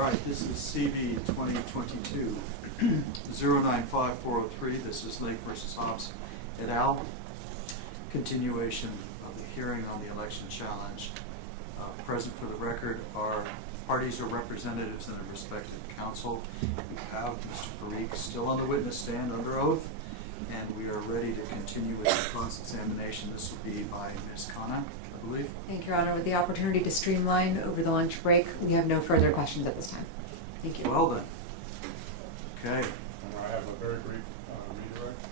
right, this is CV 2022-095403. This is Lake versus Hobbs et al. Continuation of the hearing on the election challenge. Present for the record are parties or representatives in their respective counsel. We have Mr. Parikh still on the witness stand under oath, and we are ready to continue with the cross-examination. This will be by Ms. Khanna, I believe. Thank you, Your Honor. With the opportunity to streamline over the lunch break, we have no further questions at this time. Thank you. Well then. Okay. I have a very brief redirect.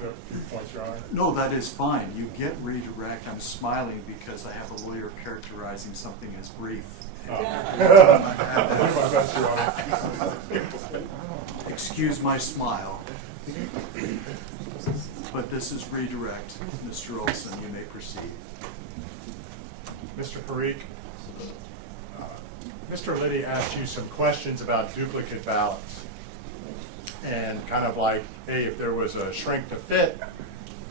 A few points, Your Honor. No, that is fine. You get redirect. I'm smiling because I have a lawyer characterizing something as brief. Excuse my smile. But this is redirect. Mr. Olson, you may proceed. Mr. Parikh, Mr. Liddy asked you some questions about duplicate ballots. And kind of like, hey, if there was a shrink to fit,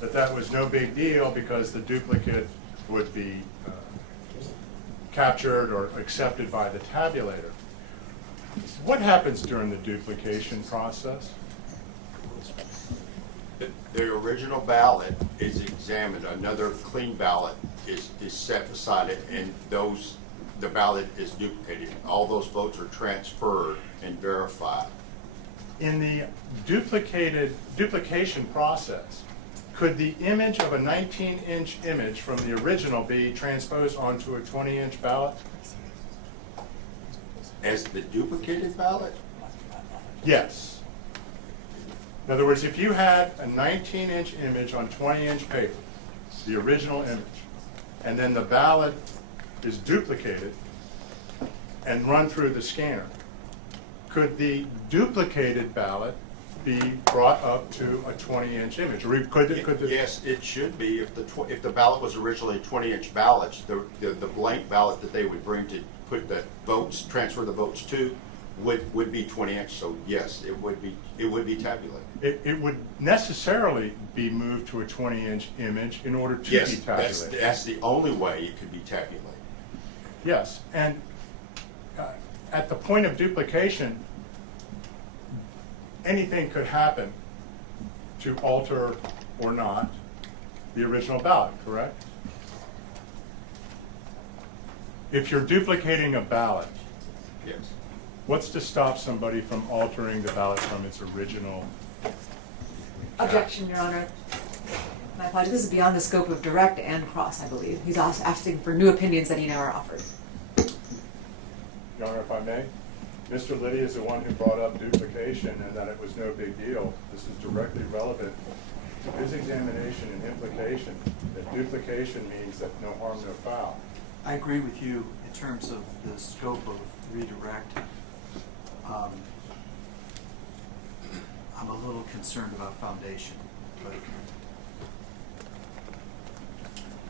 that was no big deal because the duplicate would be captured or accepted by the tabulator. What happens during the duplication process? The original ballot is examined. Another clean ballot is set beside it, and the ballot is duplicated. All those votes are transferred and verified. In the duplication process, could the image of a 19-inch image from the original be transposed onto a 20-inch ballot? As the duplicated ballot? Yes. In other words, if you had a 19-inch image on 20-inch paper, the original image, and then the ballot is duplicated and run through the scanner, could the duplicated ballot be brought up to a 20-inch image? Or Yes, it should be. If the ballot was originally 20-inch ballots, the blank ballot that they would bring to put the votes, transfer the votes to, would be 20-inch. So yes, it would be tabulated. It would necessarily be moved to a 20-inch image in order to be tabulated. Yes, that's the only way it could be tabulated. Yes, and at the point of duplication, anything could happen to alter or not the original ballot, correct? If you're duplicating a ballot, Yes. what's to stop somebody from altering the ballot from its original? Objection, Your Honor. My apologies. This is beyond the scope of direct and cross, I believe. He's asking for new opinions that he never offered. Your Honor, if I may, Mr. Liddy is the one who brought up duplication and that it was no big deal. This is directly relevant to his examination and implication that duplication means that no harm, no foul. I agree with you in terms of the scope of redirect. I'm a little concerned about foundation, but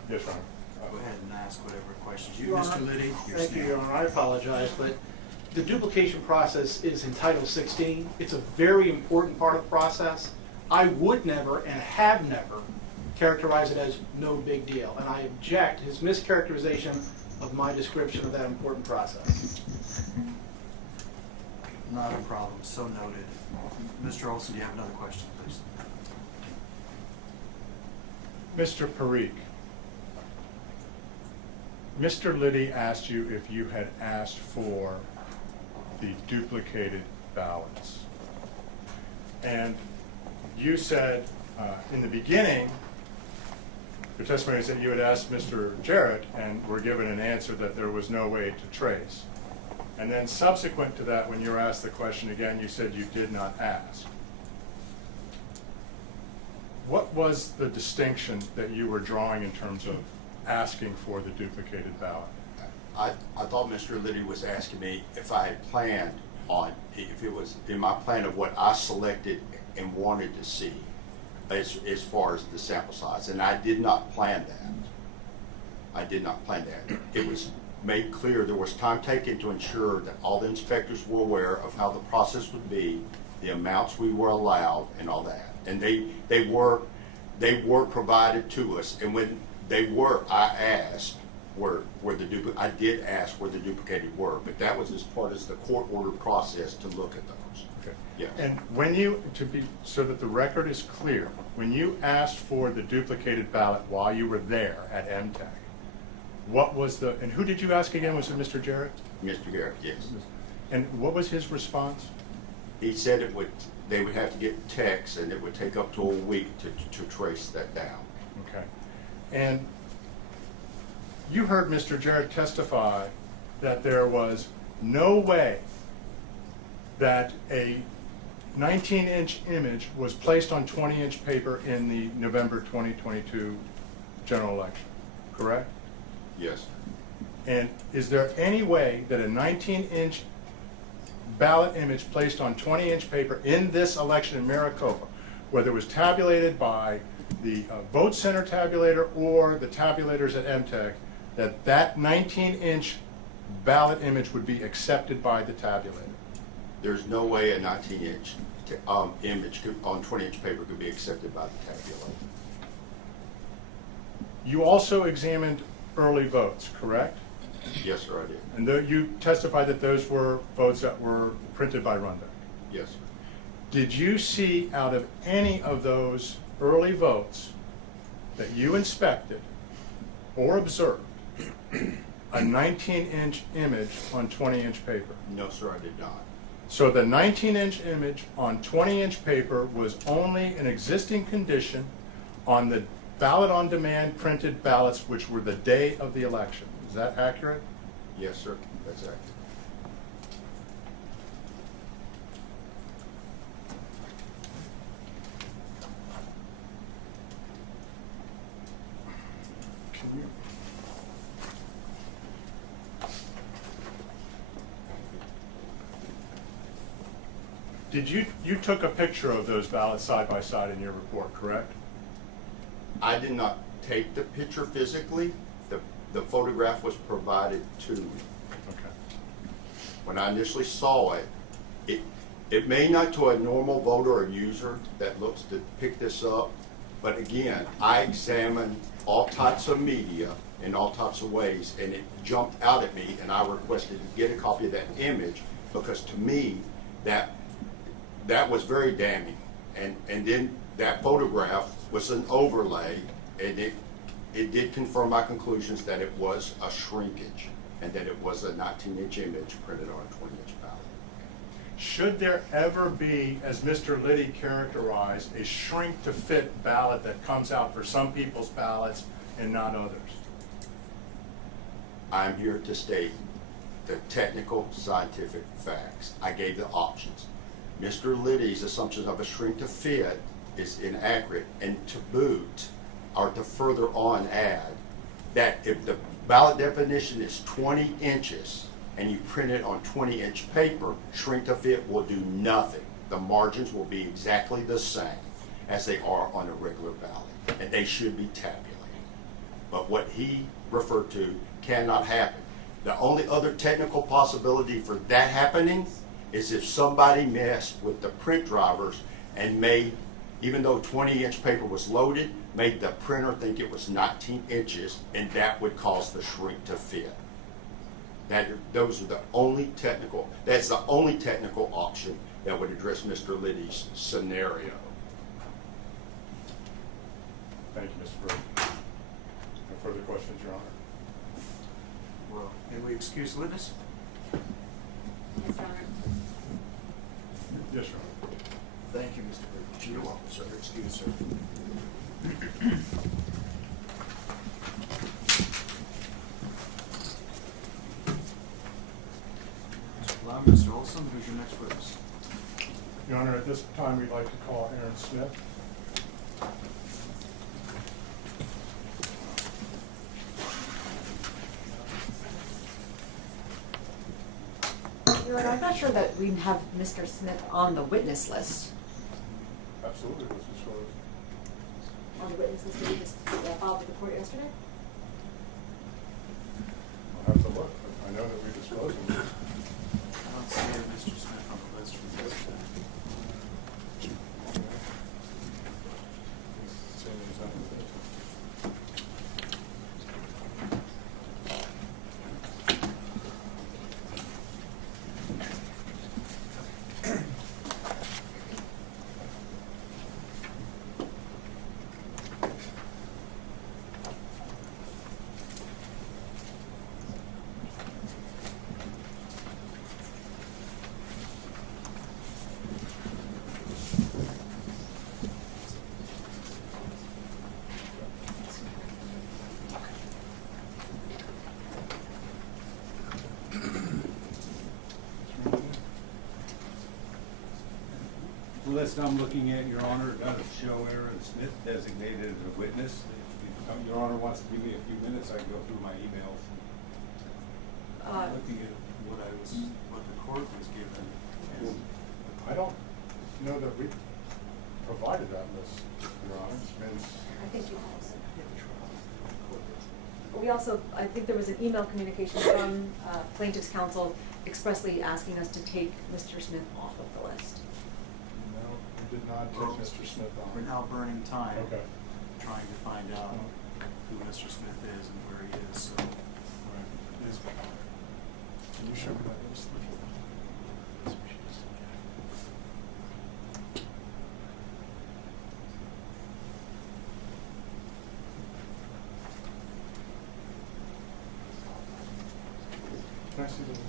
Yes, Your Honor. go ahead and ask whatever questions. You, Your Mr. Honor, Liddy? You're Thank you, standing. Your Honor. I apologize, but the duplication process is in Title 16. It's a very important part of the process. I would never and have never characterized it as no big deal, and I object his mischaracterization of my description of that important process. Not a problem. So noted. Mr. Olson, do you have another question, please? Mr. Parikh, Mr. Liddy asked you if you had asked for the duplicated ballots. And you said in the beginning, your testimony is that you had asked Mr. Jarrett and were given an answer that there was no way to trace. And then subsequent to that, when you were asked the question again, you said you did not ask. What was the distinction that you were drawing in terms of asking for the duplicated ballot? I thought Mr. Liddy was asking me if I had planned on, if it was in my plan of what I selected and wanted to see as far as the sample size. And I did not plan that. I did not plan that. It was made clear there was time taken to ensure that all the inspectors were aware of how the process would be, the amounts we were allowed, and all that. And they were provided to us. And when they were, I asked I did ask where the duplicated were, but that was as part of the court order process to look at those. Okay. Yes. And when you, so that the record is clear, when you asked for the duplicated ballot while you were there at MTAC, what was and who did you ask again? Was it Mr. Jarrett? Mr. Garrett, yes. And what was his response? He said they would have to get texts and it would take up to a week to trace that down. Okay. And you heard Mr. Jarrett testify that there was no way that a 19-inch image was placed on 20-inch paper in the November 2022 general election, correct? Yes. And is there any way that a 19-inch ballot image placed on 20-inch paper in this election in Maricopa, whether it was tabulated by the vote center tabulator or the tabulators at MTech, that 19-inch ballot image would be accepted by the tabulator? There's no way a 19-inch image on 20-inch paper could be accepted by the tabulator. You also examined early votes, correct? Yes, sir, I did. And you testified that those were votes that were printed by Rundeck. Yes, sir. Did you see out of any of those early votes that you inspected or observed a 19-inch image on 20-inch paper? No, sir, I did not. So the 19-inch image on 20-inch paper was only an existing condition on the ballot on demand printed ballots, which were the day of the election. Is that accurate? Yes, sir, that's accurate. Can you? You took a picture of those ballots side by side in your report, correct? I did not take the picture physically. The photograph was provided to me. Okay. When I initially saw it, it may not to a normal voter or user that looks to pick this up, but again, I examined all types of media in all types of ways, and it jumped out at me, and I requested to get a copy of that image because to me, that was very damning. And then that photograph was an overlay, and it did confirm my conclusions that it was a shrinkage and that it was a 19-inch image printed on a 20-inch ballot. Should there ever be, as Mr. Liddy characterized, a shrink-to-fit ballot that comes out for some people's ballots and not others? I'm here to state the technical scientific facts. I gave the options. Mr. Liddy's assumptions of a shrink-to-fit is inaccurate, and to boot, or to further on add, that if the ballot definition is 20 inches and you print it on 20-inch paper, shrink-to-fit will do nothing. The margins will be exactly the same as they are on a regular ballot, and they should be tabulated. But what he referred to cannot happen. The only other technical possibility for that happening is if somebody messed with the print drivers and made, even though 20-inch paper was loaded, made the printer think it was 19 inches, and that would cause the shrink to fit. That's the only technical option that would address Mr. Liddy's scenario. Thank you, Mr. Burke. No further questions, Your Honor. Well, may we excuse the witness? Yes, Your Honor. Yes, Your Honor. Thank you, Mr. Burke. You're welcome, sir. Excuse, sir. Mr. Olson, who's your next witness? Your Honor, at this time, we'd like to call Aaron Smith. Your Honor, I'm not sure that we have Mr. Smith on the witness list. Absolutely, was disclosed. On the witness list that we just filed with the court yesterday? I'll have to look, but I know that we disclosed him. I don't see Mr. Smith on the list for this. list I'm looking at, Your Honor, doesn't show Aaron Smith designated as a witness. If Your Honor wants to give me a few minutes, I can go through my emails. Looking at what the court was given. Well, I don't know that we provided that list, Your Honor. And I think you also. We also, I think there was an email communication from plaintiff's counsel expressly asking us to take Mr. Smith off of the list. no, we did not take Mr. Smith on. We're now burning time. Okay. Trying to find out who Mr. Smith is and where he is, so. Right. Can you show me that list? Can I see the list?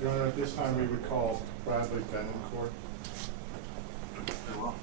Your Honor, at this time, we would call Bradley Benencourt. Very well.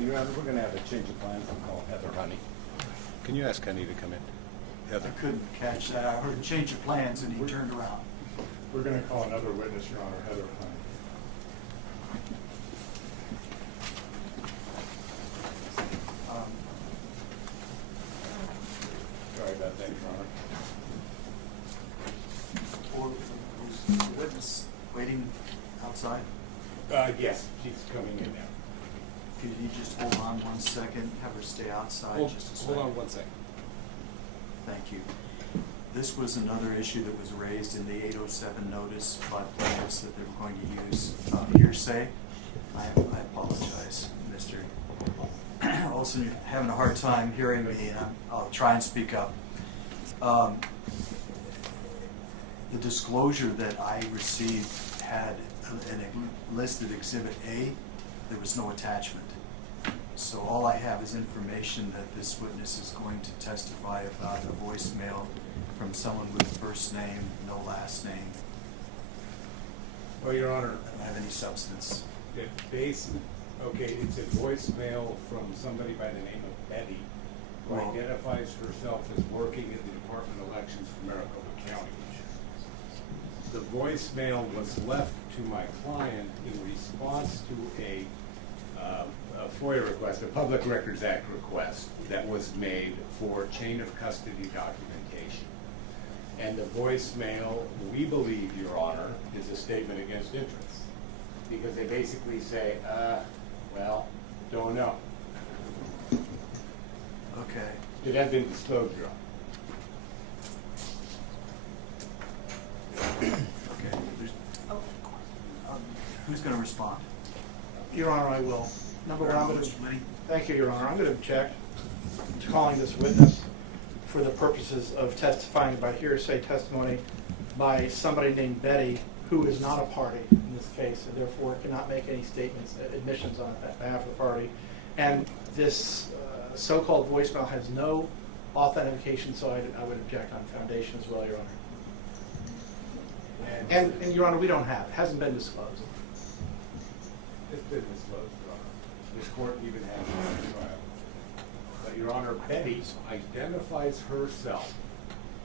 Your Honor, we're going to have a change of plans. I'll call Heather Honey. Can you ask Honey to come in? I Heather? couldn't catch that. I heard change of plans and he turned around. We're going to call another witness, Your Honor, Heather Hunt. Sorry about that, Your Honor. Or who's the witness waiting outside? Yes, she's coming in now. Could you just hold on 1 second, have her stay outside just a second? Hold on 1 second. Thank you. This was another issue that was raised in the 807 notice by plaintiffs that they were going to use hearsay. I apologize, Mr. Olson, you're having a hard time hearing me, and I'll try and speak up. The disclosure that I received had listed Exhibit A. There was no attachment. So all I have is information that this witness is going to testify about a voicemail from someone with a first name, no last name. Well, Your Honor, I don't have any substance. it's a voicemail from somebody by the name of Betty, who Well- identifies herself as working at the Department of Elections for Maricopa County. The voicemail was left to my client in response to a FOIA request, a Public Records Act request that was made for chain of custody documentation. And the voicemail, we believe, Your Honor, is a statement against interest. Because they basically say, well, don't know. Okay. It had been disclosed, Your Honor. Okay. Who's going to respond? Your Honor, I will. Number one, I'm going to, Mr. Liddy? thank you, Your Honor. I'm going to object to calling this witness for the purposes of testifying by hearsay testimony by somebody named Betty, who is not a party in this case, and therefore cannot make any statements, admissions on behalf of the party. And this so-called voicemail has no authentication, so I would object on foundation as well, Your Honor. And Your Honor, we don't have, it hasn't been disclosed. It's been disclosed, Your Honor. This court even has it on trial. But Your Honor, Betty identifies herself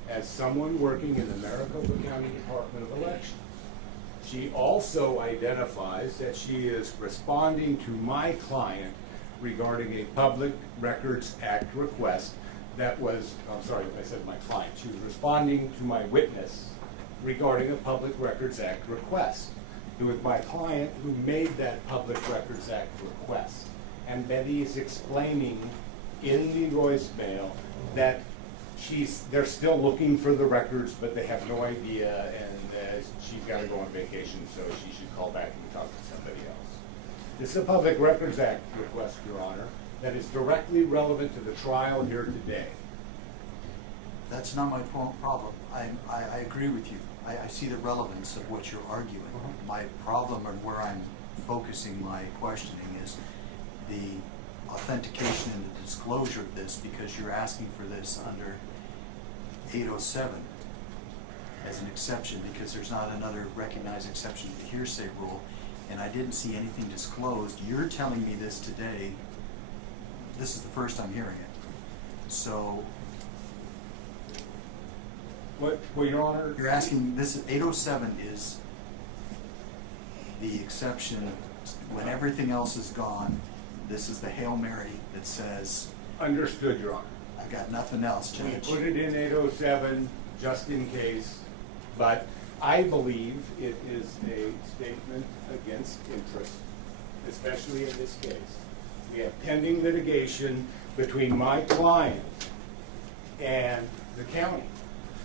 as someone working in the Maricopa County Department of Elections. She also identifies that she is responding to my client regarding a Public Records Act request that was, I'm sorry, I said my client. She was responding to my witness regarding a Public Records Act request. It was my client who made that Public Records Act request. And Betty is explaining in the voicemail that they're still looking for the records, but they have no idea, and she's got to go on vacation, so she should call back and talk to somebody else. This is a Public Records Act request, Your Honor, that is directly relevant to the trial here today. That's not my problem. I agree with you. I see the relevance of what you're arguing. My problem, and where I'm focusing my questioning, is the authentication and the disclosure of this, because you're asking for this under 807 as an exception, because there's not another recognized exception to the hearsay rule, and I didn't see anything disclosed. You're telling me this today. This is the first I'm hearing it. So, Well, Your Honor, you're asking, this 807 is the exception when everything else is gone. This is the Hail Mary that says, understood, Your Honor. I've got nothing else, We Judge. put it in 807 just in case, but I believe it is a statement against interest, especially in this case. We have pending litigation between my client and the county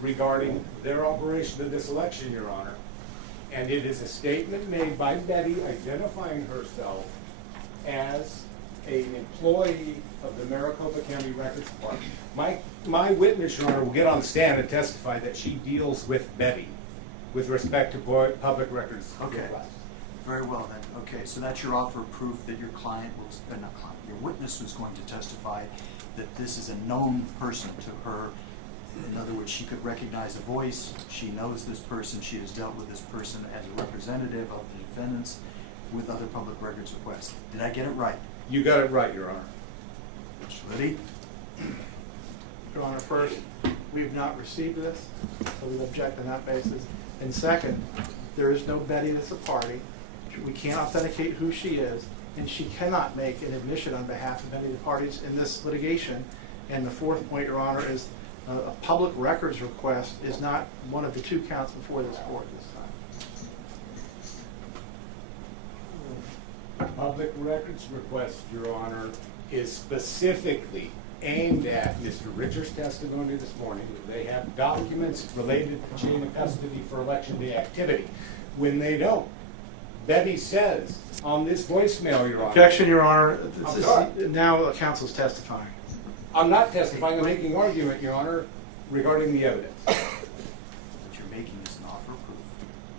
regarding their operation of this election, Your Honor. And it is a statement made by Betty identifying herself as an employee of the Maricopa County Records Department. My witness, Your Honor, will get on the stand and testify that she deals with Betty with respect to public records Okay. requests. Very well then. Okay, so that's your offer of proof that your client was, not client, your witness was going to testify that this is a known person to her. In other words, she could recognize a voice, she knows this person, she has dealt with this person as a representative of the defendants with other public records requests. Did I get it right? You got it right, Your Honor. Mr. Liddy? Your Honor, first, we have not received this, so we object on that basis. And second, there is no Betty that's a party. We can't authenticate who she is, and she cannot make an admission on behalf of any of the parties in this litigation. And the fourth point, Your Honor, is a public records request is not one of the two counts before this court this time. Public records request, Your Honor, is specifically aimed at Mr. Richards' testimony this morning. They have documents related to chain of custody for election day activity. When they don't, Betty says on this voicemail, Your Honor. Objection, Your Honor. I'm sorry. Now the counsel's testifying. I'm not testifying, I'm making argument, Your Honor, regarding the evidence. But you're making this an offer of proof,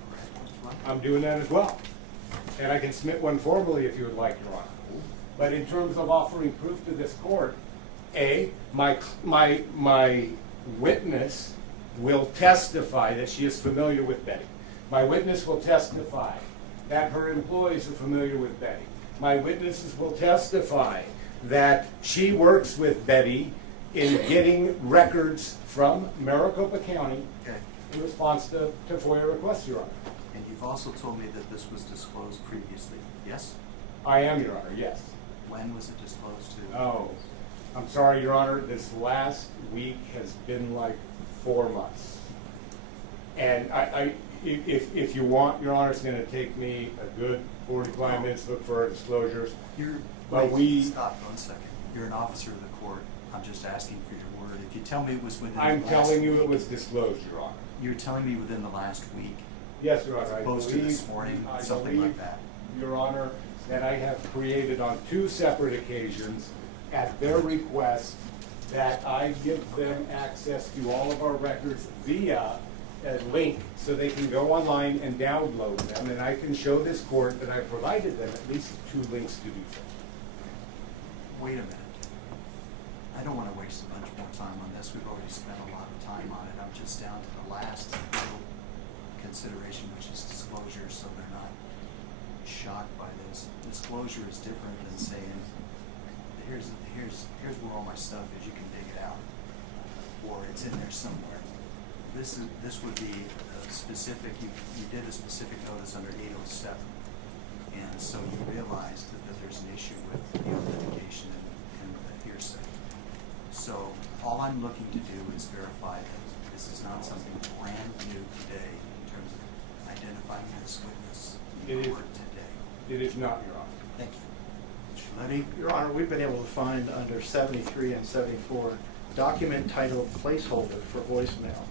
correct, Mr. Liddy? I'm doing that as well. And I can submit one formally if you would like, Your Honor. But in terms of offering proof to this court, my witness will testify that she is familiar with Betty. My witness will testify that her employees are familiar with Betty. My witnesses will testify that she works with Betty in getting records from Maricopa County Okay. in response to FOIA requests, Your Honor. And you've also told me that this was disclosed previously, yes? I am, Your Honor, yes. When was it disclosed to? Oh, I'm sorry, Your Honor, this last week has been like 4 months. And if you want, Your Honor, it's gonna take me a good 45 minutes to look for disclosures. But Stop 1 second. You're an officer of the court. I'm just asking for your word. If you tell me it was within the last I'm telling you it week- was disclosed, Your Honor. You're telling me within the last week, Yes, Your Honor, I opposed to believe, this morning, I something like believe, that. Your Honor, that I have created on 2 separate occasions at their request that I give them access to all of our records via a link so they can go online and download them. And I can show this court that I provided them at least 2 links to do so. wait a minute. I don't want to waste a bunch more time on this. We've already spent a lot of time on it. I'm just down to the last little consideration, which is disclosure, so they're not shocked by this. Disclosure is different than saying, here's where all my stuff is, you can dig it out, or it's in there somewhere. This would be a specific, you did a specific notice under 807, and so you realized that there's an issue with the authentication and the hearsay. So all I'm looking to do is verify that this is not something brand new today in terms of identifying this witness in court today. It is not, Your Honor. Thank you. Mr. Liddy? Your Honor, we've been able to find under 73 and 74, document titled placeholder for voicemail,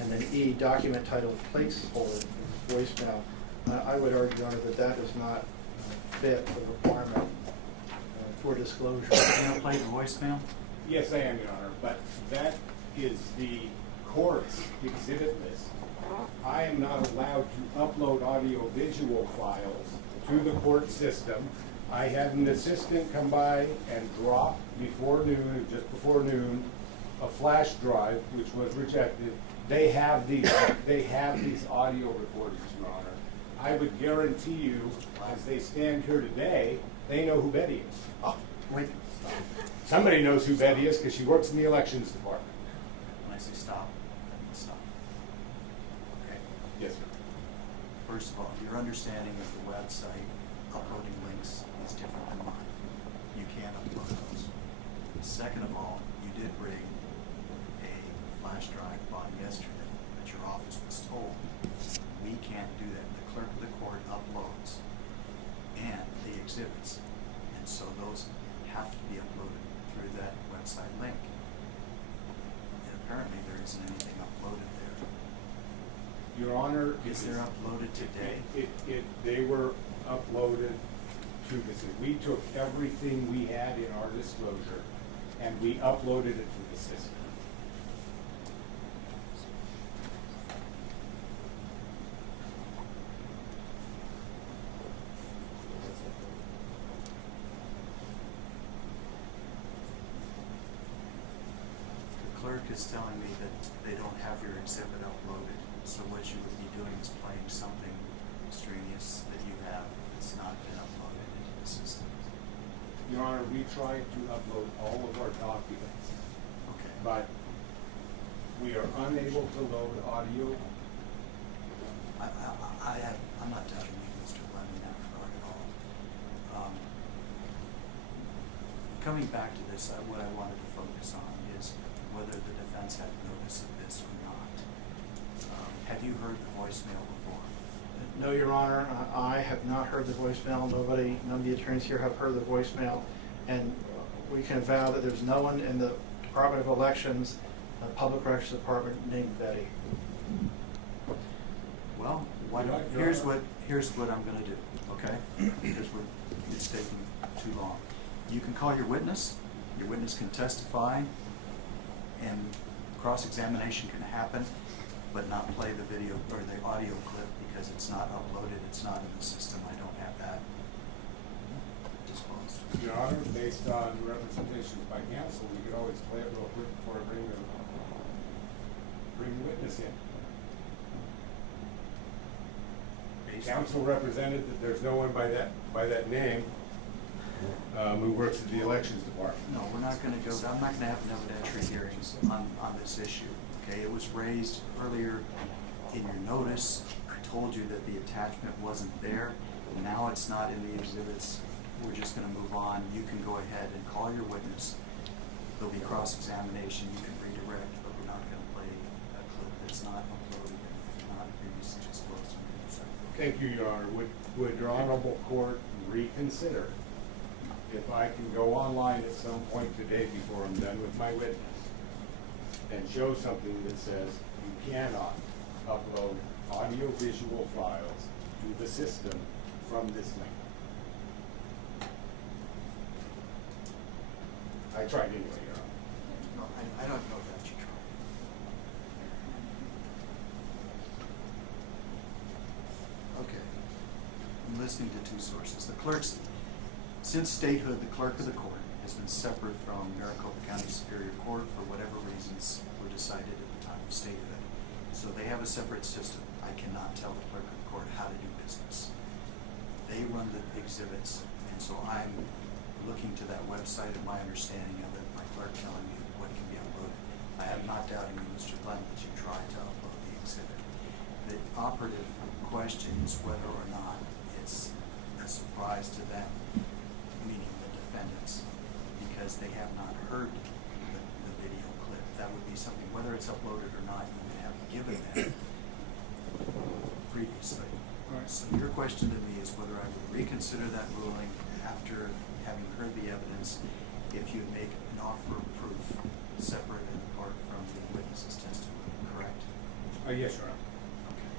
and then E, document titled placeholder for voicemail. I would argue, Your Honor, that that does not fit the requirement for disclosure. You gonna play the voicemail? Yes, I am, Your Honor, but that is the court's exhibit list. I am not allowed to upload audio-visual files to the court system. I had an assistant come by and drop before noon, just before noon, a flash drive, which was rejected. They have these audio recordings, Your Honor. I would guarantee you, as they stand here today, they know who Betty is. Oh, wait. Somebody knows who Betty is because she works in the elections department. When I say stop, that means stop. Okay. Yes, sir. First of all, your understanding of the website uploading links is different than mine. You can't upload those. Second of all, you did bring a flash drive by yesterday, but your office was told we can't do that. The clerk of the court uploads and the exhibits, and so those have to be uploaded through that website link. And apparently there isn't anything uploaded there. Your Honor, Is there uploaded today? They were uploaded to this. We took everything we had in our disclosure and we uploaded it to the system. The clerk is telling me that they don't have your exhibit uploaded, so what you would be doing is playing something extraneous that you have that's not been uploaded into the system. Your Honor, we tried to upload all of our documents, Okay. but we are unable to load audio. I'm not telling you, Mr. Glenn, in that regard at all. Coming back to this, what I wanted to focus on is whether the defense had notice of this or not. Have you heard the voicemail before? No, Your Honor, I have not heard the voicemail. None of the attorneys here have heard the voicemail. And we can vow that there's no one in the Department of Elections, Public Records Department named Betty. Well, here's what I'm gonna do, okay? Because it's taking too long. You can call your witness can testify, and cross-examination can happen, but not play the video or the audio clip because it's not uploaded, it's not in the system. I don't have that disclosed. Your Honor, based on representations by counsel, we could always play it real quick before I bring the witness in. Counsel represented that there's no one by that name who works at the elections department. No, we're not gonna go, I'm not gonna have an evidentiary hearings on this issue, okay? It was raised earlier in your notice. I told you that the attachment wasn't there. Now it's not in the exhibits. We're just gonna move on. You can go ahead and call your witness. There'll be cross-examination. You can redirect, but we're not gonna play a clip that's not uploaded and not previously disclosed. Thank you, Your Honor. Would your honorable court reconsider if I can go online at some point today before I'm done with my witness and show something that says you cannot upload audio-visual files to the system from this link? I tried anyway, Your Honor. No, I don't know that you tried. Okay. I'm listening to two sources. Since statehood, the clerk of the court has been separate from Maricopa County Superior Court for whatever reasons were decided at the time of statehood. So they have a separate system. I cannot tell the clerk of the court how to do business. They run the exhibits, and so I'm looking to that website and my understanding of it, my clerk telling me what can be uploaded. I am not doubting you, Mr. Glenn, that you tried to upload the exhibit. The operative question is whether or not it's a surprise to them, meaning the defendants, because they have not heard the video clip. That would be something, whether it's uploaded or not, you may have given them previously. So your question to me is whether I would reconsider that ruling after having heard the evidence, if you make an offer of proof separate and apart from the witness's testimony, correct? Yes, Your Honor. Okay.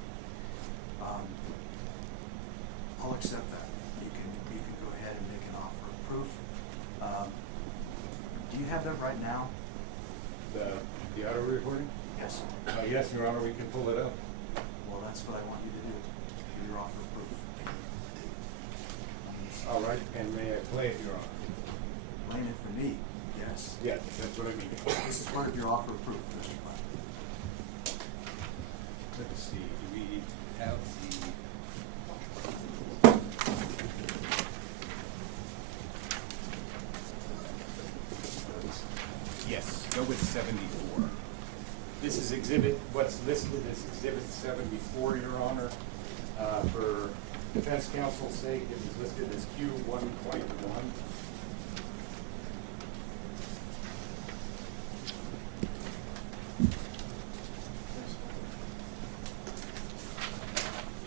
I'll accept that. You can go ahead and make an offer of proof. Do you have that right now? The audio recording? Yes. Yes, Your Honor, we can pull it up. Well, that's what I want you to do. Give your offer of proof. All right, and may I play it, Your Honor? Playing it for me, yes. Yes, that's what I mean. This is part of your offer of proof, Mr. Glenn. Let's see, do we have the... Yes, go with 74. This is exhibit, what's listed as exhibit 74, Your Honor. For defense counsel's sake, it was listed as Q1.1.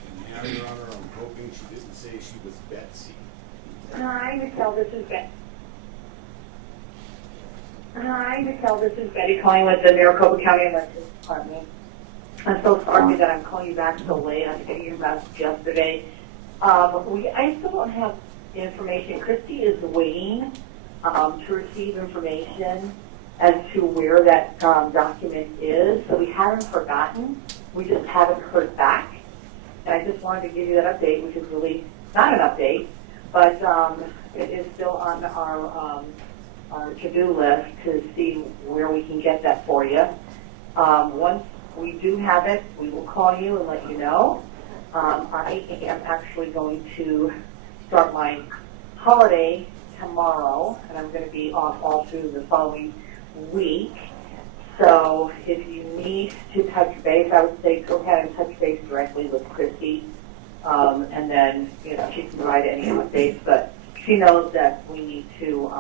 And now, Your Honor, I'm hoping she didn't say she was Betsy. Hi, Michelle, this is Betty. Hi, Michelle, this is Betty calling with the Maricopa County Elections Department. I'm so sorry that I'm calling you back so late. I was getting your message yesterday. I still don't have information. Christy is waiting to receive information as to where that document is. So we haven't forgotten. We just haven't heard back. And I just wanted to give you that update, which is really not an update, but it is still on our to-do list to see where we can get that for you. Once we do have it, we will call you and let you know. I am actually going to start my holiday tomorrow, and I'm going to be off all through the following week. So if you need to touch base, I would say go ahead and touch base directly with Christy, and then she can provide any updates. But she knows that we need to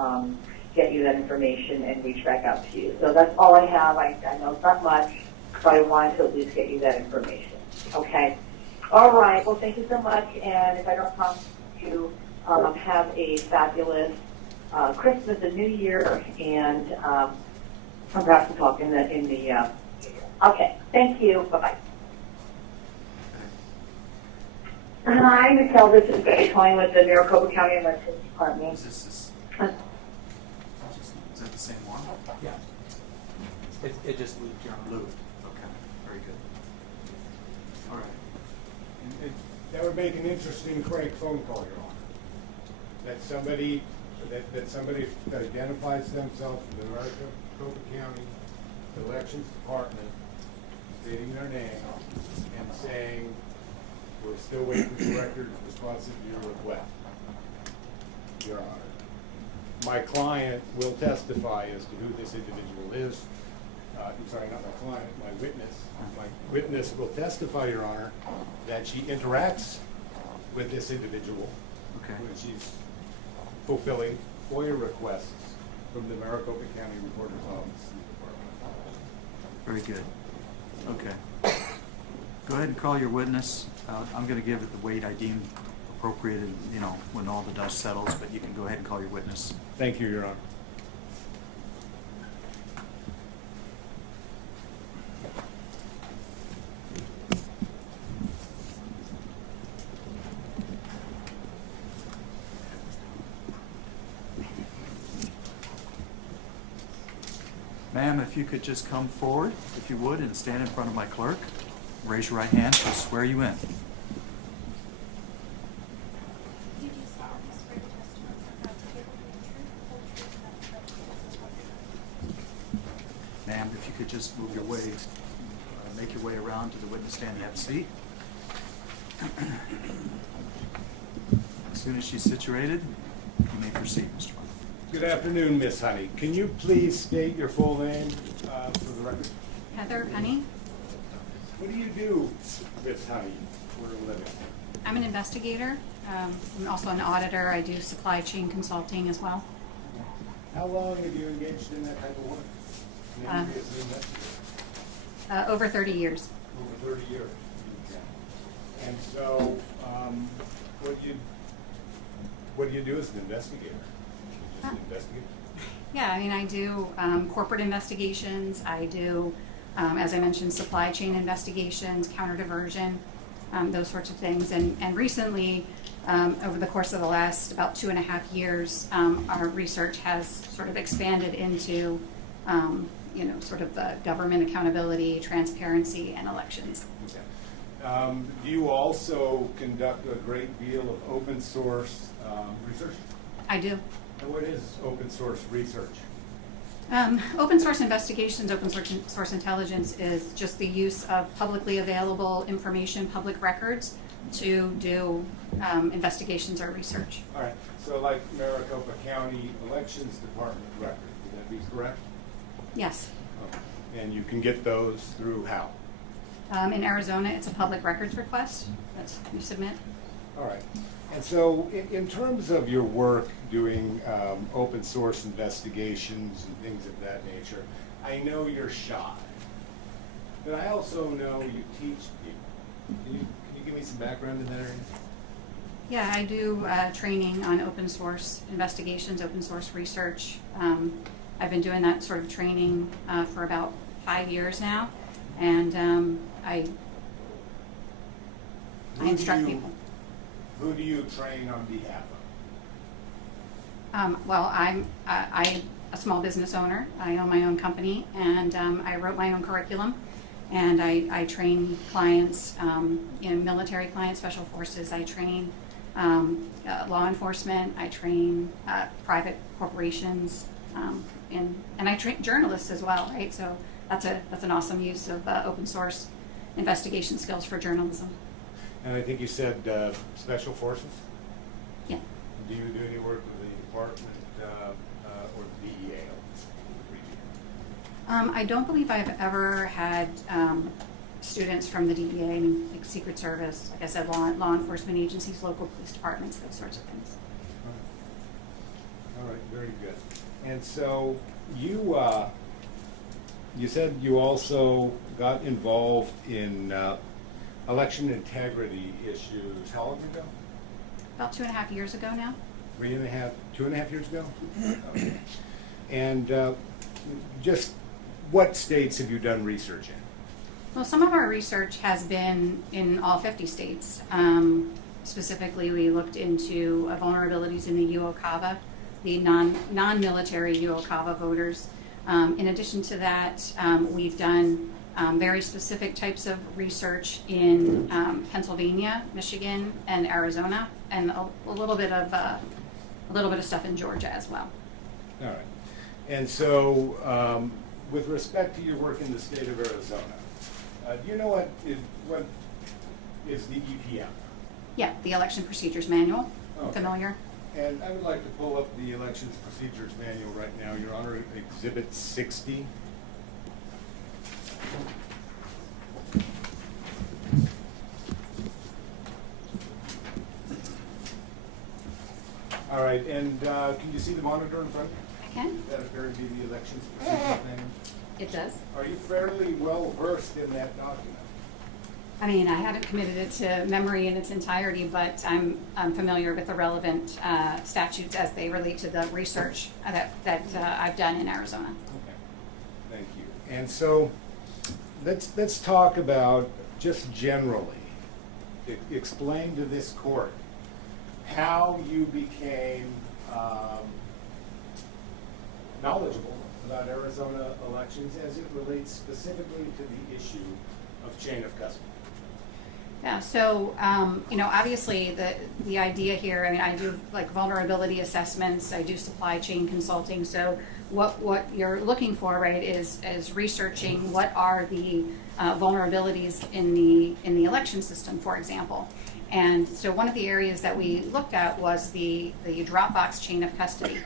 get you that information and reach back out to you. So that's all I have. I know it's not much, but I wanted to at least get you that information. Okay. All right. Well, thank you so much. And if I don't talk to you, have a fabulous Christmas and New Year. And I'm perhaps to talk in the. Okay. Thank you. Bye bye. Hi, Michelle. This is Betty calling with the Maricopa County Elections Department. Is that the same one? Yeah. It just looped, Your Honor. Looped. Okay. Very good. All right. That would make an interesting crank phone call, Your Honor. That somebody identifies themselves in the Maricopa County Elections Department, stating their name and saying, we're still waiting for the record responsive to your request, Your Honor. My client will testify as to who this individual is. I'm sorry, not my client, my witness. My witness will testify, Your Honor, that she interacts with this individual Okay. when she's fulfilling FOIA requests from the Maricopa County Recorder's Office in the department. Very good. Okay. Go ahead and call your witness. I'm going to give it the weight I deem appropriate, when all the dust settles, but you can go ahead and call your witness. Thank you, Your Honor. Ma'am, if you could just come forward, if you would, and stand in front of my clerk. Raise your right hand. I'll swear you in. Did you solemnly swear the testimony you're about to give will be the truth, the whole truth, and just move your way, make your way around to the witness stand and have a seat. As soon as she's situated, you may proceed, Mr. Honey. Good afternoon, Miss Honey. Can you please state your full name for the record? Heather Honey. What do you do, Miss Honey, for a living? I'm an investigator. I'm also an auditor. I do supply chain consulting as well. How long have you engaged in that type of work? Maybe as an investigator? Over 30 years. Over 30 years. And so, what do you do as an investigator? Just investigate? Yeah, I mean, I do corporate investigations. I do, as I mentioned, supply chain investigations, counter diversion, those sorts of things. And recently, over the course of the last about 2.5 years, our research has sort of expanded into, sort of government accountability, transparency, and elections. Okay. Do you also conduct a great deal of open source research? I do. And what is open source research? Open source investigations, open source intelligence is just the use of publicly available information, public records, to do investigations or research. All right. So like Maricopa County Elections Department records, would that be correct? Yes. Okay. And you can get those through how? In Arizona, it's a public records request. That's you submit. All right. And so in terms of your work doing open source investigations and things of that nature, I know you're shy, but I also know you teach people. Can you give me some background in that area? Yeah, I do training on open source investigations, open source research. I've been doing that sort of training for about 5 years now, and I instruct people. Who do you train on behalf of? Well, I'm a small business owner. I own my own company, and I wrote my own curriculum, and I train clients, military clients, special forces. I train law enforcement. I train private corporations, and I train journalists as well. Right, so that's an awesome use of open source investigation skills for journalism. And I think you said special forces? Yeah. Do you do any work with the department or the DEA? I don't believe I've ever had students from the DEA, like Secret Service, like I said, law enforcement agencies, local police departments, those sorts of things. All right, very good. And so you said you also got involved in election integrity issues. How long ago? About 2.5 years ago now. 2.5 years ago? Okay. And just what states have you done research in? Well, some of our research has been in all 50 states. Specifically, we looked into vulnerabilities in the UOCAVA, the non-military UOCAVA voters. In addition to that, we've done very specific types of research in Pennsylvania, Michigan, and Arizona, and a little bit of stuff in Georgia as well. All right. And so, with respect to your work in the state of Arizona, do you know what is the EPM? Yeah, the Election Procedures Manual. Okay. Familiar? And I would like to pull up the Elections Procedures Manual right now, Your Honor, Exhibit 60. All right, and can you see the monitor in front of you? I can. Does that appear to be the Elections Procedures Manual? It does. Are you fairly well versed in that document? I mean, I haven't committed it to memory in its entirety, but I'm familiar with the relevant statutes as they relate to the research that I've done in Arizona. Okay, thank you. And so let's talk about just generally, explain to this court how you became knowledgeable about Arizona elections as it relates specifically to the issue of chain of custody. Yeah, so, obviously the idea here, I do like vulnerability assessments, I do supply chain consulting, so what you're looking for, right, is researching what are the vulnerabilities in the election system, for example. And so one of the areas that we looked at was the Dropbox chain of custody.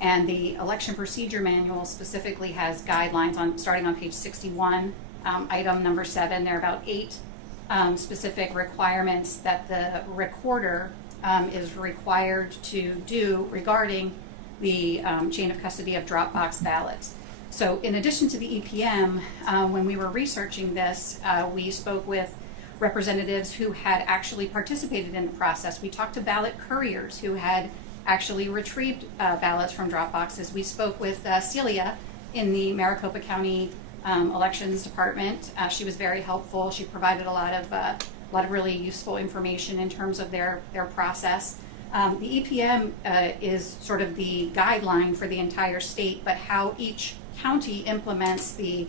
And the election procedure manual specifically has guidelines starting on page 61, item number 7. There are about 8 specific requirements that the recorder is required to do regarding the chain of custody of Dropbox ballots. So in addition to the EPM, when we were researching this, we spoke with representatives who had actually participated in the process. We talked to ballot couriers who had actually retrieved ballots from Dropboxes. We spoke with Celia in the Maricopa County Elections Department. She was very helpful. She provided a lot of really useful information in terms of their process. The EPM is sort of the guideline for the entire state, but how each county implements the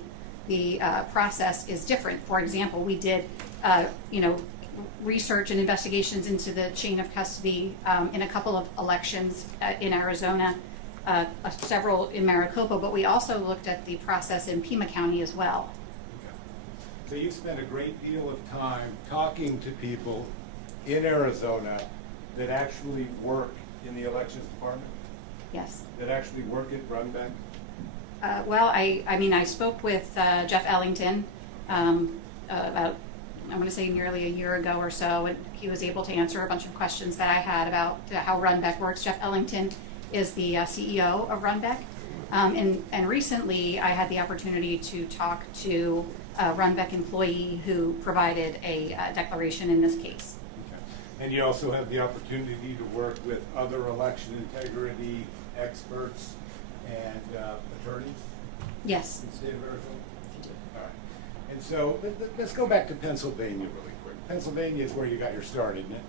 process is different. For example, we did research and investigations into the chain of custody in a couple of elections in Arizona, several in Maricopa, but we also looked at the process in Pima County as well. Okay. So you've spent a great deal of time talking to people in Arizona that actually work in the elections department? Yes. That actually work at Runbeck? I spoke with Jeff Ellington about, I'm going to say nearly a year ago or so, and he was able to answer a bunch of questions that I had about how Runbeck works. Jeff Ellington is the CEO of Runbeck, and recently I had the opportunity to talk to a Runbeck employee who provided a declaration in this case. Okay. And you also have the opportunity to work with other election integrity experts and attorneys? Yes. In the state of Arizona? All right. And so let's go back to Pennsylvania really quick. Pennsylvania is where you got your start, isn't it?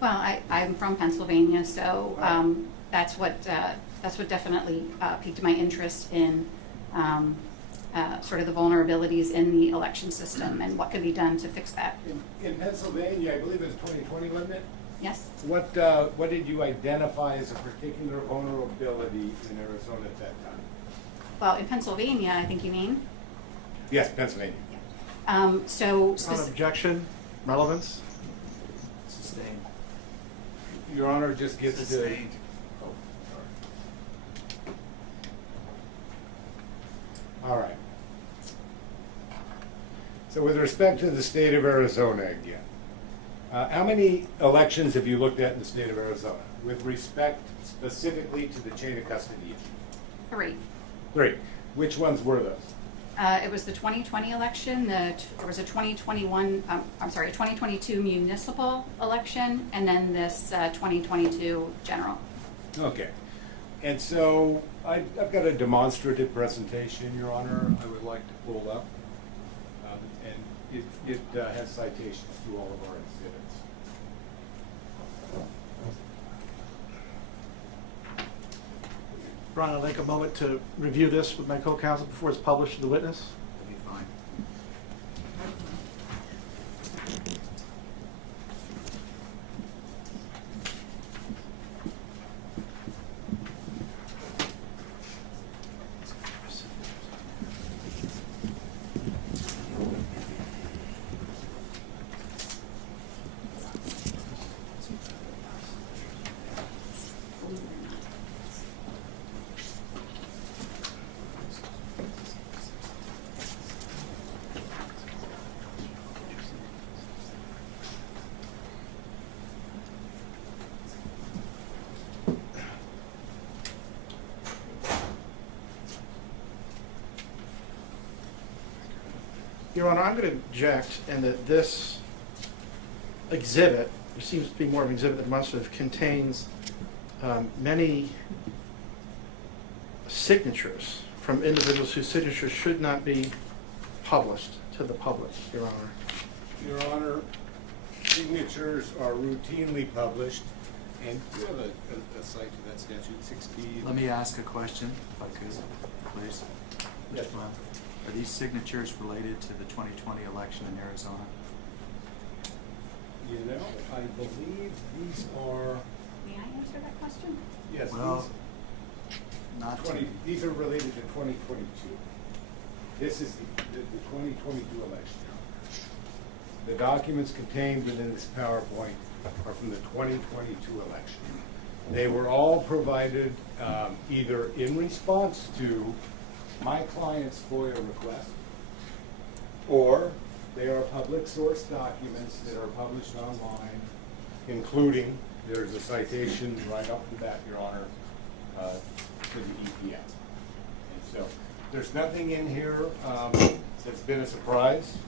Well, I'm from Pennsylvania, so that's what definitely piqued my interest in sort of the vulnerabilities in the election system and what could be done to fix that. In Pennsylvania, I believe it's 2020, wasn't it? Yes. What did you identify as a particular vulnerability in Arizona at that time? Well, in Pennsylvania, I think you mean? Yes, Pennsylvania. On objection, relevance? Sustained. Your Honor just gets Sustained. Oh, sorry. All right. So with respect to the state of Arizona again, how many elections have you looked at in the state of Arizona with respect specifically to the chain of custody issue? 3. 3. Which ones were those? It was the 2020 election, there was a 2022 municipal election, and then this 2022 general. Okay. And so I've got a demonstrative presentation, Your Honor, I would like to pull up. And it has citations to all of our exhibits. Ron, I'd like a moment to review this with my co-counsel before it's published to the witness. That'd be fine. Your Honor, I'm going to object in that this exhibit, which seems to be more of an exhibit than demonstrative, contains many signatures from individuals whose signatures should not be published to the public, Your Honor. Your Honor, signatures are routinely published, and do you have a cite to that statute, 16? Let me ask a question, if I could, please. Yes. Mr. Blount. Are these signatures related to the 2020 election in Arizona? I believe these are, May I answer that question? yes, Well, not to. these are related to 2022. This is the 2022 election. The documents contained within this PowerPoint are from the 2022 election. They were all provided either in response to my client's FOIA request, or they are public source documents that are published online, including, there's a citation right off the bat, Your Honor, to the EPM. And so, there's nothing in here that's been a surprise.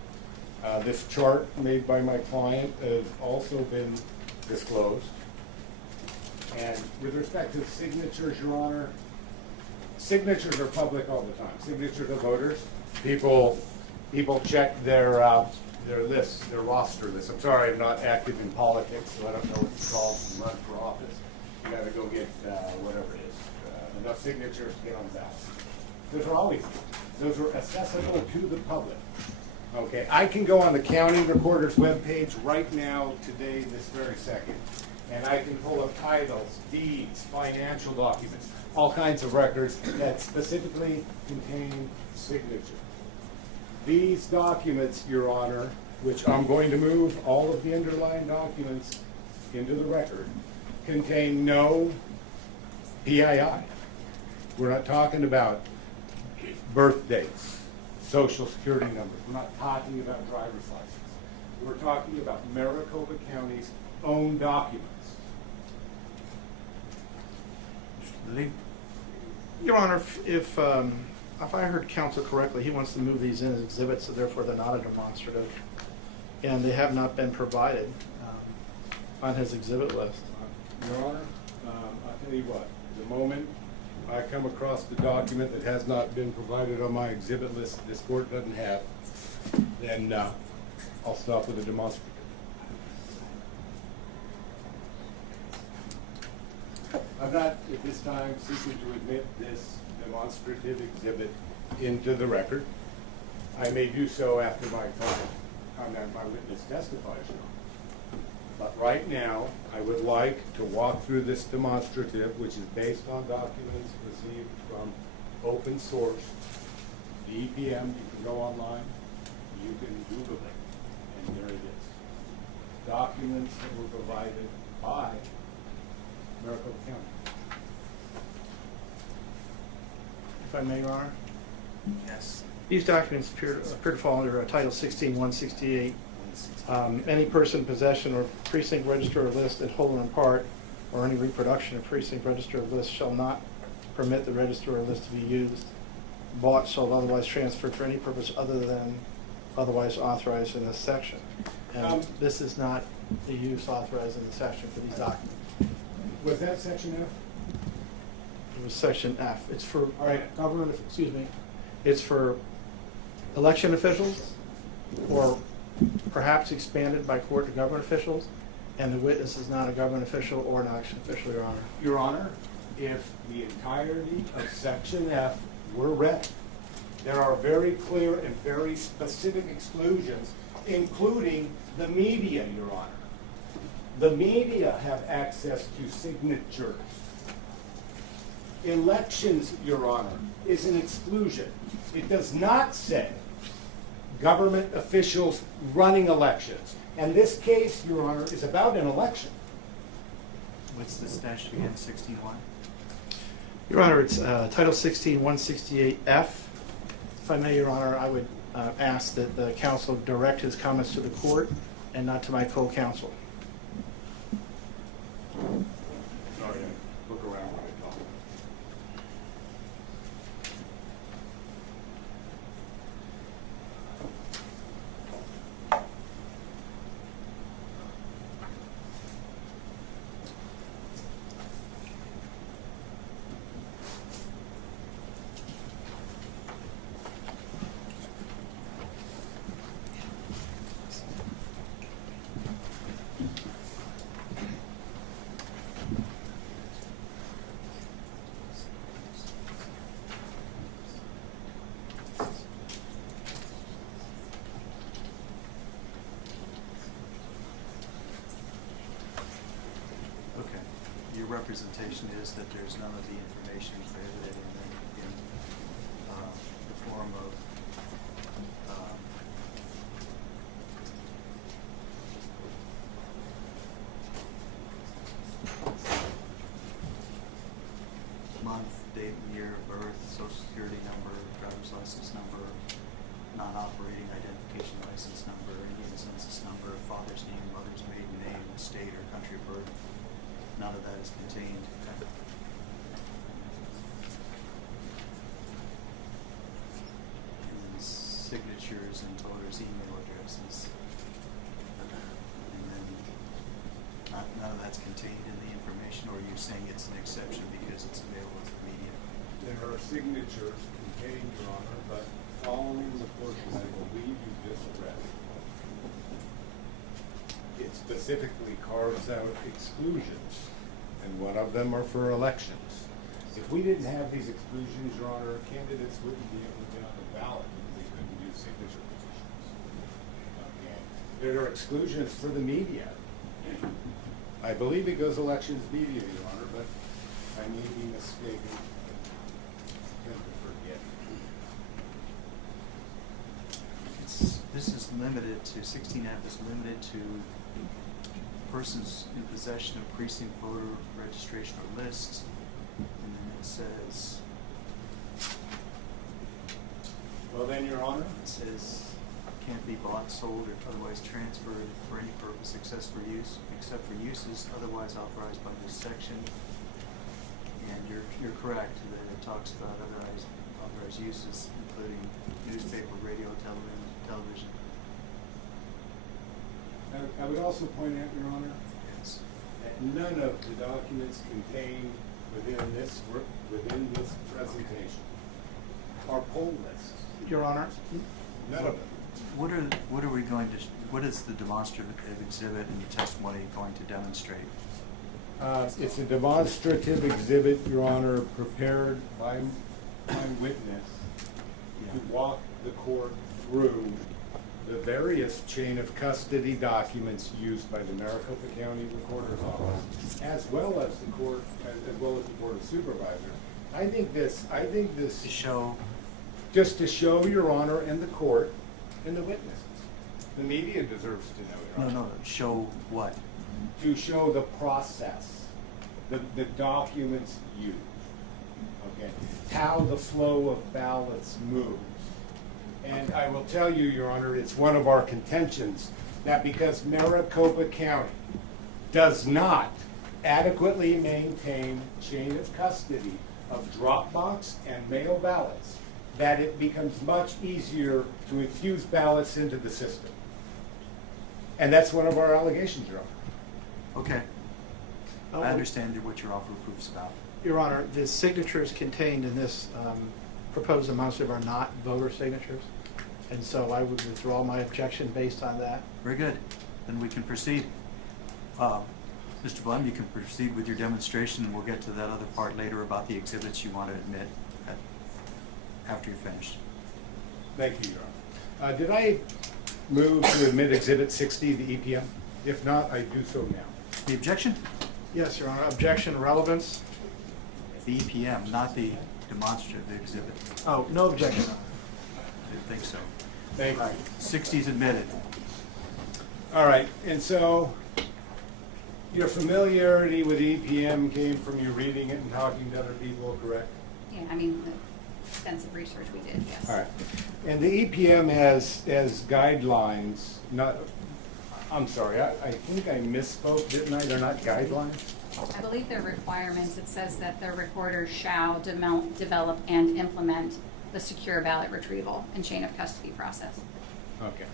This chart made by my client has also been disclosed. And with respect to signatures, Your Honor, signatures are public all the time. Signatures of voters, people check their lists, their roster lists. I'm sorry, I'm not active in politics, so I don't know what it's called to run for office. You got to go get whatever it is, enough signatures to get on the ballot. Those are accessible to the public. Okay, I can go on the county recorder's webpage right now, today, this very second, and I can pull up titles, deeds, financial documents, all kinds of records that specifically contain signatures. These documents, Your Honor, which I'm going to move all of the underlying documents into the record, contain no PII. We're not talking about birth dates, social security numbers. We're not talking about driver's license. We're talking about Maricopa County's own documents. Your Honor, if I heard counsel correctly, he wants to move these in as exhibits, so therefore they're not a demonstrative, and they have not been provided on his exhibit list. Your Honor, I'll tell you what, the moment I come across the document that has not been provided on my exhibit list this court doesn't have, then I'll stop with a demonstrative. I'm not at this time seeking to admit this demonstrative exhibit into the record. I may do so after my witness testifies. But right now, I would like to walk through this demonstrative, which is based on documents received from open source, the EPM. You can go online, you can Google it, and there it is. Documents that were provided by Maricopa County. If I may, Your Honor. Yes. These documents appear to fall under Title 16-168. Any person in possession or precinct register or list in whole or in part, or any reproduction of precinct register or list shall not permit the register or list to be used, bought, sold, otherwise transferred for any purpose other than otherwise authorized in this section. And this is not the use authorized in the section for these documents. Was that section F? It was section F. It's for All right. government, it's for election officials, or perhaps expanded by court to government officials, and the witness is not a government official or an election official, Your Honor. Your Honor, if the entirety of section F were read, there are very clear and very specific exclusions, including the media, Your Honor. The media have access to signatures. Elections, Your Honor, is an exclusion. It does not say government officials running elections. And this case, Your Honor, is about an election. What's the statute again, 61? Your Honor, it's Title 16-168F. If I may, Your Honor, I would ask that the counsel direct his comments to the court and not to my co-counsel. Sorry, I look around when I talk. representation is that there's none of the information prohibited in the form of month, date, and year of birth, social security number, driver's license number, non-operating identification license number, Indian census number, father's name, mother's maiden name, state or country of birth. None of that is contained. And then signatures and voters' email addresses. And then none of that's contained in the information, or are you saying it's an exception because it's available to the media? There are signatures contained, Your Honor, but following the portion I believe you just read, it specifically carves out exclusions, and one of them are for elections. If we didn't have these exclusions, Your Honor, candidates wouldn't be able to get on the ballot because they couldn't use signature petitions. Okay. There are exclusions for the media. I believe it goes elections media, Your Honor, but I may be mistaken. This is limited to, 16F is limited to persons in possession of precinct voter registration or lists. And then it says, Well then, Your Honor, can't be bought, sold, or otherwise transferred for any purpose except for uses otherwise authorized by this section. And you're correct that it talks about authorized uses, including newspaper, radio, television. I would also point out, Your Honor, Yes. that none of the documents contained within this presentation are poll lists. Your Honor, None of them. What are we going to? What is the demonstrative exhibit in the testimony going to demonstrate? It's a demonstrative exhibit, Your Honor, prepared by my witness to walk the court through the various chain of custody documents used by the Maricopa County Recorder's Office, as well as the Board of Supervisors. I think this To show. just to show Your Honor and the court and the witnesses. The media deserves to know, Your Honor. No. Show what? To show the process, the documents used, okay, how the flow of ballots moves. And I will tell you, Your Honor, it's one of our contentions that because Maricopa County does not adequately maintain chain of custody of drop box and mail ballots, that it becomes much easier to infuse ballots into the system. And that's one of our allegations, Your Honor. Okay. I understand what your offer of proof's about. Your Honor, the signatures contained in this proposed demonstrative are not voter signatures, and so I would withdraw my objection based on that. Very good. Then we can proceed. Mr. Blum, you can proceed with your demonstration, and we'll get to that other part later about the exhibits you want to admit after you're finished. Thank you, Your Honor. Did I move to admit Exhibit 60, the EPM? If not, I do so now. The objection? Yes, Your Honor. Objection, relevance? The EPM, not the demonstrative exhibit. Oh, no objection. I didn't think so. Thank you. 60 is admitted. All right, and so your familiarity with EPM came from you reading it and talking to other people, correct? Yeah, I mean, the extensive research we did, yes. All right. And the EPM has guidelines, I'm sorry, I think I misspoke, didn't I? They're not guidelines? I believe their requirements, it says that the recorder shall develop and implement the secure ballot retrieval and chain of custody process. Okay.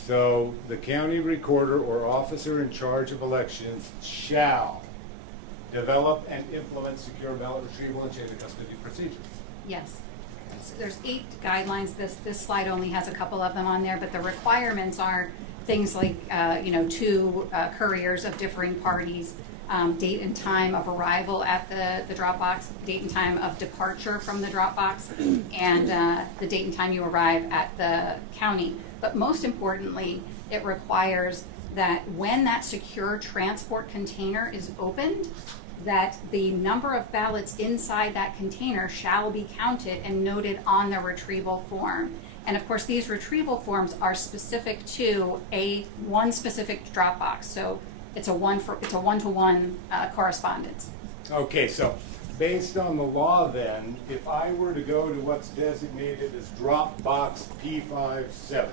So the county recorder or officer in charge of elections shall develop and implement secure ballot retrieval and chain of custody procedures. Yes. So there's 8 guidelines. This slide only has a couple of them on there, but the requirements are things like, 2 couriers of differing parties, date and time of arrival at the drop box, date and time of departure from the drop box, and the date and time you arrive at the county. But most importantly, it requires that when that secure transport container is opened, that the number of ballots inside that container shall be counted and noted on the retrieval form. And of course, these retrieval forms are specific to one specific drop box. So it's a one-to-one correspondence. Okay, so based on the law then, if I were to go to what's designated as drop box P57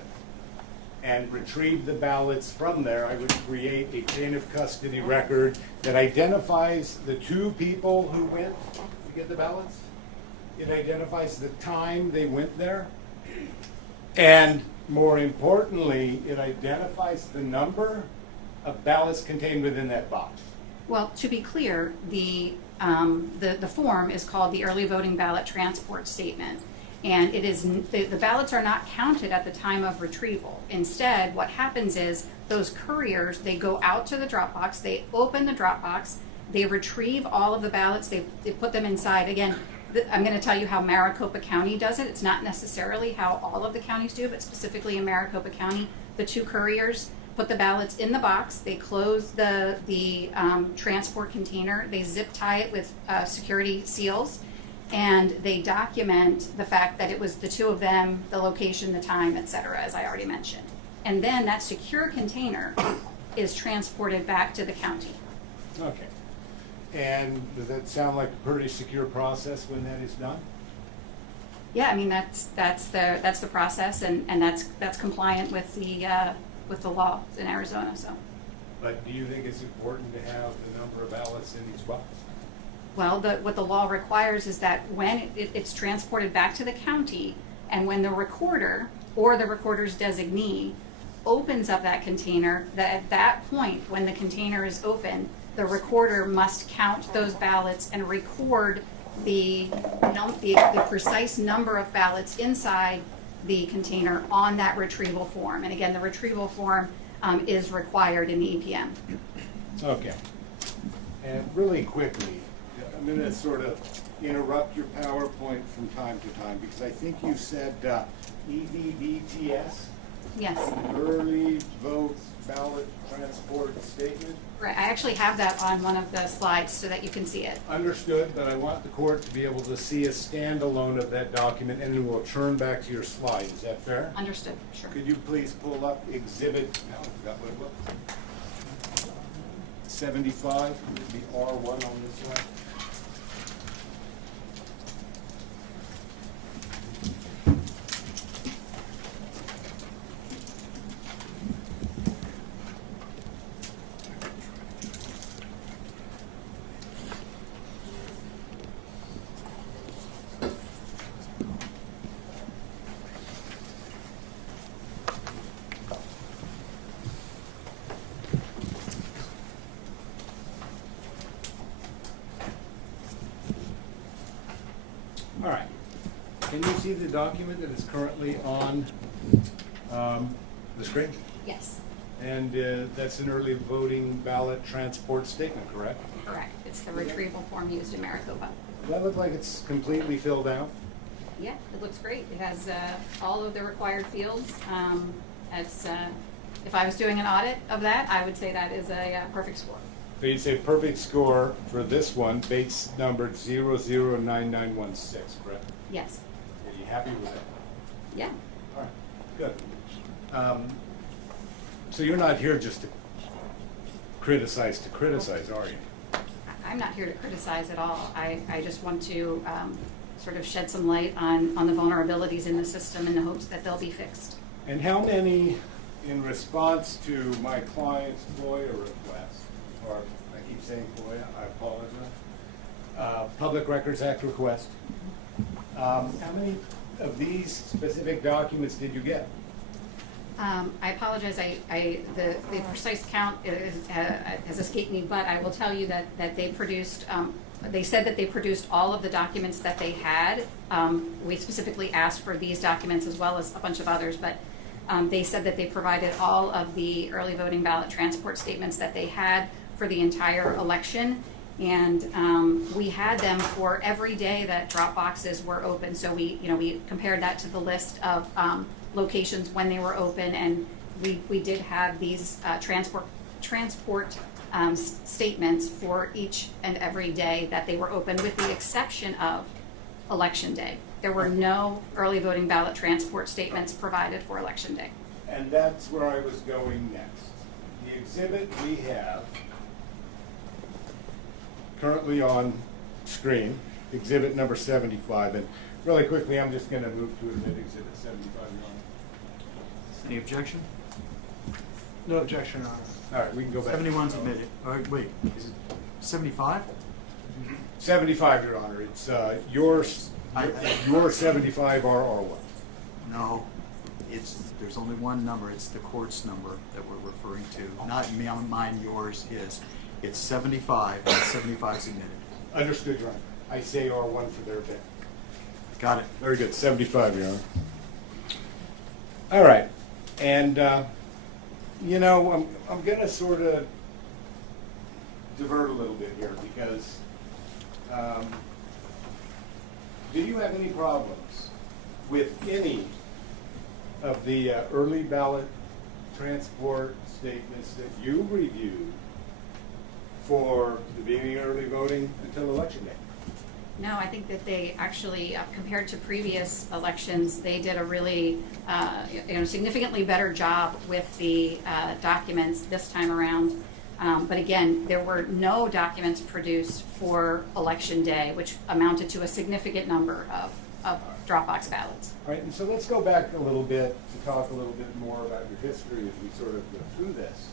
and retrieve the ballots from there, I would create a chain of custody record that identifies the two people who went to get the ballots. It identifies the time they went there. And more importantly, it identifies the number of ballots contained within that box. Well, to be clear, the form is called the early voting ballot transport statement. And it is the ballots are not counted at the time of retrieval. Instead, what happens is those couriers, they go out to the drop box, they open the drop box, they retrieve all of the ballots, they put them inside. Again, I'm going to tell you how Maricopa County does it. It's not necessarily how all of the counties do, but specifically in Maricopa County, the two couriers put the ballots in the box, they close the transport container, they zip tie it with security seals, and they document the fact that it was the two of them, the location, the time, etc., as I already mentioned. And then that secure container is transported back to the county. Okay. And does that sound like a pretty secure process when that is done? Yeah, I mean that's the process, and that's compliant with the law in Arizona. So. But do you think it's important to have the number of ballots in each box? Well, what the law requires is that when it's transported back to the county, and when the recorder or the recorder's designee opens up that container, that at that point, when the container is open, the recorder must count those ballots and record the precise number of ballots inside the container on that retrieval form. And again, the retrieval form is required in the EPM. Okay. And really quickly, I'm going to sort of interrupt your PowerPoint from time to time because I think you said EVBTS? Yes. Early vote ballot transport statement? Right. I actually have that on one of the slides so that you can see it. Understood, but I want the court to be able to see a standalone of that document, and then we'll turn back to your slide. Is that fair? Understood. Sure. Could you please pull up exhibit, now I forgot what it was. 75, the R1 on this side. All right. Can you see the document that is currently on the screen? Yes. And that's an early voting ballot transport statement, correct? Correct. It's the retrieval form used in Maricopa. Does that look like it's completely filled out? Yeah, it looks great. It has all of the required fields. If I was doing an audit of that, I would say that is a perfect score. So you'd say perfect score for this one, base numbered 009916, correct? Yes. Are you happy with that? Yeah. All right, good. So you're not here just to criticize, are you? I'm not here to criticize at all. I just want to sort of shed some light on the vulnerabilities in the system in the hopes that they'll be fixed. And how many, in response to my client's FOIA request, or I keep saying FOIA, I apologize, Public Records Act request, how many of these specific documents did you get? I apologize. The precise count has escaped me, but I will tell you that they produced. They said that they produced all of the documents that they had. We specifically asked for these documents as well as a bunch of others, but they said that they provided all of the early voting ballot transport statements that they had for the entire election. And we had them for every day that drop boxes were open. So we compared that to the list of locations when they were open, and we did have these transport statements for each and every day that they were open, with the exception of Election Day. There were no early voting ballot transport statements provided for Election Day. And that's where I was going next. The exhibit we have currently on screen, exhibit number 75, and really quickly, I'm just going to move to admit exhibit 75, Your Honor. Any objection? No objection, Your Honor. All right, we can go back. 71's admitted. All right, wait, is it 75? 75, Your Honor. It's yours. Your 75 are our one. No, there's only one number. It's the court's number that we're referring to. Not mine, yours, his. It's 75, and 75's admitted. Understood, Your Honor. I say R1 for their benefit. Got it. Very good. 75, Your Honor. All right. And, you know, I'm going to sort of divert a little bit here because do you have any problems with any of the early ballot transport statements that you reviewed for the beginning of early voting until Election Day? No, I think that they actually, compared to previous elections, they did a really, significantly better job with the documents this time around. But again, there were no documents produced for Election Day, which amounted to a significant number of Dropbox ballots. All right, and so let's go back a little bit to talk a little bit more about your history as we sort of go through this.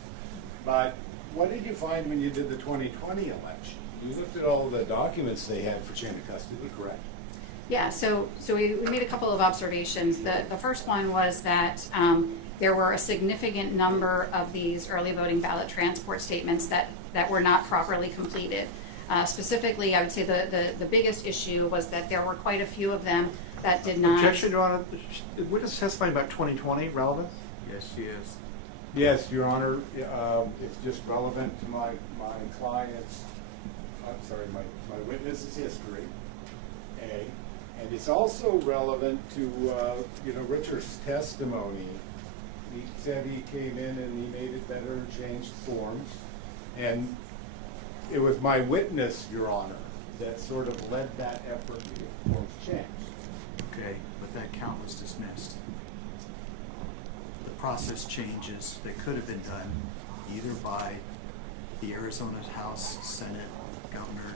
But what did you find when you did the 2020 election? You looked at all the documents they had for chain of custody, correct? Yeah, so we made a couple of observations. The first one was that there were a significant number of these early voting ballot transport statements that were not properly completed. Specifically, I would say the biggest issue was that there were quite a few of them that did not. Objection, Your Honor. We're just testifying about 2020 relevant? Yes, she is. Yes, Your Honor. It's just relevant to my client's, I'm sorry, my witness's history, A. And it's also relevant to, Richard's testimony. He said he came in and he made it better and changed forms. And it was my witness, Your Honor, that sort of led that effort to get forms changed. Okay, but that count was dismissed. The process changes that could have been done either by the Arizona House, Senate, Governor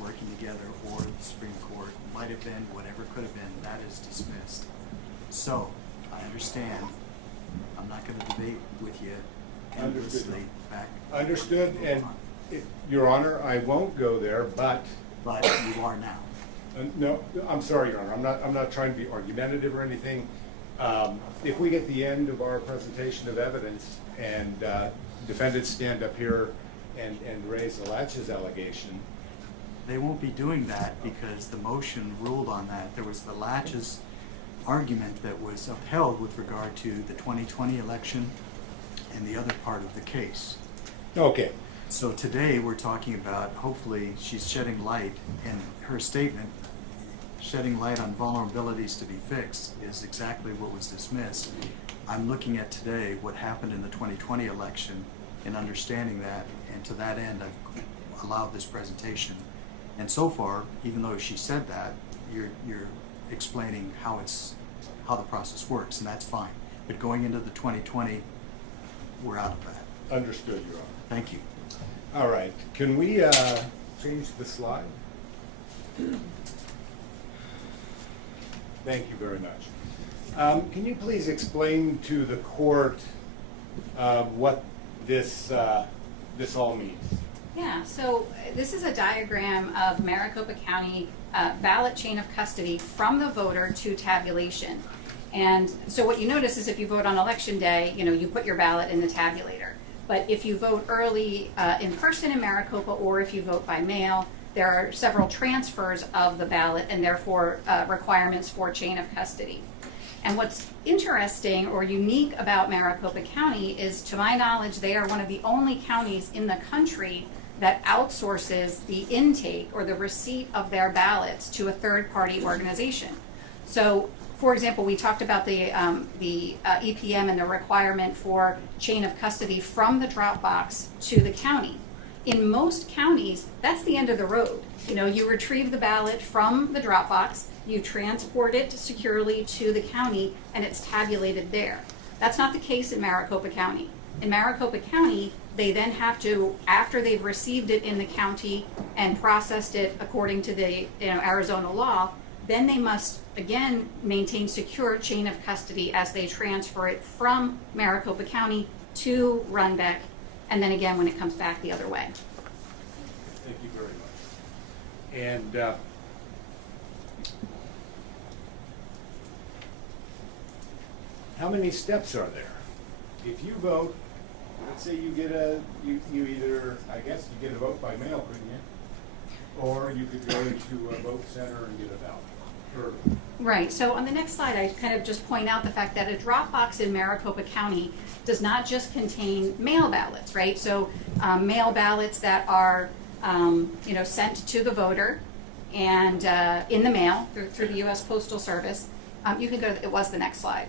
working together, or the Supreme Court. Might have been, whatever could have been, that is dismissed. So, I understand. I'm not going to debate with you endlessly back. Understood, and Your Honor, I won't go there, but you are now. no, I'm sorry, Your Honor. I'm not trying to be argumentative or anything. If we get the end of our presentation of evidence and defendants stand up here and raise the laches allegation, They won't be doing that because the motion ruled on that. There was the laches argument that was upheld with regard to the 2020 election and the other part of the case. okay. So today we're talking about, hopefully she's shedding light, and her statement, shedding light on vulnerabilities to be fixed, is exactly what was dismissed. I'm looking at today what happened in the 2020 election and understanding that, and to that end I've allowed this presentation. And so far, even though she said that, you're explaining how the process works, and that's fine. But going into the 2020, we're out of that. Understood, Your Honor. Thank you. All right. Can we change the slide? Thank you very much. Can you please explain to the court what this all means? Yeah, so this is a diagram of Maricopa County ballot chain of custody from the voter to tabulation. And so what you notice is if you vote on election day, you put your ballot in the tabulator. But if you vote early in person in Maricopa, or if you vote by mail, there are several transfers of the ballot and therefore requirements for chain of custody. And what's interesting or unique about Maricopa County is, to my knowledge, they are one of the only counties in the country that outsources the intake or the receipt of their ballots to a third-party organization. So for example, we talked about the EPM and the requirement for chain of custody from the drop box to the county. In most counties, that's the end of the road. You know, you retrieve the ballot from the drop box, you transport it securely to the county, and it's tabulated there. That's not the case in Maricopa County. In Maricopa County, they then have to, after they've received it in the county and processed it according to the Arizona law, then they must again maintain secure chain of custody as they transfer it from Maricopa County to Runbeck, and then again when it comes back the other way. Thank you very much. And how many steps are there? If you vote, let's say you get you either, I guess you get a vote by mail, couldn't you? Or you could go to a vote center and get a ballot. Right, so on the next slide, I kind of just point out the fact that a drop box in Maricopa County does not just contain mail ballots, right? So mail ballots that are, sent to the voter and in the mail through the U.S. Postal Service. You can go to, it was the next slide.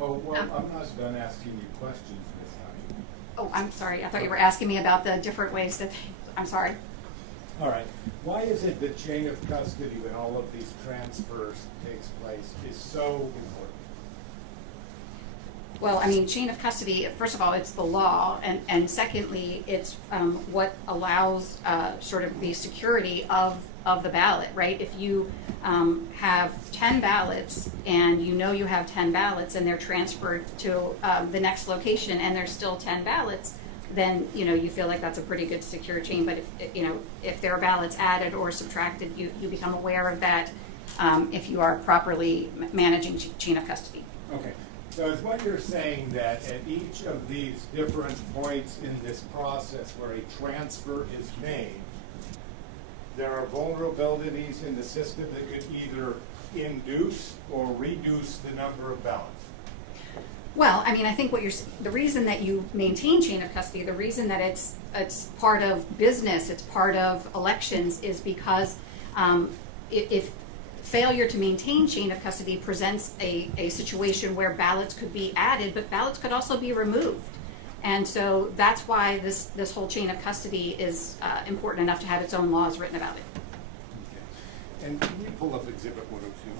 Oh, well, I'm not done asking you questions, Ms. Honey. Oh, I'm sorry, I thought you were asking me about the different ways that, I'm sorry. All right. Why is it that chain of custody when all of these transfers takes place is so important? Well, I mean, chain of custody, first of all, it's the law, and secondly, it's what allows sort of the security of the ballot, right? If you have 10 ballots and you know you have 10 ballots and they're transferred to the next location and there's still 10 ballots, then you feel like that's a pretty good secure chain. But if there are ballots added or subtracted, you become aware of that if you are properly managing chain of custody. Okay. So is what you're saying that at each of these different points in this process where a transfer is made, there are vulnerabilities in the system that could either induce or reduce the number of ballots? Well, I mean, I think the reason that you maintain chain of custody, the reason that it's part of business, it's part of elections, is because if failure to maintain chain of custody presents a situation where ballots could be added, but ballots could also be removed. And so that's why this whole chain of custody is important enough to have its own laws written about it. Okay. And can you pull up Exhibit 102?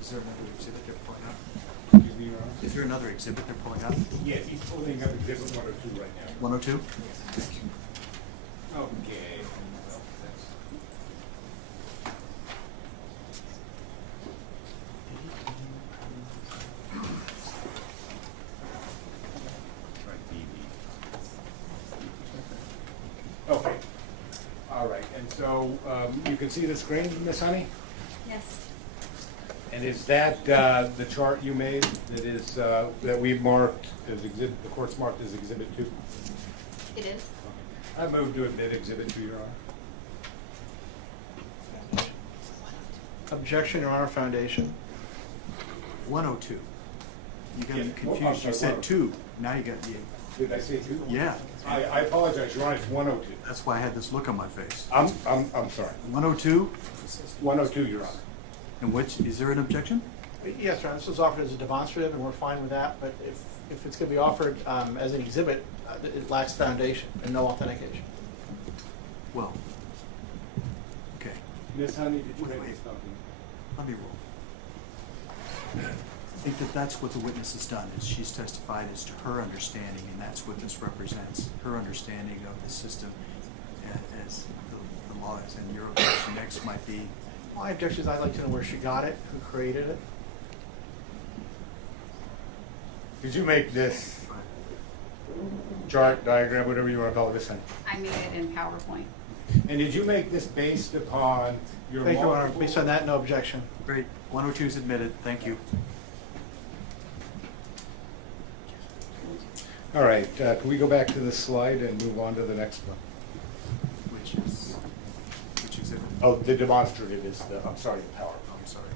Is there another exhibit they're pulling up? Excuse me, Your Honor? Is there another exhibit they're pulling up? Yeah, he's pulling up Exhibit 102 right now. 102? Okay. Well, that's... Okay. All right. And so you can see the screen, Miss Honey? Yes. And is that the chart you made that is that we marked as exhibit? The court's marked as Exhibit 2. It is. I move to admit Exhibit 2, Your Honor. Objection, Your Honor, foundation. 102. You got me Yeah. confused. Oh, I'm You sorry, said 102. 2. Now you got the. Did I say 2? Yeah. I apologize, Your Honor. It's 102. That's why I had this look on my face. I'm sorry. 102? 102, Your Honor. And which, is there an objection? Yes, Your Honor, this was offered as a demonstrative, and we're fine with that, but if it's going to be offered as an exhibit, it lacks foundation and no authentication. Well, okay. Miss Honey, did you Wait, make wait. this something? Let me roll. I think that's what the witness has done, is she's testified as to her understanding, and that's what this represents, her understanding of the system as the law is. And your objection next might be, My objection is I'd like to know where she got it, who created it. Did you make this chart, diagram, whatever you want to call it, Miss Honey? I made it in PowerPoint. And did you make this based upon your Thank you, Your Honor. multiple- Based on that, no objection. great, 102 is admitted, thank you. All right, can we go back to this slide and move on to the next one? Oh, the demonstrative is the, I'm sorry, the PowerPoint. I'm sorry.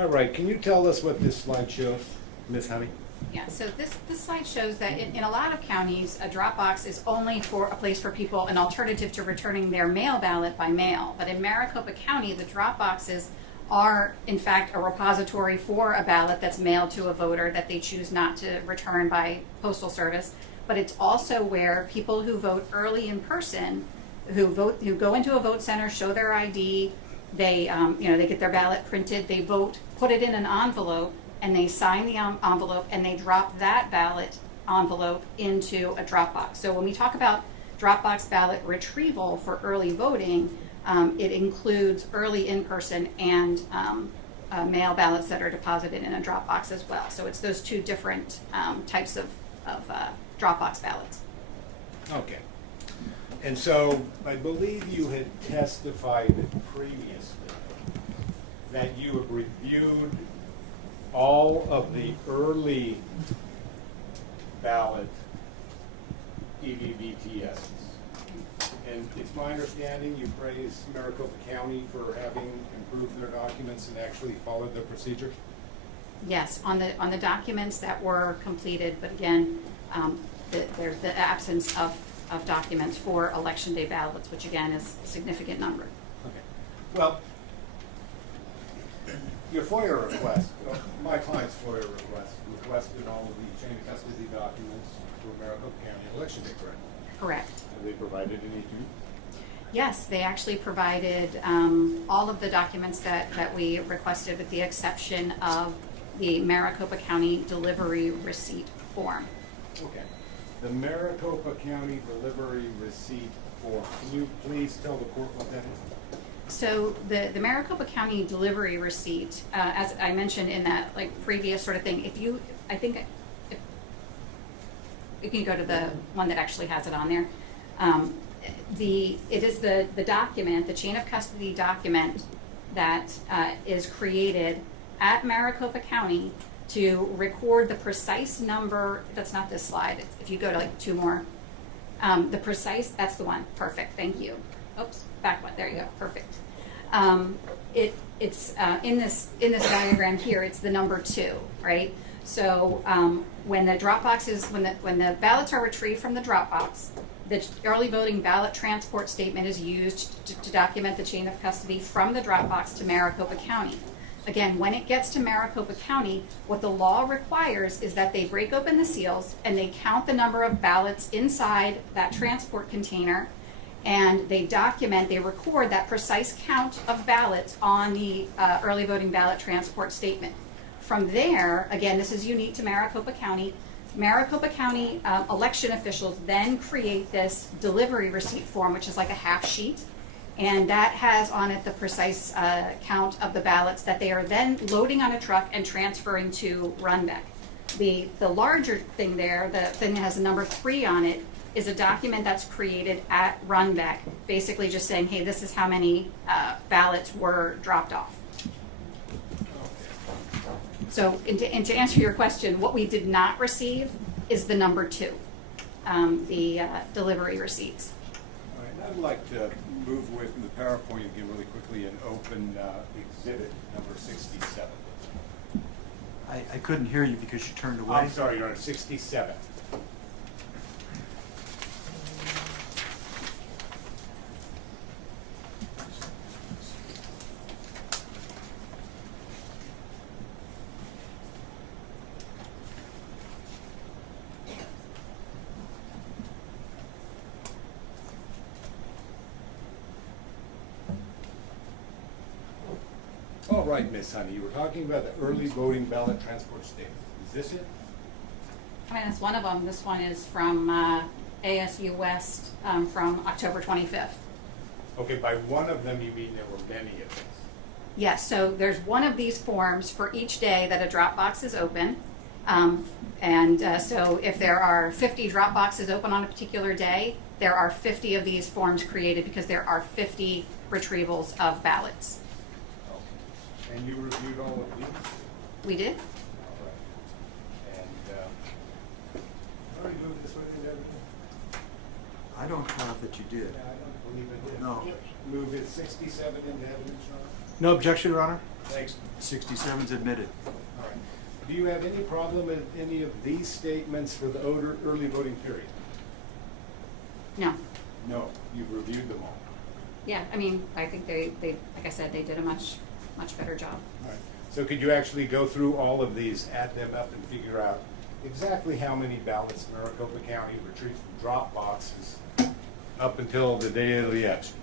All right, can you tell us what this slide shows, Ms. Honey? Yeah, so this slide shows that in a lot of counties, a drop box is only for a place for people, an alternative to returning their mail ballot by mail. But in Maricopa County, the drop boxes are in fact a repository for a ballot that's mailed to a voter that they choose not to return by postal service. But it's also where people who vote early in person, who go into a vote center, show their ID, they they get their ballot printed, they vote, put it in an envelope, and they sign the envelope, and they drop that ballot envelope into a drop box. So when we talk about drop box ballot retrieval for early voting, it includes early in-person and mail ballots that are deposited in a drop box as well. So it's those two different types of drop box ballots. Okay. And so I believe you had testified previously that you have reviewed all of the early ballot EVVTSs. And it's my understanding you praise Maricopa County for having improved their documents and actually followed the procedure? Yes, on the documents that were completed, but again, there's the absence of documents for election day ballots, which again is a significant number. Okay. Well, your FOIA request, my client's FOIA request, requested all of the chain of custody documents for Maricopa County election day, correct? Correct. Have they provided any to you? Yes, they actually provided all of the documents that we requested, with the exception of the Maricopa County delivery receipt form. Okay. The Maricopa County delivery receipt form, can you please tell the court what that is? So the Maricopa County delivery receipt, as I mentioned in that previous sort of thing, if you can go to the one that actually has it on there. It is the document, the chain of custody document that is created at Maricopa County to record the precise number. That's not this slide. If you go to two more, the precise, that's the one. Perfect. Thank you. Oops, back one. There you go. Perfect. It's in this diagram here. It's the number 2, right? So when the drop box is when the ballots are retrieved from the drop box, the early voting ballot transport statement is used to document the chain of custody from the drop box to Maricopa County. Again, when it gets to Maricopa County, what the law requires is that they break open the seals and they count the number of ballots inside that transport container, and they record that precise count of ballots on the early voting ballot transport statement. From there, again, this is unique to Maricopa County. Maricopa County election officials then create this delivery receipt form, which is like a half sheet, and that has on it the precise count of the ballots that they are then loading on a truck and transferring to Runbeck. The larger thing there, the thing that has the number 3 on it, is a document that's created at Runbeck, basically just saying, hey, this is how many ballots were dropped off. So, and to answer your question, what we did not receive is the number 2, the delivery receipts. All right, I'd like to move away from the PowerPoint again really quickly and open exhibit number 67. I couldn't hear you because you turned away. I'm sorry, Your Honor, 67. All right, Miss Honey, you were talking about the early voting ballot transport statement. Is this it? I mean, that's one of them. This one is from ASU West from October 25th. Okay, by one of them you mean there were many of these? Yes, so there's one of these forms for each day that a drop box is open. So if there are 50 drop boxes open on a particular day, there are 50 of these forms created because there are 50 retrievals of ballots. Okay. And you reviewed all of these? We did? All right. I don't have that you did. Yeah, I don't believe I did. No. Move it 67 into evidence, Your Honor. No objection, Your Honor? Thanks. 67's admitted. All right. Do you have any problem with any of these statements for the early voting period? No. No, you've reviewed them all. Yeah, I mean, I think they like I said, they did a much better job. All right. So could you actually go through all of these, add them up, and figure out exactly how many ballots Maricopa County retrieved from drop boxes up until the day of the election?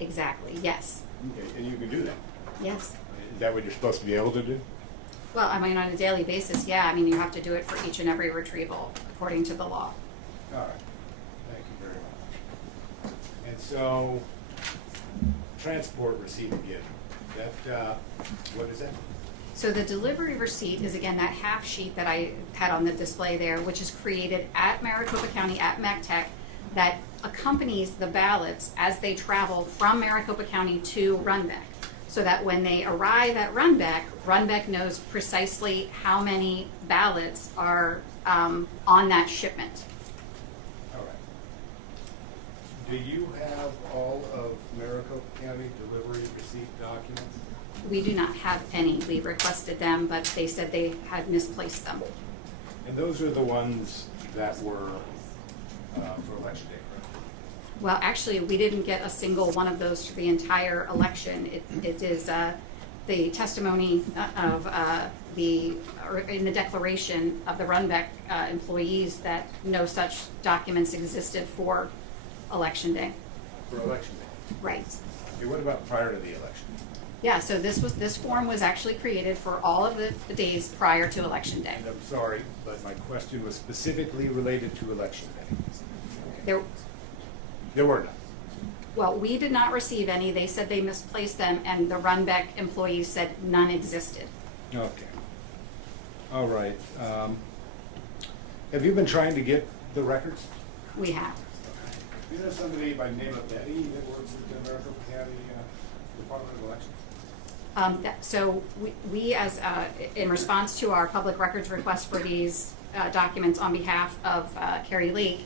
Exactly, yes. Okay, and you can do that. Yes. Is that what you're supposed to be able to do? Well, I mean, on a daily basis, yeah. I mean, you have to do it for each and every retrieval according to the law. All right. Thank you very much. And so, transport receipt again. That, what is that? So the delivery receipt is, again, that half sheet that I had on the display there, which is created at Maricopa County, at MECTEC, that accompanies the ballots as they travel from Maricopa County to Runbeck. So that when they arrive at Runbeck knows precisely how many ballots are on that shipment. All right. Do you have all of Maricopa County delivery receipt documents? We do not have any. We requested them, but they said they had misplaced them. And those are the ones that were for election day, correct? Well, actually, we didn't get a single one of those for the entire election. It is the testimony of in the declaration of the Runbeck employees that no such documents existed for election day. For election day. Right. Okay, what about prior to the election? Yeah, so this form was actually created for all of the days prior to election day. And I'm sorry, but my question was specifically related to election day. There were none. Well, we did not receive any. They said they misplaced them, and the Runbeck employees said none existed. Okay. All right. Have you been trying to get the records? We have. Do you know somebody by the name of Betty that works at the Maricopa County Department of Elections? So we as in response to our public records request for these documents on behalf of Kari Lake,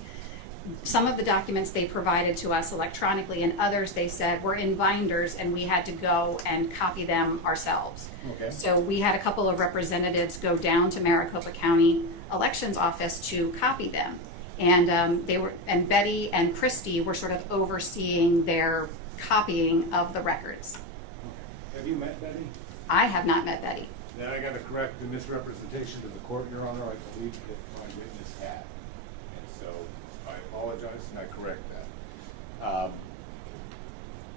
some of the documents they provided to us electronically, and others they said were in binders, and we had to go and copy them ourselves. Okay. So we had a couple of representatives go down to Maricopa County Elections Office to copy them, and and Betty and Christy were sort of overseeing their copying of the records. Have you met Betty? I have not met Betty. Then I got to correct the misrepresentation to the court, Your Honor. I believe that my witness had. And so I apologize and I correct that.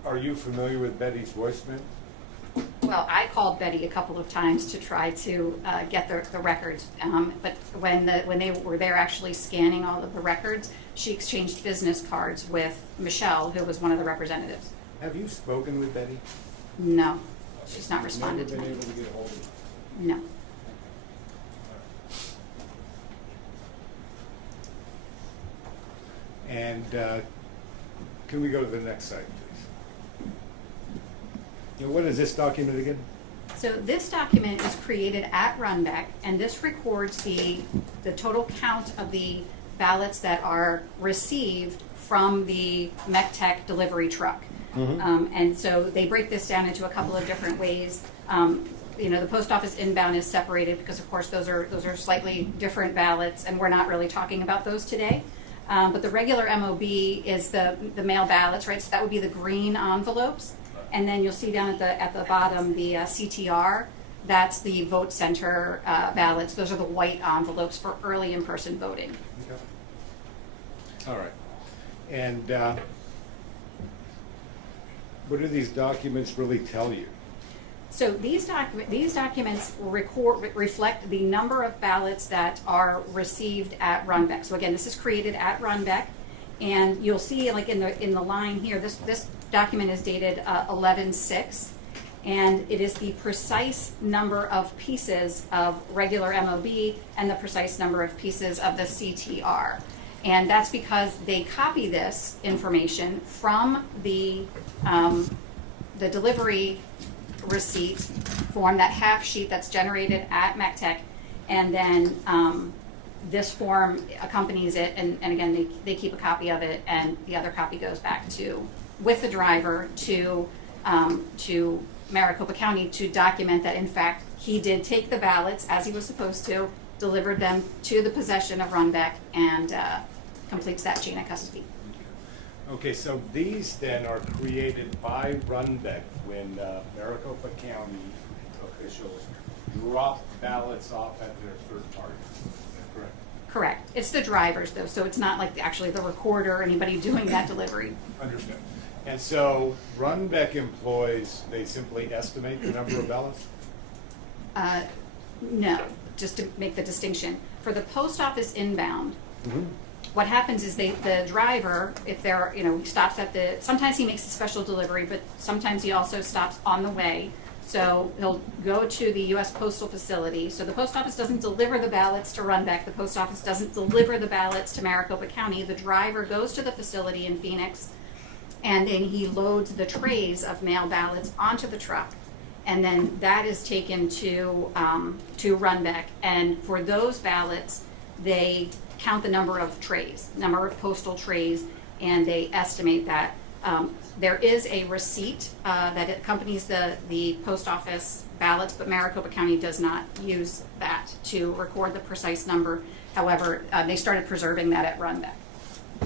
Are you familiar with Betty's voicemail? Well, I called Betty a couple of times to try to get the records, but when they were there actually scanning all of the records, she exchanged business cards with Michelle, who was one of the representatives. Have you spoken with Betty? No, she's not responded to Never me. been able to get a hold of her? No. And can we go to the next slide, please? What is this document again? So this document is created at Runbeck, and this records the total count of the ballots that are received from the MECTEC delivery truck. And so they break this down into a couple of different ways. The post office inbound is separated because, of course, those are slightly different ballots, and we're not really talking about those today. But the regular MOB is the mail ballots, right? So that would be the green envelopes. And then you'll see down at the bottom the CTR. That's the vote center ballots. Those are the white envelopes for early in-person voting. Okay. All right. And what do these documents really tell you? So these documents reflect the number of ballots that are received at Runbeck. So again, this is created at Runbeck, and you'll see, like in the line here, this document is dated 11/6, and it is the precise number of pieces of regular MOB and the precise number of pieces of the CTR. And that's because they copy this information from the delivery receipt form, that half sheet that's generated at MECTEC, and then this form accompanies it, and again, they keep a copy of it, and the other copy goes back to, with the driver, to Maricopa County to document that in fact he did take the ballots as he was supposed to, delivered them to the possession of Runbeck, and completes that chain of custody. Okay, so these then are created by Runbeck when Maricopa County officials drop ballots off at their third parties. Is that correct? Correct. It's the drivers though, so it's not like actually the recorder or anybody doing that delivery. Understood. And so Runbeck employees, they simply estimate the number of ballots? No, just to make the distinction. For the post office inbound, what happens is the driver, if they're, stops at sometimes he makes a special delivery, but sometimes he also stops on the way. So he'll go to the U.S. Postal Facility. So the post office doesn't deliver the ballots to Runbeck. The post office doesn't deliver the ballots to Maricopa County. The driver goes to the facility in Phoenix, and then he loads the trays of mail ballots onto the truck. And then that is taken to Runbeck. And for those ballots, they count the number of trays, number of postal trays, and they estimate that. There is a receipt that accompanies the post office ballots, but Maricopa County does not use that to record the precise number. However, they started preserving that at Runbeck.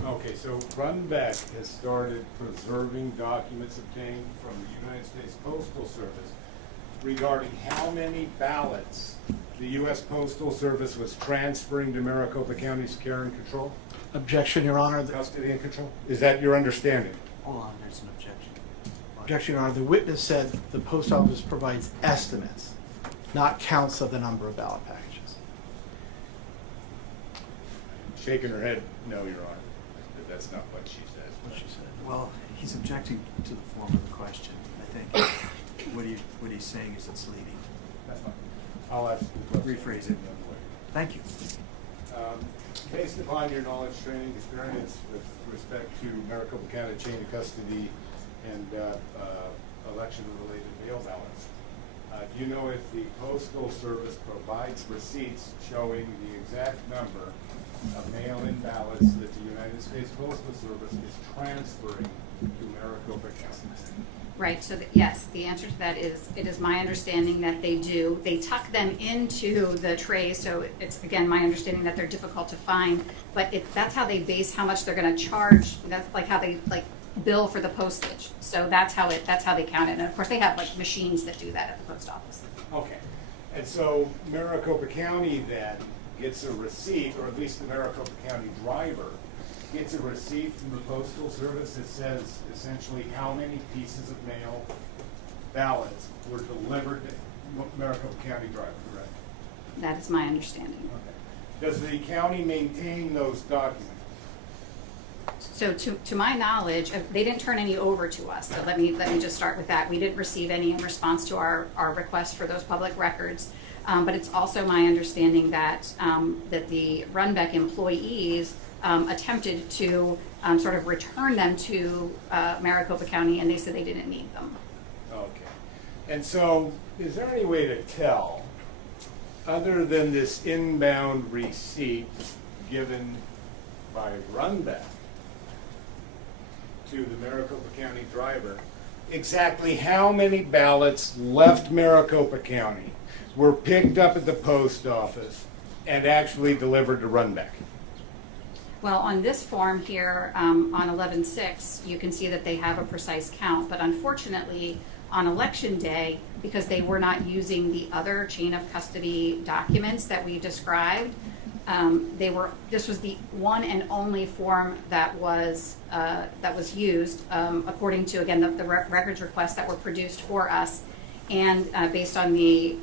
Okay, so Runbeck has started preserving documents obtained from the United States Postal Service regarding how many ballots the U.S. Postal Service was transferring to Maricopa County's care and control? Objection, Your Honor. Custody and control? Is that your understanding? Hold on, there's an objection. Objection, Your Honor. The witness said the post office provides estimates, not counts of the number of ballot packages. Shaking her head, no, Your Honor. That's not what she said. What she said. Well, he's objecting to the form of the question. I think what he's saying is it's leading. That's fine. I'll ask the question. Rephrase it. another way. Thank you. Based upon your knowledge, training, experience with respect to Maricopa County chain of custody and election-related mail ballots, do you know if the Postal Service provides receipts showing the exact number of mail-in ballots that the United States Postal Service is transferring to Maricopa County? Right, so yes, the answer to that is, it is my understanding that they do. They tuck them into the trays, so it's, again, my understanding that they're difficult to find, but that's how they base how much they're gonna charge. That's like how they bill for the postage. So that's how they count it. And of course, they have machines that do that at the post office. Okay, and so Maricopa County then gets a receipt, or at least the Maricopa County driver gets a receipt from the Postal Service that says essentially how many pieces of mail ballots were delivered to Maricopa County driver, correct? That is my understanding. Okay. Does the county maintain those documents? So to my knowledge, they didn't turn any over to us. So let me just start with that. We didn't receive any in response to our request for those public records. But it's also my understanding that that the Runbeck employees attempted to sort of return them to Maricopa County, and they said they didn't need them. Okay. And so is there any way to tell, other than this inbound receipt given by Runbeck to the Maricopa County driver, exactly how many ballots left Maricopa County, were picked up at the post office, and actually delivered to Runbeck? Well, on this form here, on 11/6, you can see that they have a precise count, but unfortunately, on election day, because they were not using the other chain of custody documents that we described, this was the one and only form that was used, according to, again, the records requests that were produced for us, and based on the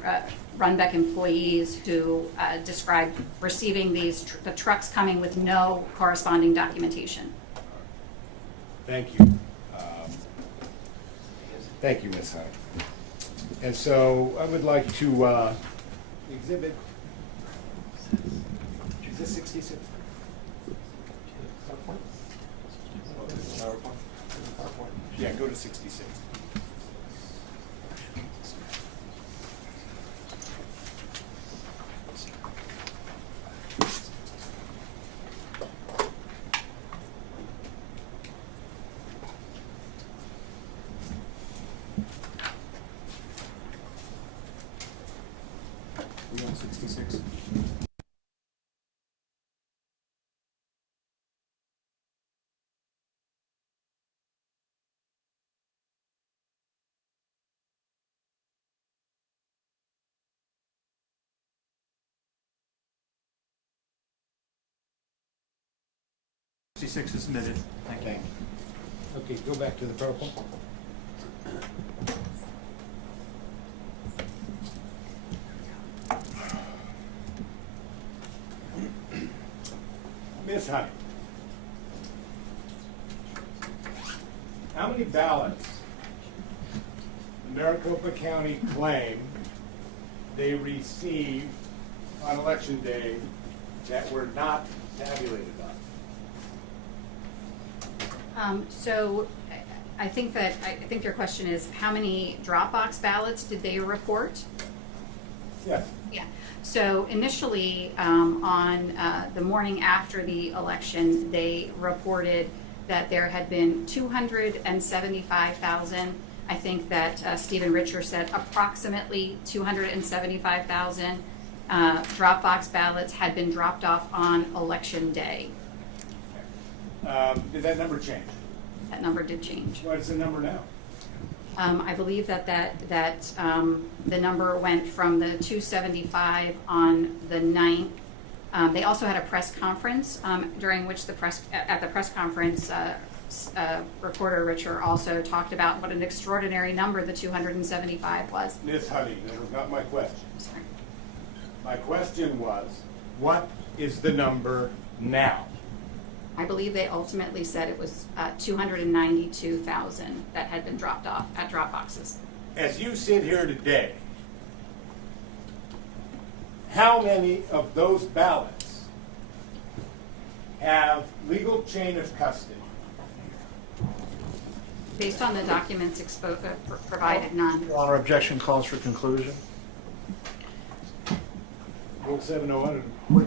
Runbeck employees who described receiving the trucks coming with no corresponding documentation. Thank you. Thank you, Ms. Hunt. And so I would like to exhibit, is this 66? Yeah, go to 66. 66 is admitted. Thank you. Thank you. Okay, go back to the purple. Miss Honey, how many ballots Maricopa County claim they received on election day that were not tabulated on? So I think your question is how many Dropbox ballots did they report? Yes. Yeah. So initially, on the morning after the election, they reported that there had been 275,000. I think that Stephen Richer said approximately 275,000 Dropbox ballots had been dropped off on election day. Did that number change? That number did change. What is the number now? I believe that the number went from the 275 on the 9th. They also had a press conference during which at the press conference, Recorder Richer also talked about what an extraordinary number the 275 was. Ms. Honey, that was not my question. Sorry. My question was, what is the number now? I believe they ultimately said it was 292,000 that had been dropped off at Dropboxes. As you sit here today, how many of those ballots have legal chain of custody? Based on the documents provided, none. Your Honor, objection calls for conclusion. Rule 701. Wait.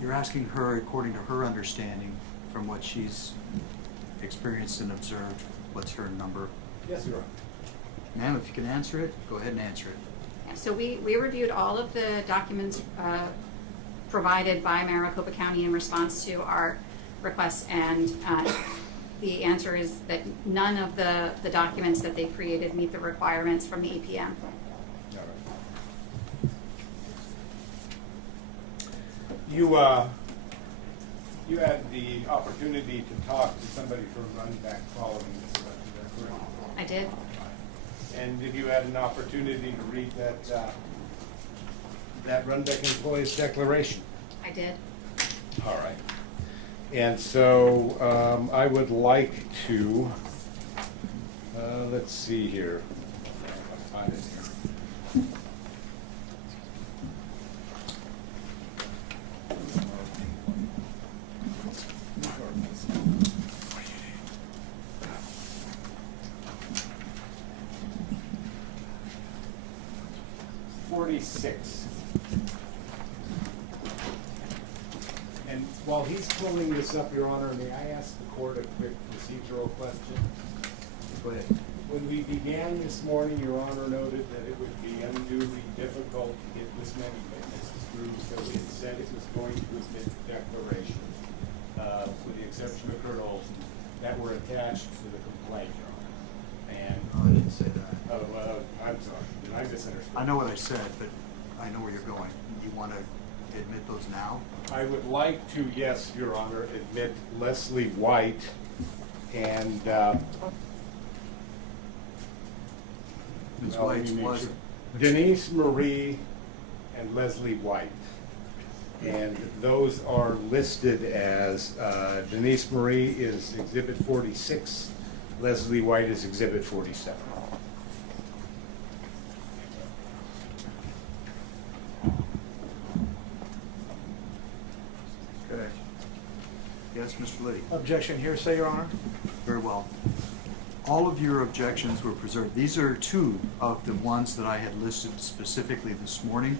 You're asking her, according to her understanding, from what she's experienced and observed, what's her number? Yes, Your Honor. Ma'am, if you can answer it, go ahead and answer it. Yeah, so we reviewed all of the documents provided by Maricopa County in response to our requests, and the answer is that none of the documents that they created meet the requirements from the EPM. You had the opportunity to talk to somebody from Runback following this election, is that correct? I did. And did you have an opportunity to read that Runback employee's declaration? I did. All right. And so I would like to, let's see here. I'll find it here. And while he's pulling this up, Your Honor, may I ask the court a quick procedural question? Go ahead. When we began this morning, Your Honor noted that it would be unduly difficult to get this many witnesses through, so it said it was going to admit declarations, with the exception of Kurt Olson, that were attached to the complaint, Your Honor. And I didn't say that. I'm sorry, did I misunderstand? I know what I said, but I know where you're going. You want to admit those now? I would like to, yes, Your Honor, admit Leslie White and Ms. well, let White's me make was, sure. Denise Marie and Leslie White. And those are listed as Denise Marie is Exhibit 46, Leslie White is Exhibit 47. okay. Yes, Mr. Liddy? Objection hearsay, Your Honor. Very well. All of your objections were preserved. These are two of the ones that I had listed specifically this morning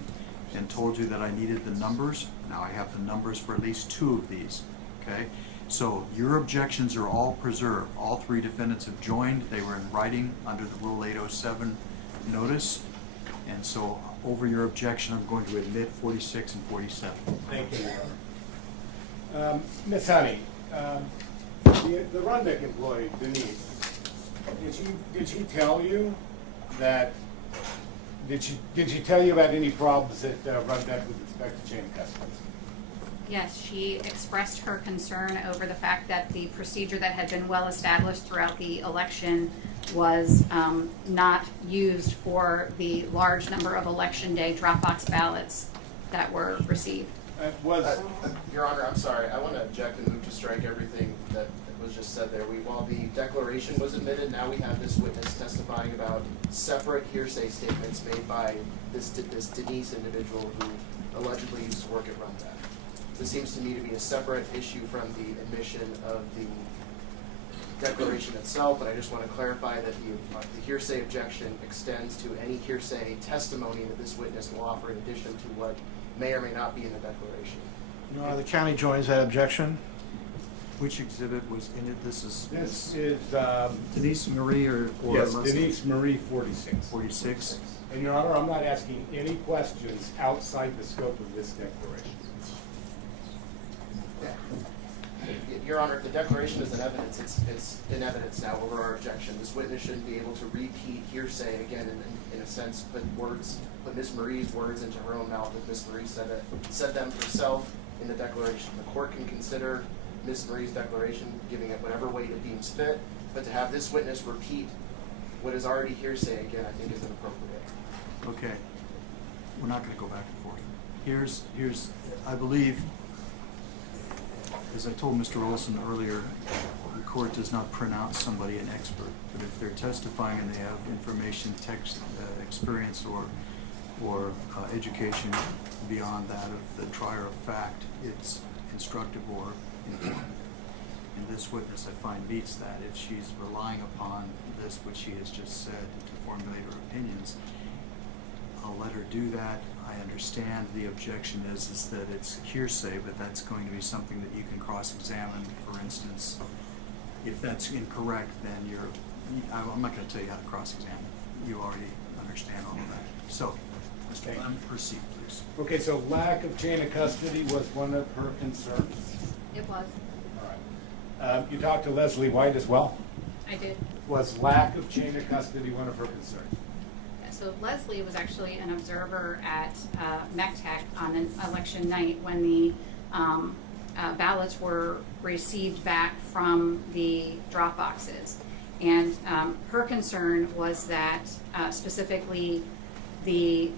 and told you that I needed the numbers. Now I have the numbers for at least two of these, okay? So your objections are all preserved. All three defendants have joined. They were in writing under the Rule 807 notice. And so over your objection, I'm going to admit 46 and 47. Thank you, Your Honor. Ms. Honey, the Rundeck employee, Denise, did she tell you that, did she tell you about any problems at Rundeck with respect to chain custody? Yes, she expressed her concern over the fact that the procedure that had been well established throughout the election was not used for the large number of election day Dropbox ballots that were received. Your Honor, I'm sorry. I want to object and move to strike everything that was just said there. While the declaration was admitted, now we have this witness testifying about separate hearsay statements made by this Denise individual who allegedly used to work at Runback. This seems to me to be a separate issue from the admission of the declaration itself, but I just want to clarify that the hearsay objection extends to any hearsay testimony that this witness will offer in addition to what may or may not be in the declaration. Your Honor, the county joins that objection. Which exhibit was in it? This is Denise Marie or yes, Leslie? Denise Marie 46. 46. And Your Honor, I'm not asking any questions outside the scope of this declaration. Your Honor, if the declaration is in evidence, it's in evidence now over our objection. This witness shouldn't be able to repeat hearsay again, in a sense, put Ms. Marie's words into her own mouth if Ms. Marie said them herself in the declaration. The court can consider Ms. Marie's declaration, giving it whatever weight it deems fit, but to have this witness repeat what is already hearsay again, I think is inappropriate. Okay. We're not going to go back and forth. Here's, I believe, as I told Mr. Olson earlier, the court does not pronounce somebody an expert, but if they're testifying and they have information, text, experience, or education beyond that of the trier of fact, it's instructive or informative. And this witness, I find, meets that. If she's relying upon this, which she has just said, to formulate her opinions, I'll let her do that. I understand the objection is that it's hearsay, but that's going to be something that you can cross-examine. For instance, if that's incorrect, then I'm not going to tell you how to cross-examine. You already understand all of that. So, Mr. Lemon, proceed, please. Okay, so lack of chain of custody was one of her concerns. It was. All right. You talked to Leslie White as well? I did. Was lack of chain of custody one of her concerns? So Leslie was actually an observer at MECTEC on an election night when the ballots were received back from the drop boxes. And her concern was that specifically the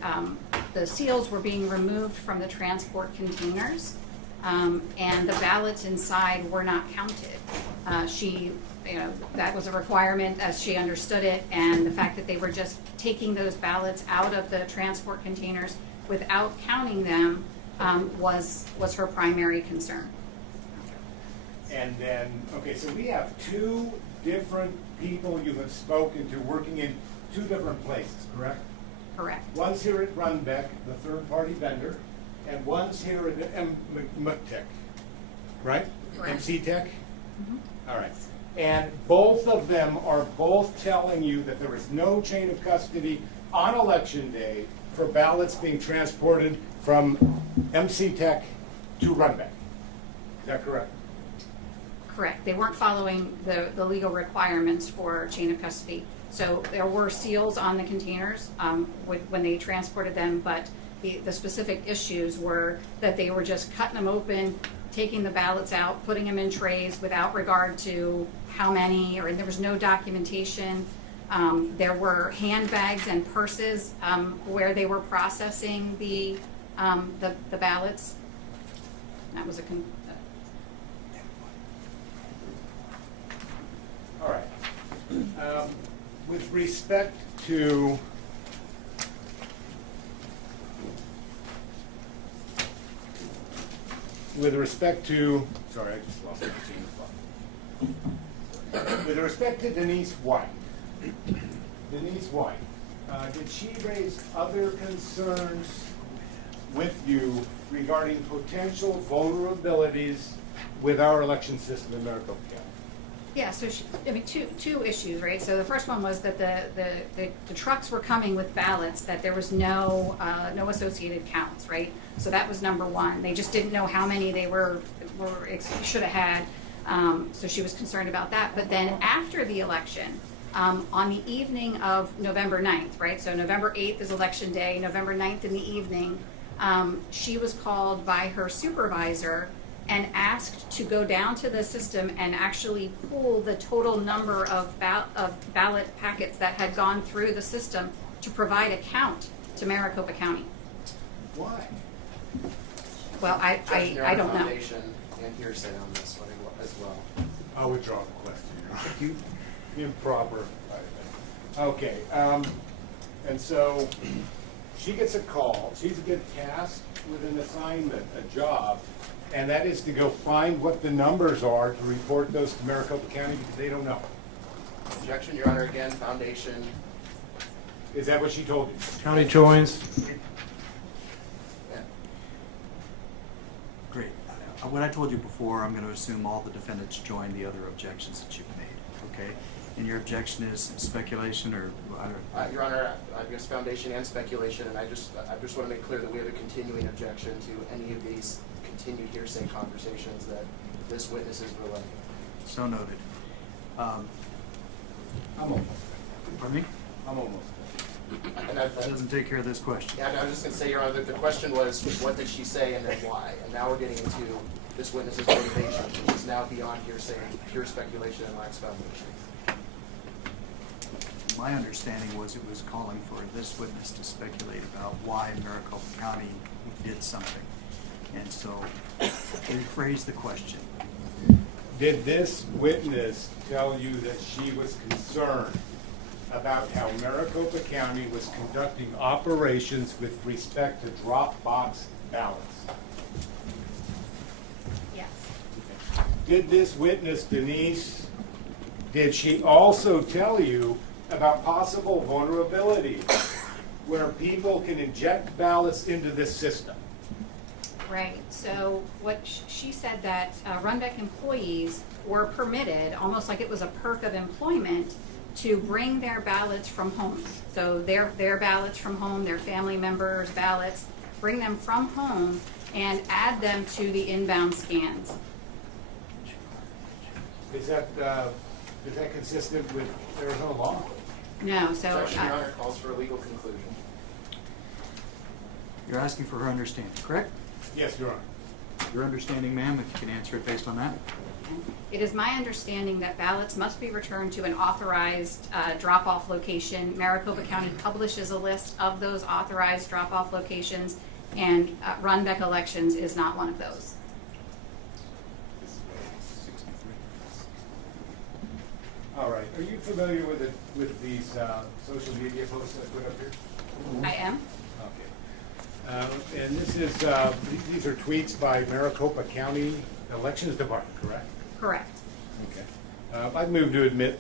seals were being removed from the transport containers and the ballots inside were not counted. That was a requirement as she understood it, and the fact that they were just taking those ballots out of the transport containers without counting them was her primary concern. And then, okay, so we have two different people you have spoken to working in two different places, correct? Correct. One's here at Runbeck, the third-party vendor, and one's here at MECTEC, right? Correct. MC Tech? Mm-hmm. All right. And both of them are both telling you that there is no chain of custody on election day for ballots being transported from MC Tech to Runbeck. Is that correct? Correct. They weren't following the legal requirements for chain of custody. So there were seals on the containers when they transported them, but the specific issues were that they were just cutting them open, taking the ballots out, putting them in trays without regard to how many, or there was no documentation. There were handbags and purses where they were processing the ballots. That was All right. With respect to sorry, I just lost my chain of thought. With respect to Denise White, did she raise other concerns with you regarding potential vulnerabilities with our election system in Maricopa County? Yeah, so two issues, right? So the first one was that the trucks were coming with ballots, that there was no associated counts, right? So that was number one. They just didn't know how many they should have had. So she was concerned about that. But then after the election, on the evening of November 9th, right? So November 8th is election day. November 9th in the evening, She was called by her supervisor and asked to go down to the system and actually pull the total number of ballot packets that had gone through the system to provide a count to Maricopa County. Why? Well, I don't know. Foundation and hearsay on this one as well. I'll withdraw the question. Improper. Okay, and so she gets a call. She's been tasked with an assignment, a job, and that is to go find what the numbers are to report those to Maricopa County because they don't know. Objection, Your Honor, again, foundation. Is that what she told you? County joins. Yeah. Great. What I told you before, I'm going to assume all the defendants join the other objections that you've made, okay? And your objection is speculation or? Your Honor, I guess foundation and speculation, and I just want to make clear that we have a continuing objection to any of these continued hearsay conversations that this witness is relaying. So noted. I'm almost. Pardon me? I'm almost. And That doesn't take care of this question. Yeah, I was just going to say, Your Honor, that the question was, what did she say and then why? And now we're getting into this witness's motivation, which is now beyond hearsay, pure speculation and lacks foundation. My understanding was it was calling for this witness to speculate about why Maricopa County did something. And so rephrase the question. Did this witness tell you that she was concerned about how Maricopa County was conducting operations with respect to drop box ballots? Yes. Did this witness, Denise, did she also tell you about possible vulnerability where people can inject ballots into this system? Right. So what she said that Runbeck employees were permitted, almost like it was a perk of employment, to bring their ballots from home. So their ballots from home, their family members' ballots, bring them from home and add them to the inbound scans. Is that consistent with Arizona law? No. So Objection, Your Honor, calls for a legal conclusion. You're asking for her understanding, correct? Yes, Your Honor. Your understanding, ma'am, if you can answer it based on that? it is my understanding that ballots must be returned to an authorized drop-off location. Maricopa County publishes a list of those authorized drop-off locations, and Runbeck Elections is not one of those. All right. Are you familiar with these social media posts I put up here? I am. Okay. And this is these are tweets by Maricopa County Elections Department, correct? Correct. Okay. I'd move to admit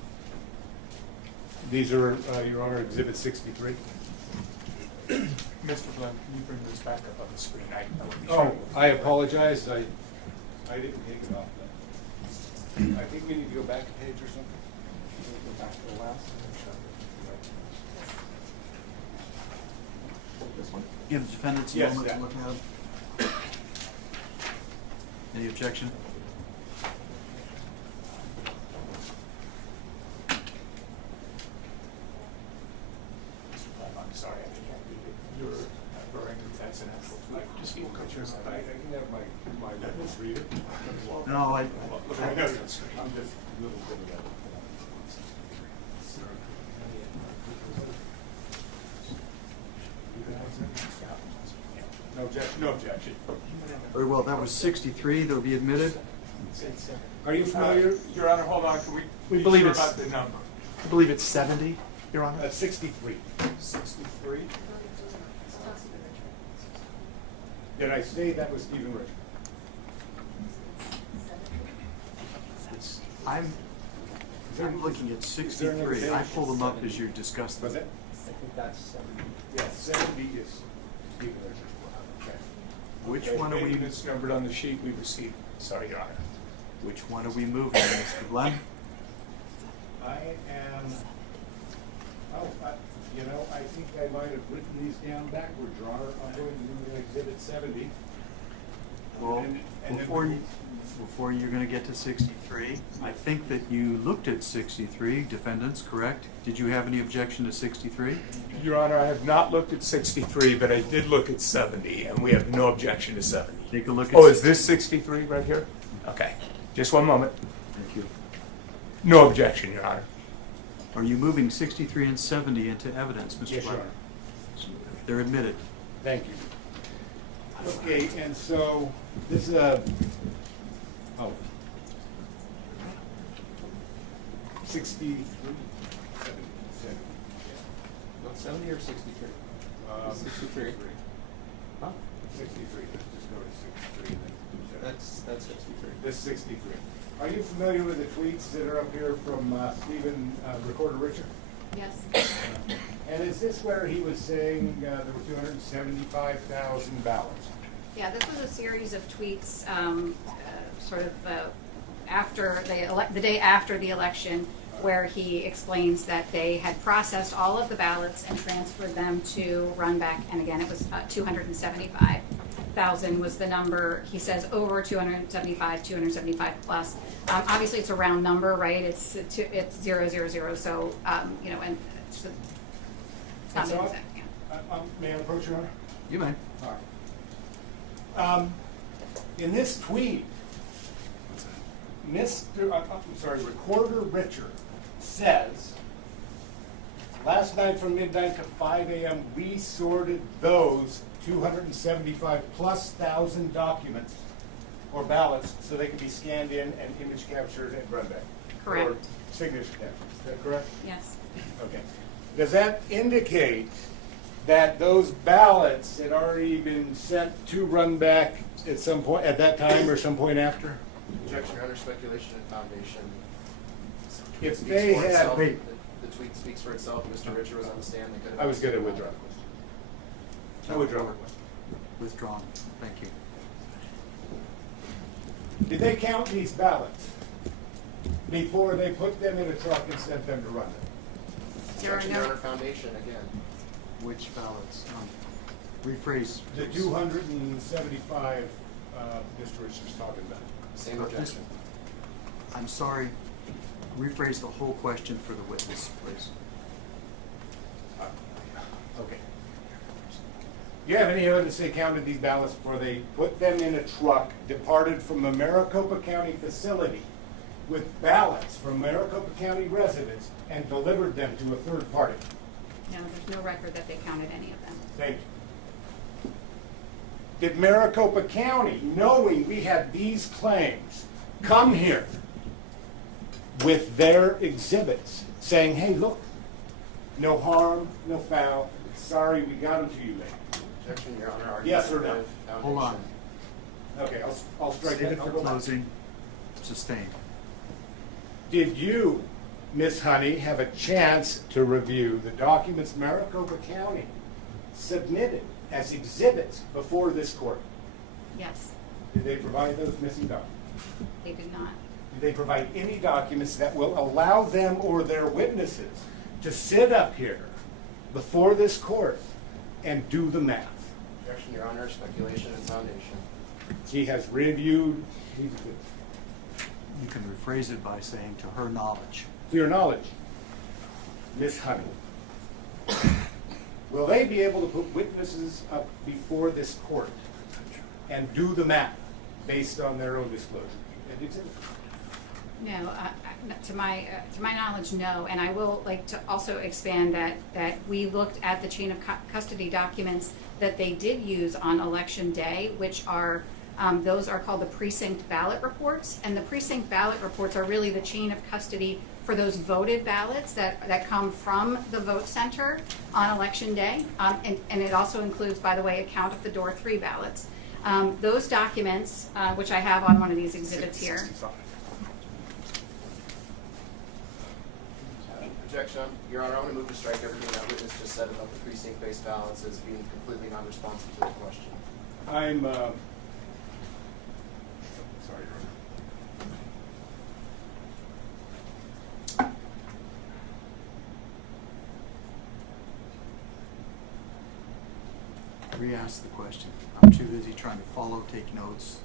these are, Your Honor, Exhibit 63. Mr. Flynn, can you bring this back up on the screen? I would be Oh, sure. I apologize. I didn't take it off. I think we need to go back a page or something. Go back to the last. This one? Give the defendants a Yes, moment to yeah. look at them. Any objection? I'm sorry, I can't read it. You're referring to that's an actual tweet. Just full pictures of I it. can have my witness read it. No, I know, I'm just a little bit of that. No objection, no objection. Very well, that was 63 that will be admitted. Are you familiar? Your Honor, hold on, can we? We be believe sure it's- about the number? I believe it's 70, Your Honor. That's 63. 63? Did I say that was Stephen Richard? I'm looking at there 63. another I page? pulled them up as you discussed Was them. it? I think that's 70. Yeah, 70 is Stephen Richard. Okay. Which Okay, one are maybe we, it's numbered on the sheet we received. Sorry, Your Honor. which one are we moving, Mr. Glenn? I am, I think I might have written these down backwards, Your Honor. I'm going to move to Exhibit 70. Well, And then before you're gonna get to 63, I think that you looked at 63, defendants, correct? Did you have any objection to 63? Your Honor, I have not looked at 63, but I did look at 70, and we have no objection to 70. Take a look at. Oh, is this 63 right here? Okay, just one moment. Thank you. No objection, Your Honor. Are you moving 63 and 70 into evidence, Mr. Yes, Your Black? Honor. They're admitted. Thank you. Okay, and so this is a, oh, 63, 70. No, 70 or 63? 63. Huh? 63, let's just go to 63 and then do 70. That's 63. This 63. Are you familiar with the tweets that are up here from Stephen Recorder Richard? Yes. And is this where he was saying there were 275,000 ballots? Yeah, this was a series of tweets, sort of after the day after the election, where he explains that they had processed all of the ballots and transferred them to Runback, and again, it was 275,000 was the number. He says over 275 plus. Obviously, it's a round number, right? It's 000. So you know, and it's not And so exact. Yeah. may I approach, Your Honor? You may. All right. In this tweet, Recorder Richard says, last night from midnight to 5 a.m., we sorted those 275 plus thousand documents or ballots so they could be scanned in and image captured and run back. Correct. Or signature captured. Is that correct? Yes. Okay. Does that indicate that those ballots had already been sent to run back at some point, at that time or some point after? Objection, Your Honor, speculation and foundation. If Speaks they for had- itself. Wait. The tweet speaks for itself. Mr. Richard was on the stand. They could have. I was going to withdraw the question. I withdraw the question. Withdrawn. Thank you. Did they count these ballots before they put them in a truck and sent them to run them? There are Objection, Your no. Honor, foundation again. Which ballots? Rephrase. The 275 Mr. Richard's talking about. Same objection. I'm sorry. Rephrase the whole question for the witness, please. Okay. Do you have any evidence they counted these ballots before they put them in a truck, departed from the Maricopa County facility with ballots from Maricopa County residents and delivered them to a third party? No, there's no record that they counted any of them. Thank you. Did Maricopa County, knowing we had these claims, come here with their exhibits saying, hey, look, no harm, no foul, sorry we got them to you late? Objection, Your Honor. Yes or no? Argumentative Hold on. Okay, I'll strike Save that. it for I'll go back. closing. Sustained. Did you, Ms. Honey, have a chance to review the documents Maricopa County submitted as exhibits before this court? Yes, Did they provide those missing documents? they did not. Did they provide any documents that will allow them or their witnesses to sit up here before this court and do the math? Objection, Your Honor, speculation and foundation. He has reviewed, You can rephrase it by saying to her knowledge. to your knowledge, Ms. Honey, will they be able to put witnesses up before this court and do the math based on their own disclosure? And exhibit? No, to my knowledge, no. And I will like to also expand that we looked at the chain of custody documents that they did use on election day, which are those are called the precinct ballot reports, and the precinct ballot reports are really the chain of custody for those voted ballots that come from the vote center on election day, and it also includes, by the way, a count of the door 3 ballots. Those documents, which I have on one of these exhibits here. 65. Objection, Your Honor, I want to move to strike everything that witness just said about the precinct-based ballots as being completely non-responsive to the question. I'm sorry, Your Honor. Re-ask the question. I'm too busy trying to follow, take notes.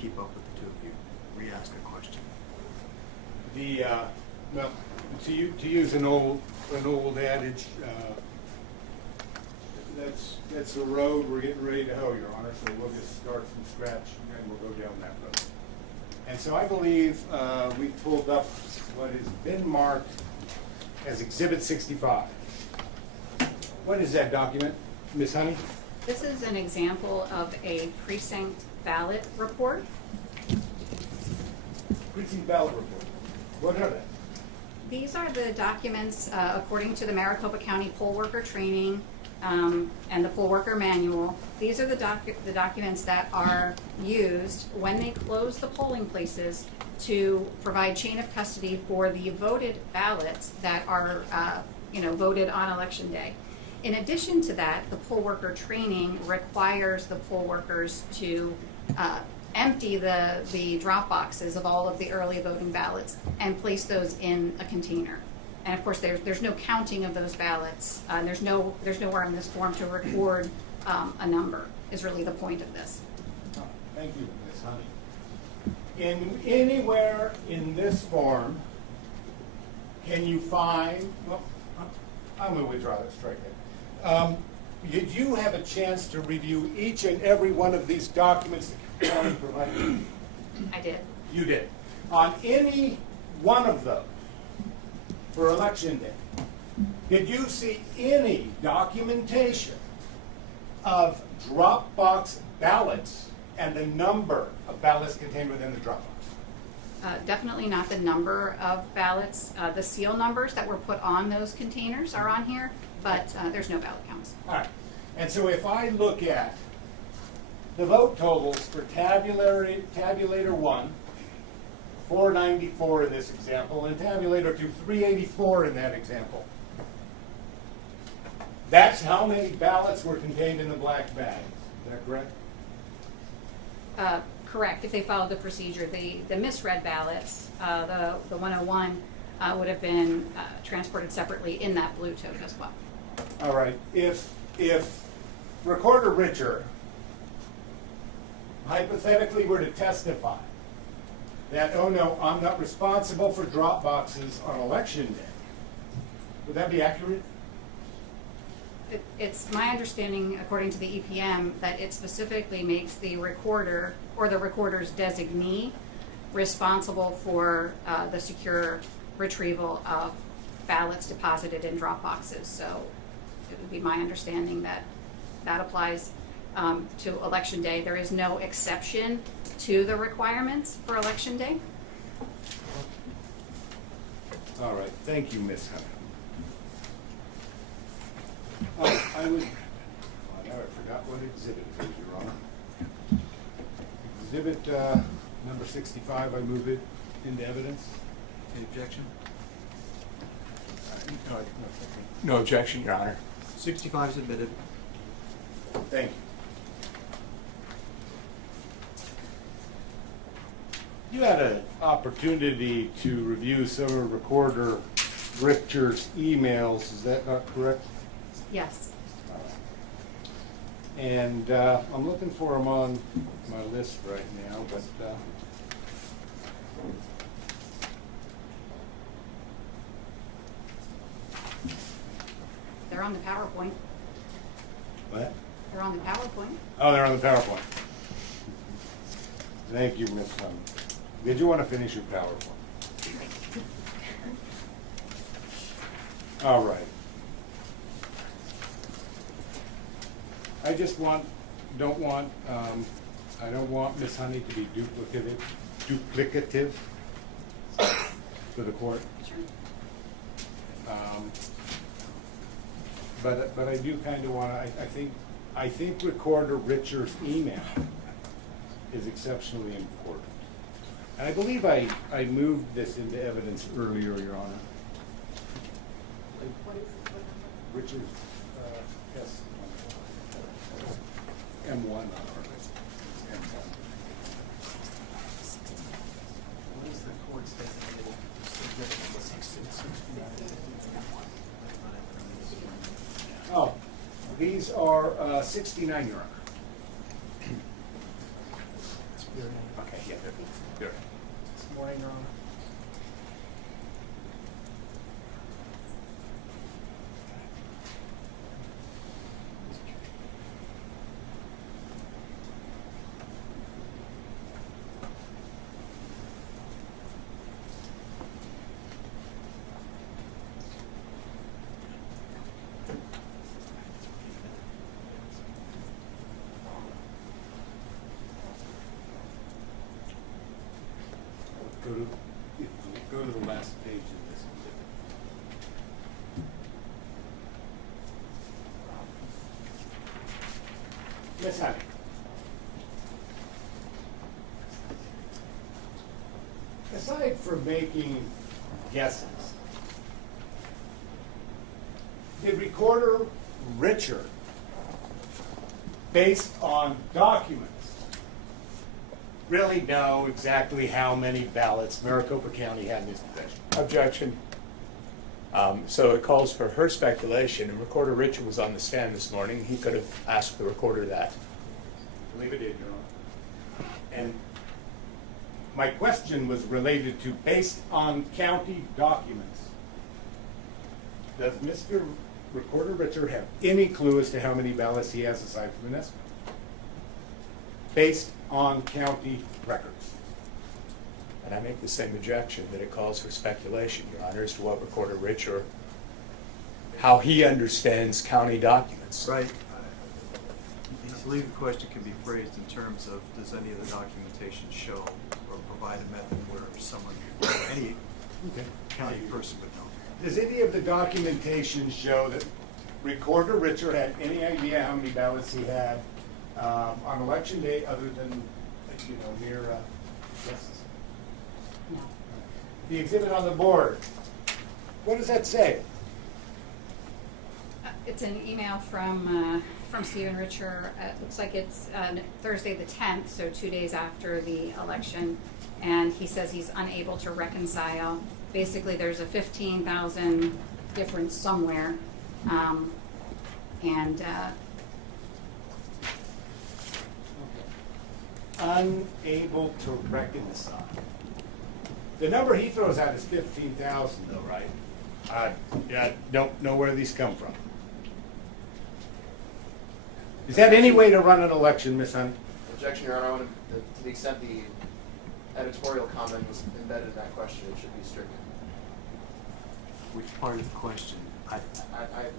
keep up with the two of you. Re-ask a question. Well, to use an old adage, that's a road we're getting ready to hoe, Your Honor, so we'll just start from scratch and we'll go down that road. And so I believe we've pulled up what has been marked as Exhibit 65. What is that document, Ms. Honey? This is an example of a precinct ballot report. Precinct ballot report. What are they? These are the documents, according to the Maricopa County Poll Worker Training and the Poll Worker Manual. These are the documents that are used when they close the polling places to provide chain of custody for the voted ballots that are, voted on election day. In addition to that, the poll worker training requires the poll workers to empty the drop boxes of all of the early voting ballots and place those in a container. And of course, there's no counting of those ballots. There's nowhere in this form to record a number. Is really the point of this. Oh, thank you, Ms. Honey. Anywhere in this form, can you find? Well, I'm going to withdraw that strike. Did you have a chance to review each and every one of these documents that the county provided? I did. You did. On any one of those, for election day, did you see any documentation of drop box ballots and the number of ballots contained within the drop box? Definitely not the number of ballots. The seal numbers that were put on those containers are on here, but there's no ballot counts. All right. And so if I look at the vote totals for tabulator 1, 494 in this example, and tabulator 2, 384 in that example, that's how many ballots were contained in the black bag. Is that correct? Correct, if they followed the procedure. The misread ballots, the 101, would have been transported separately in that blue tote as well. All right. If Recorder Richer hypothetically were to testify that, oh no, I'm not responsible for drop boxes on election day, would that be accurate? It's my understanding, according to the EPM, that it specifically makes the recorder or the recorder's designee responsible for the secure retrieval of ballots deposited in drop boxes. So it would be my understanding that that applies to election day. There is no exception to the requirements for election day. All right. Thank you, Ms. Hunter. Now I forgot what exhibit it is, Your Honor. Exhibit number 65, I move it into evidence. Any objection? No objection, Your Honor. 65 is admitted. Thank you. You had an opportunity to review some of Recorder Richter's emails, is that not correct? Yes. And I'm looking for them on my list right now, but They're on the PowerPoint. what? They're on the PowerPoint. Oh, they're on the PowerPoint. Thank you, Ms. Hunter. Did you want to finish your PowerPoint? All right. I just don't want Ms. Honey to be duplicative for the court. Sure. But I do kind of want to, I think Recorder Richter's email is exceptionally important. And I believe I moved this into evidence earlier, Your Honor. What is it? What number? Richard's, yes. M1 on our list. M1. What is the court's designated Oh, these are 69, Your Honor. Okay. Here. This morning, Your Honor. Go to the last page of this. Miss Honey. Aside from making guesses, did Recorder Richard, based on documents, really know exactly how many ballots Maricopa County had in its possession? Objection. So it calls for her speculation, and Recorder Richard was on the stand this morning. He could have asked the recorder that. I believe it did, Your Honor. And my question was related to based on county documents. Does Mr. Recorder Richard have any clue as to how many ballots he has aside from Vanessa? Based on county records. And I make the same objection, that it calls for speculation, Your Honor, as to what Recorder Richard, how he understands county documents. Right. I believe the question can be phrased in terms of, does any of the documentation show or provide a method where someone, any county person would know? Does any of the documentation show that Recorder Richard had any idea how many ballots he had on election day, other than, near guesses? No. The exhibit on the board, what does that say? It's an email from Stephen Richer. It looks like it's Thursday the 10th, so 2 days after the election, and he says he's unable to reconcile. Basically, there's a 15,000 difference somewhere, and Unable to reconcile. The number he throws out is 15,000, though, right? I don't know where these come from. Is that any way to run an election, Ms. Hunt? Objection, Your Honor. I want to the extent the editorial comment was embedded in that question, it should be stricken. Which part of the question?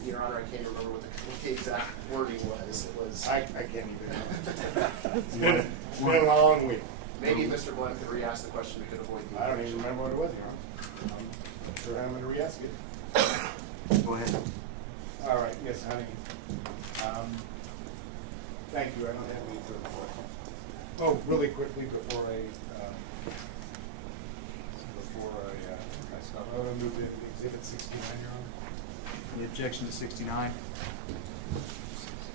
Your Honor, I can't remember what the exact wording was. It was. I can't even. It's been a long week. Maybe if Mr. Blunt could re-ask the question, we could avoid the. I don't even remember what it was, Your Honor. I'm not sure how I'm going to re-ask it. Go ahead. All right, Ms. Honey. Thank you. I don't have any further questions. Oh, really quickly before I stop, I want to move to Exhibit 69, Your Honor. Any objection to 69?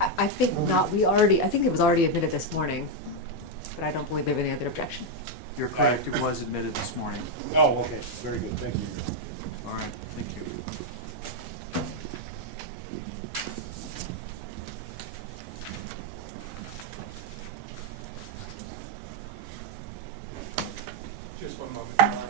I think not, I think it was already admitted this morning, but I don't believe there was any other objection. You're correct, it was admitted this morning. Oh, okay. Very good. Thank you. All right, thank you. Just one moment, Your Honor.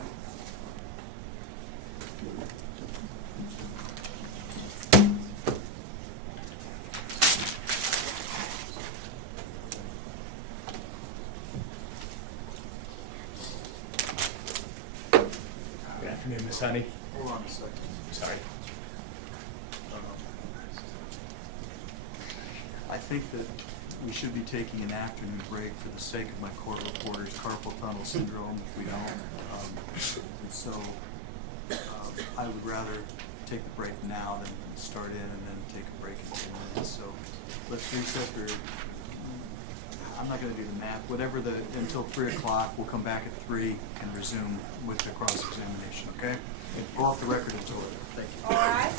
Good afternoon, Miss Honey. Hold on a second. Sorry. I think that we should be taking an afternoon break for the sake of my court reporters' carpal tunnel syndrome if we don't. And so I would rather take the break now than start in and then take a break in 10 minutes. So let's reset for, I'm not going to do the math, whatever until 3 o'clock. We'll come back at 3 and resume with the cross-examination, okay? Go off the record until order. Thank you. All right.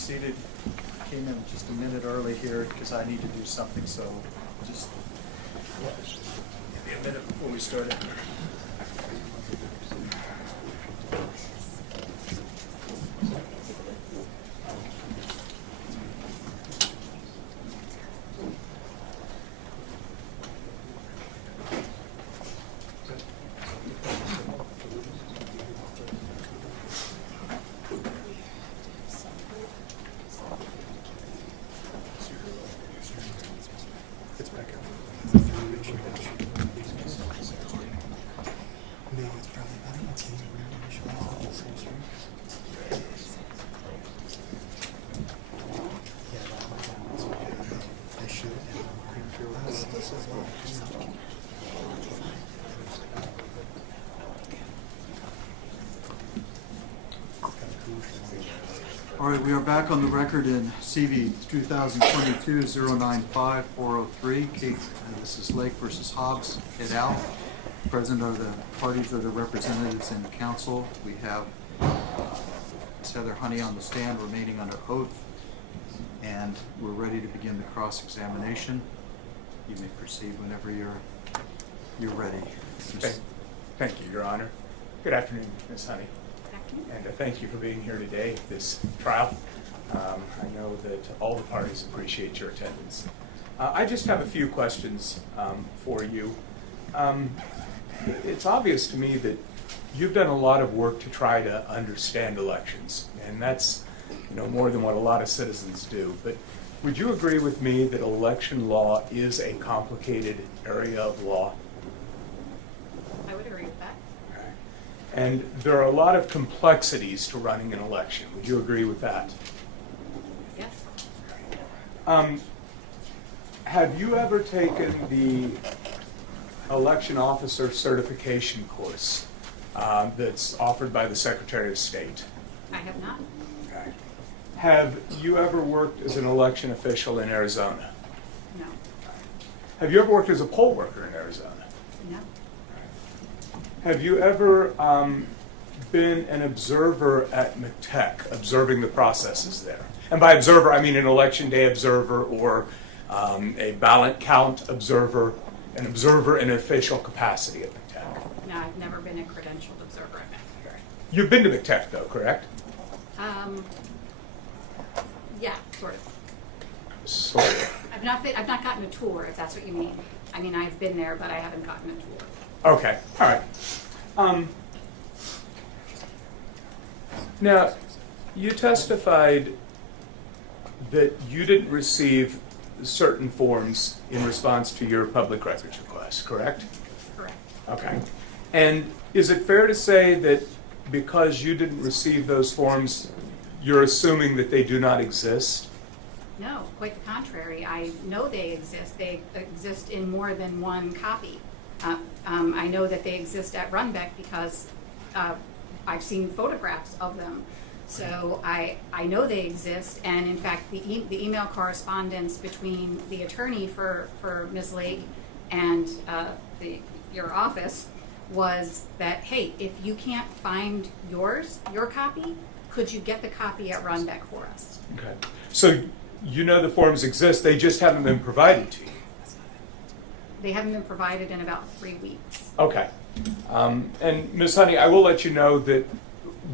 seated. Came in just a minute early here because I need to do something, so just give me a minute before we start it. All right, we are back on the record in CV 2022-095-403. This is Lake versus Hobbs et al. Present are the parties or the representatives in the council. We have Ms. Heather Honey on the stand remaining under oath, and we're ready to begin the cross-examination. You may proceed whenever you're ready. Thank you, Your Honor. Good afternoon, Ms. Honey. And thank you for being here today at this trial. I know that all the parties appreciate your attendance. I just have a few questions for you. It's obvious to me that you've done a lot of work to try to understand elections, and that's more than what a lot of citizens do. But would you agree with me that election law is a complicated area of law? I would agree with that. And there are a lot of complexities to running an election. Would you agree with that? Yes. Have you ever taken the election officer certification course that's offered by the Secretary of State? I have not. Okay. Have you ever worked as an election official in Arizona? No. Have you ever worked as a poll worker in Arizona? No. Have you ever been an observer at McTech, observing the processes there? And by observer, I mean an election day observer or a ballot count observer, an observer in an official capacity at McTech. No, I've never been a credentialed observer at McTech. You've been to McTech, though, correct? Yeah, sort of. Sort of. I've not gotten a tour, if that's what you mean. I mean, I've been there, but I haven't gotten a tour. Okay, all right. Now, you testified that you didn't receive certain forms in response to your public records request, correct? Correct. Okay. And is it fair to say that because you didn't receive those forms, you're assuming that they do not exist? No, quite the contrary. I know they exist. They exist in more than one copy. I know that they exist at Runbeck because I've seen photographs of them. So I know they exist, and in fact the email correspondence between the attorney for Ms. Lake and your office was that, hey, if you can't find your copy, could you get the copy at Runbeck for us? Okay. So you know the forms exist, they just haven't been provided to you? They haven't been provided in about 3 weeks. Okay. And Ms. Honey, I will let you know that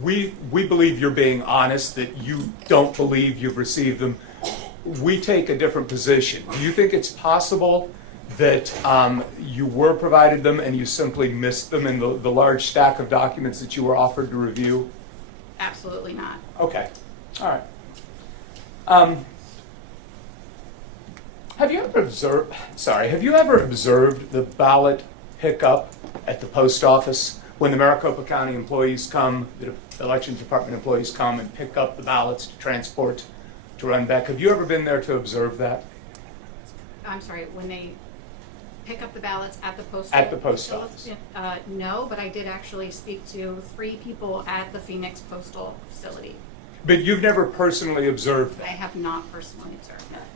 we believe you're being honest, that you don't believe you've received them. We take a different position. Do you think it's possible that you were provided them and you simply missed them in the large stack of documents that you were offered to review? Absolutely not. Okay. All right. Have you ever observed the ballot pickup at the post office when the Maricopa County employees come, the election department employees come and pick up the ballots to transport to Runbeck? Have you ever been there to observe that? I'm sorry, when they pick up the ballots at the post office? No, but I did actually speak to 3 people at the Phoenix Postal Facility. But you've never personally observed that? I have not personally observed that.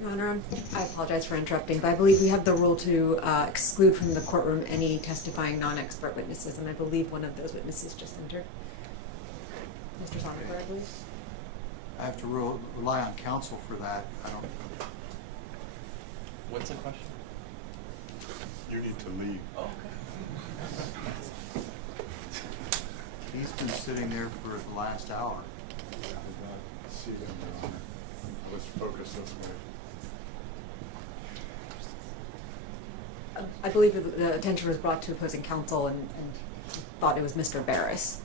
Your Honor, I apologize for interrupting, but I believe we have the rule to exclude from the courtroom any testifying non-expert witnesses, and I believe one of those witnesses just entered. Mr. Soniker, I believe. I have to rely on counsel for that. I don't. What's the question? You need to leave. Oh, okay. He's been sitting there for the last hour. I did not see him, Your Honor. I was focused this way. I believe the attention was brought to opposing counsel and thought it was Mr. Barris,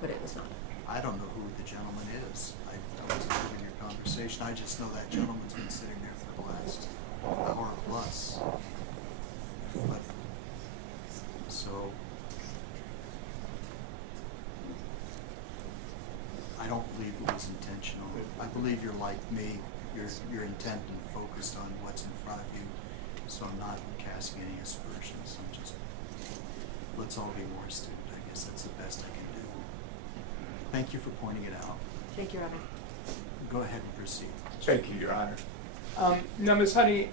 but it was not. I don't know who the gentleman is. I wasn't hearing your conversation. I just know that gentleman's been sitting there for the last hour plus. But, so, I don't believe it was intentional. I believe you're like me. You're intent and focused on what's in front of you. So I'm not casting any aspersions. I'm just, let's all be more astute. I guess that's the best I can do. Thank you for pointing it out. Thank you, Your Honor. Go ahead and proceed. Thank you, Your Honor. Now, Ms. Honey,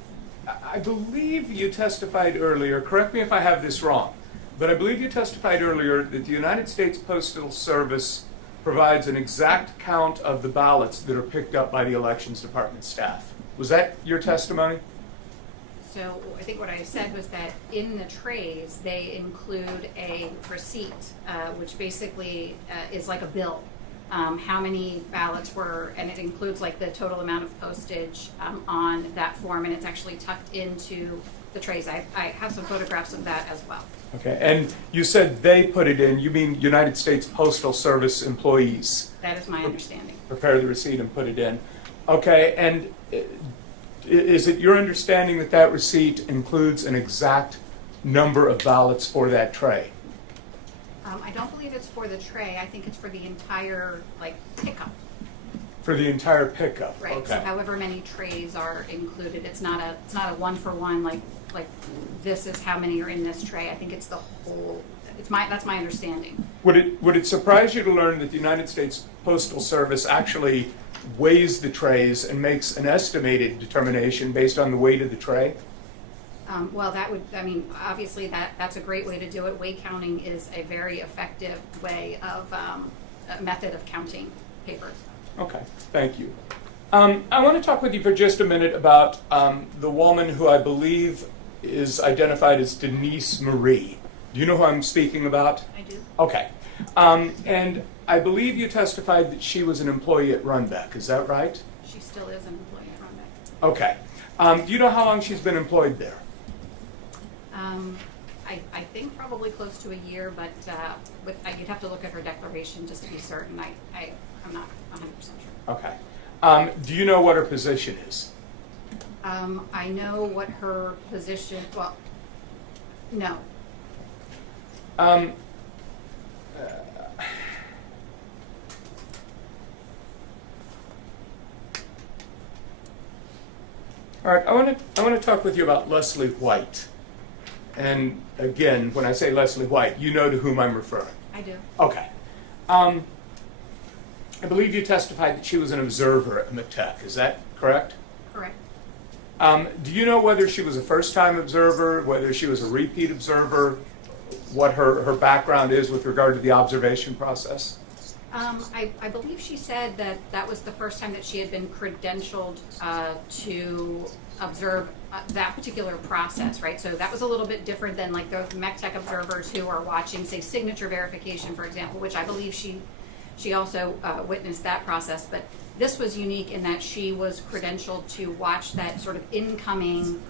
I believe you testified earlier, correct me if I have this wrong, but I believe you testified earlier that the United States Postal Service provides an exact count of the ballots that are picked up by the Elections Department staff. Was that your testimony? So I think what I said was that in the trays, they include a receipt, which basically is like a bill. How many ballots were, and it includes like the total amount of postage on that form, and it's actually tucked into the trays. I have some photographs of that as well. Okay, and you said they put it in. You mean United States Postal Service employees? That is my understanding. Prepare the receipt and put it in. Okay, and is it your understanding that that receipt includes an exact number of ballots for that tray? I don't believe it's for the tray. I think it's for the entire pickup. For the entire pickup. Right. Okay. So however many trays are included, it's not a one for one like this is how many are in this tray. I think it's the whole. That's my understanding. Would it surprise you to learn that the United States Postal Service actually weighs the trays and makes an estimated determination based on the weight of the tray? Well, obviously that's a great way to do it. Weight counting is a very effective way of a method of counting papers. Okay, thank you. I want to talk with you for just a minute about the woman who I believe is identified as Denise Marie. Do you know who I'm speaking about? I do. Okay. And I believe you testified that she was an employee at Runbeck. Is that right? She still is an employee at Runbeck. Okay. Do you know how long she's been employed there? I think probably close to a year, but you'd have to look at her declaration just to be certain. I'm not 100% sure. Okay. Do you know what her position is? I know what her position, well, no. All right, I want to talk with you about Leslie White. And again, when I say Leslie White, you know to whom I'm referring. I do. Okay. I believe you testified that she was an observer at MTEC. Is that correct? Correct. Do you know whether she was a first-time observer, whether she was a repeat observer, what her background is with regard to the observation process? I believe she said that was the first time that she had been credentialed to observe that particular process, right? So that was a little bit different than like the MTEC observers who are watching, say, signature verification, for example, which I believe she also witnessed that process. But this was unique in that she was credentialed to watch that sort of incoming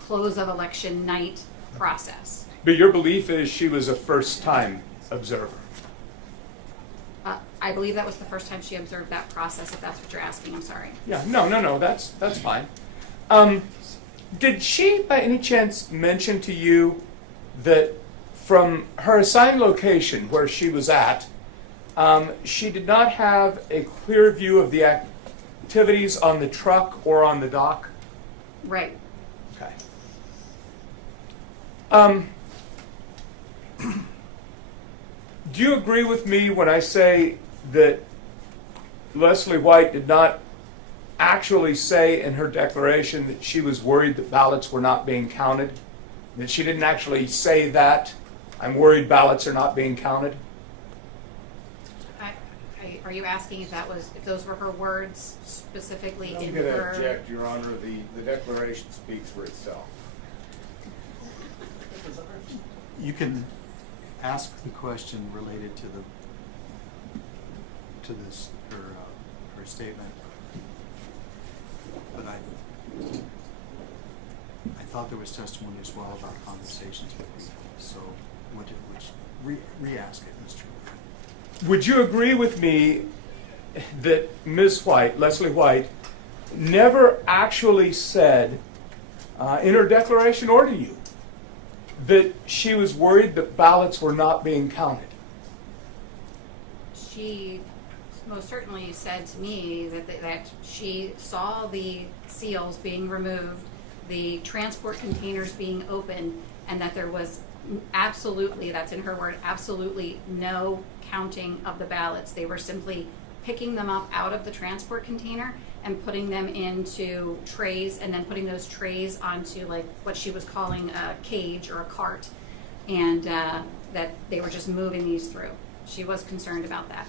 close of election night process. But your belief is she was a first-time observer? I believe that was the first time she observed that process, if that's what you're asking. I'm sorry. Yeah, no, that's fine. Did she, by any chance, mention to you that from her assigned location where she was at, she did not have a clear view of the activities on the truck or on the dock? Right. Okay. Do you agree with me when I say that Leslie White did not actually say in her declaration that she was worried that ballots were not being counted? That she didn't actually say that, I'm worried ballots are not being counted? Are you asking if those were her words specifically I'm in going to her? object, Your Honor. The declaration speaks for itself. You can ask the question related to this her statement, but I thought there was testimony as well about conversations with people. So re-ask it, Mr. Would you agree with me that Ms. White, Leslie White, never actually said in her declaration or to you that she was worried that ballots were not being counted? She most certainly said to me that she saw the seals being removed, the transport containers being opened, and that there was absolutely, that's in her word, absolutely no counting of the ballots. They were simply picking them up out of the transport container and putting them into trays, and then putting those trays onto like what she was calling a cage or a cart, and that they were just moving these through. She was concerned about that.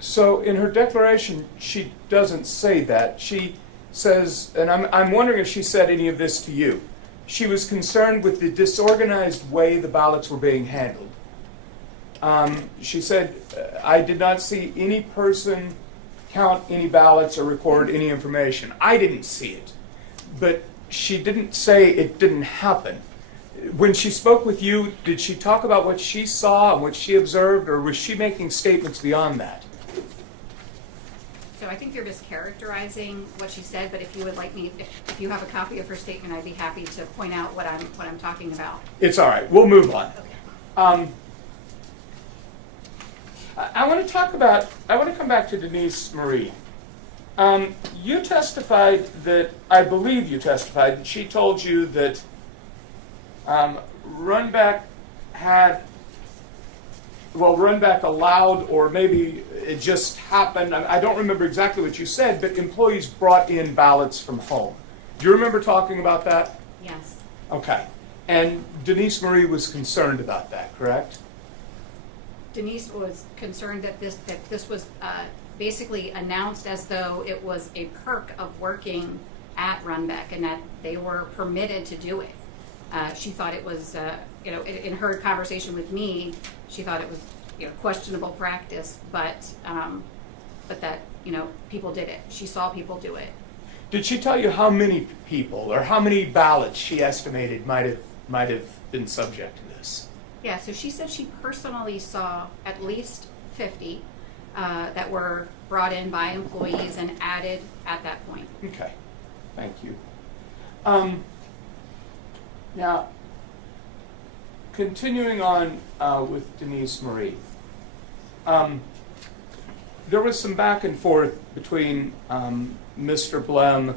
So in her declaration, she doesn't say that. She says, and I'm wondering if she said any of this to you. She was concerned with the disorganized way the ballots were being handled. She said, I did not see any person count any ballots or record any information. I didn't see it. But she didn't say it didn't happen. When she spoke with you, did she talk about what she saw and what she observed, or was she making statements beyond that? So I think you're mischaracterizing what she said, but if you would like me, if you have a copy of her statement, I'd be happy to point out what I'm talking about. It's all right. We'll move on. Okay. I want to come back to Denise Marie. You testified that, I believe you testified that she told you that Runback allowed, or maybe it just happened, I don't remember exactly what you said, but employees brought in ballots from home. Do you remember talking about that? Yes. Okay. And Denise Marie was concerned about that, correct? Denise was concerned that this was basically announced as though it was a perk of working at Runback, and that they were permitted to do it. She thought it was, in her conversation with me, she thought it was, questionable practice, but that, people did it. She saw people do it. Did she tell you how many people or how many ballots she estimated might have been subject to this? Yeah, so she said she personally saw at least 50 that were brought in by employees and added at that point. Okay, thank you. Now, continuing on with Denise Marie, there was some back and forth between Mr. Blem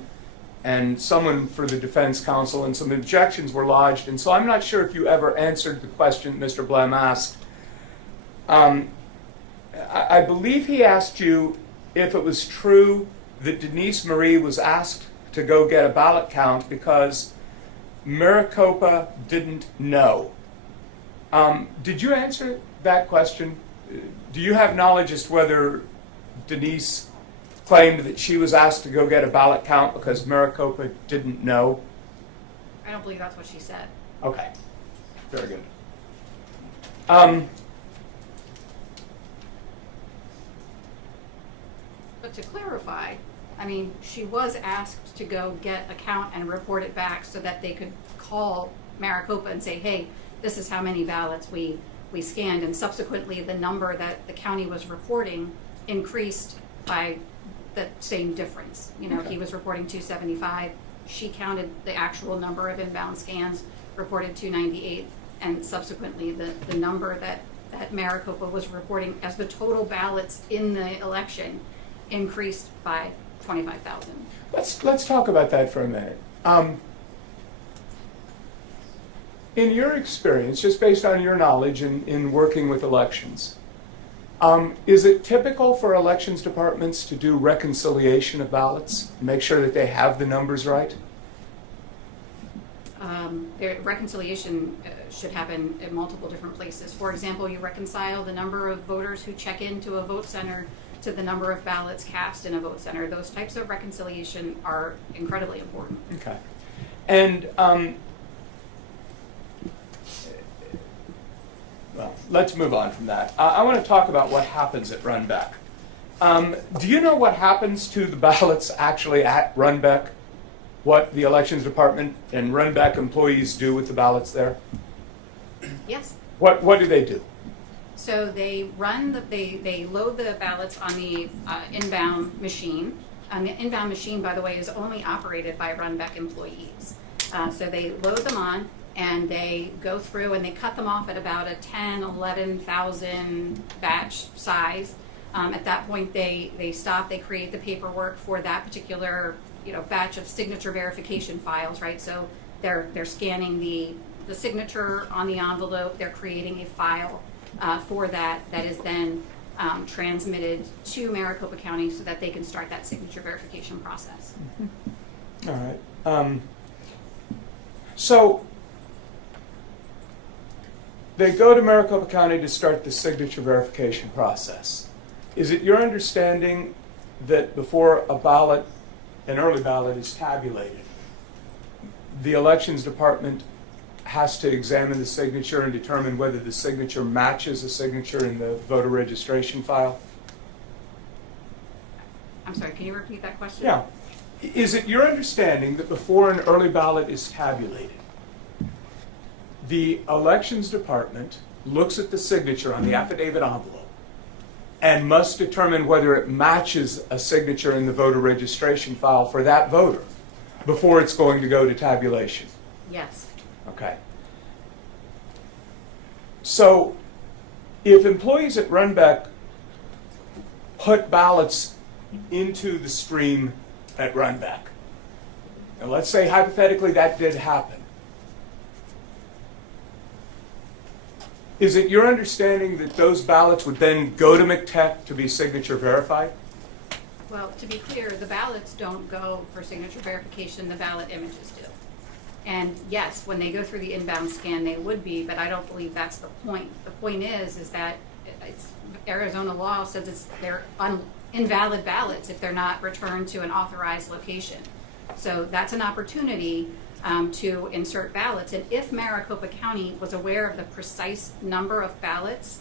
and someone for the defense counsel, and some objections were lodged, and so I'm not sure if you ever answered the question Mr. Blem asked. I believe he asked you if it was true that Denise Marie was asked to go get a ballot count because Maricopa didn't know. Did you answer that question? Do you have knowledge as to whether Denise claimed that she was asked to go get a ballot count because Maricopa didn't know? I don't believe that's what she said. Okay, very good. But to clarify, she was asked to go get a count and report it back so that they could call Maricopa and say, hey, this is how many ballots we scanned, and subsequently the number that the county was reporting increased by the same difference. Okay. He was reporting 275. She counted the actual number of inbound scans, reported 298, and subsequently the number that Maricopa was reporting as the total ballots in the election increased by 25,000. Let's talk about that for a minute. In your experience, just based on your knowledge in working with elections, is it typical for elections departments to do reconciliation of ballots, make sure that they have the numbers right? Reconciliation should happen at multiple different places. For example, you reconcile the number of voters who check into a vote center to the number of ballots cast in a vote center. Those types of reconciliation are incredibly important. Okay. And, well, let's move on from that. I want to talk about what happens at Runbeck. Do you know what happens to the ballots actually at Runbeck? What the elections department and Runbeck employees do with the ballots there? Yes. What do they do? So they they load the ballots on the inbound machine. The inbound machine, by the way, is only operated by Runbeck employees. So they load them on, and they go through and they cut them off at about a 11,000 batch size. At that point, they stop. They create the paperwork for that particular batch of signature verification files, right? So they're scanning the signature on the envelope. They're creating a file for that is then transmitted to Maricopa County so that they can start that signature verification process. Mm-hmm. All right. So they go to Maricopa County to start the signature verification process. Is it your understanding that before an early ballot is tabulated, the elections department has to examine the signature and determine whether the signature matches a signature in the voter registration file? I'm sorry, can you repeat that question? Yeah. Is it your understanding that before an early ballot is tabulated, the elections department looks at the signature on the affidavit envelope and must determine whether it matches a signature in the voter registration file for that voter before it's going to go to tabulation? Yes. Okay. So if employees at Runbeck put ballots into the stream at Runbeck, and let's say hypothetically that did happen, is it your understanding that those ballots would then go to McTech to be signature verified? Well, to be clear, the ballots don't go for signature verification, the ballot images do. And yes, when they go through the inbound scan, they would be, but I don't believe that's the point. The point is that Arizona law says they're invalid ballots if they're not returned to an authorized location. So that's an opportunity to insert ballots. And if Maricopa County was aware of the precise number of ballots,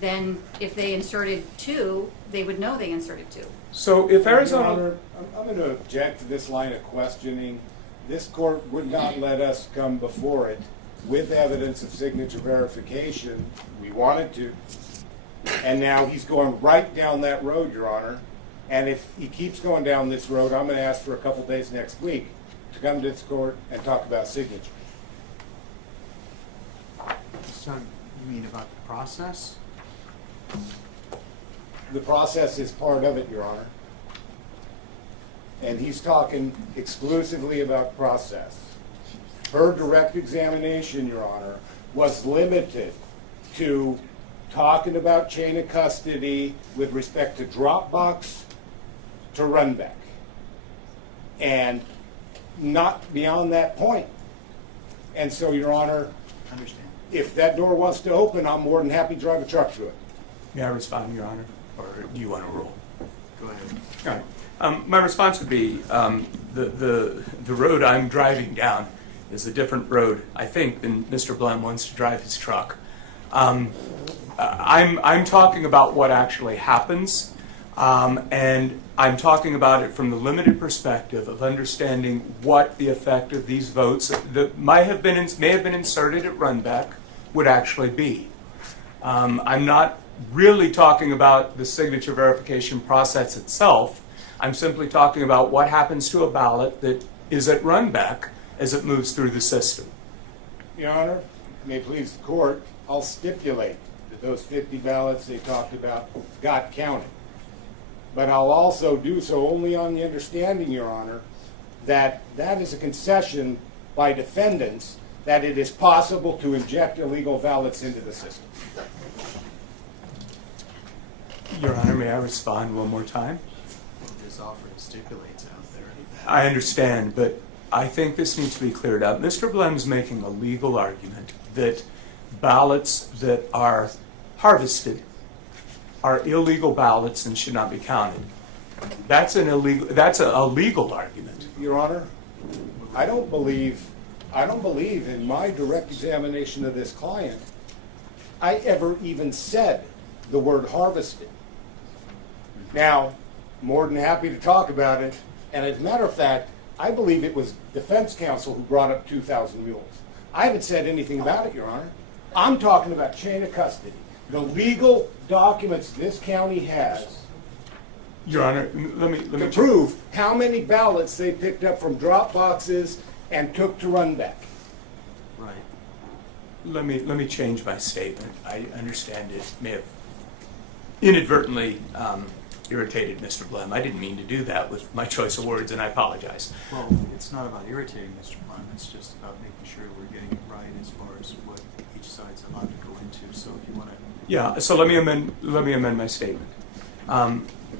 then if they inserted 2, they would know they inserted 2. So if Arizona... Your Honor, I'm going to object to this line of questioning. This court would not let us come before it with evidence of signature verification. We wanted to. And now he's going right down that road, Your Honor. And if he keeps going down this road, I'm going to ask for a couple days next week to come to this court and talk about signature. So you mean about the process? The process is part of it, Your Honor. And he's talking exclusively about process. Her direct examination, Your Honor, was limited to talking about chain of custody with respect to Dropbox to Runbeck. And not beyond that point. And so, Your Honor, Understand. if that door wants to open, I'm more than happy to drive a truck through it. May I respond, Your Honor? Or do you want to rule? Go ahead. All right. My response would be the road I'm driving down is a different road, I think, than Mr. Blum wants to drive his truck. I'm talking about what actually happens, and I'm talking about it from the limited perspective of understanding what the effect of these votes that may have been inserted at Runbeck would actually be. I'm not really talking about the signature verification process itself. I'm simply talking about what happens to a ballot that is at Runbeck as it moves through the system. Your Honor, may it please the court, I'll stipulate that those 50 ballots they talked about got counted. But I'll also do so only on the understanding, Your Honor, that that is a concession by defendants that it is possible to inject illegal ballots into the system. Your Honor, may I respond one more time? This offer stipulates out there. I understand, but I think this needs to be cleared up. Mr. Blem's making a legal argument that ballots that are harvested are illegal ballots and should not be counted. That's a legal argument. Your Honor, I don't believe in my direct examination of this client, I ever even said the word harvested. Now, more than happy to talk about it, and as a matter of fact, I believe it was defense counsel who brought up 2,000 mules. I haven't said anything about it, Your Honor. I'm talking about chain of custody. The legal documents this county has Your Honor, let me to prove how many ballots they picked up from drop boxes and took to run back. Right. Let me change my statement. I understand it may have inadvertently irritated Mr. Blem. I didn't mean to do that with my choice of words, and I apologize. Well, it's not about irritating Mr. Blem. It's just about making sure we're getting it right as far as what each side's allowed to go into. So if you want to. Yeah. So let me amend my statement.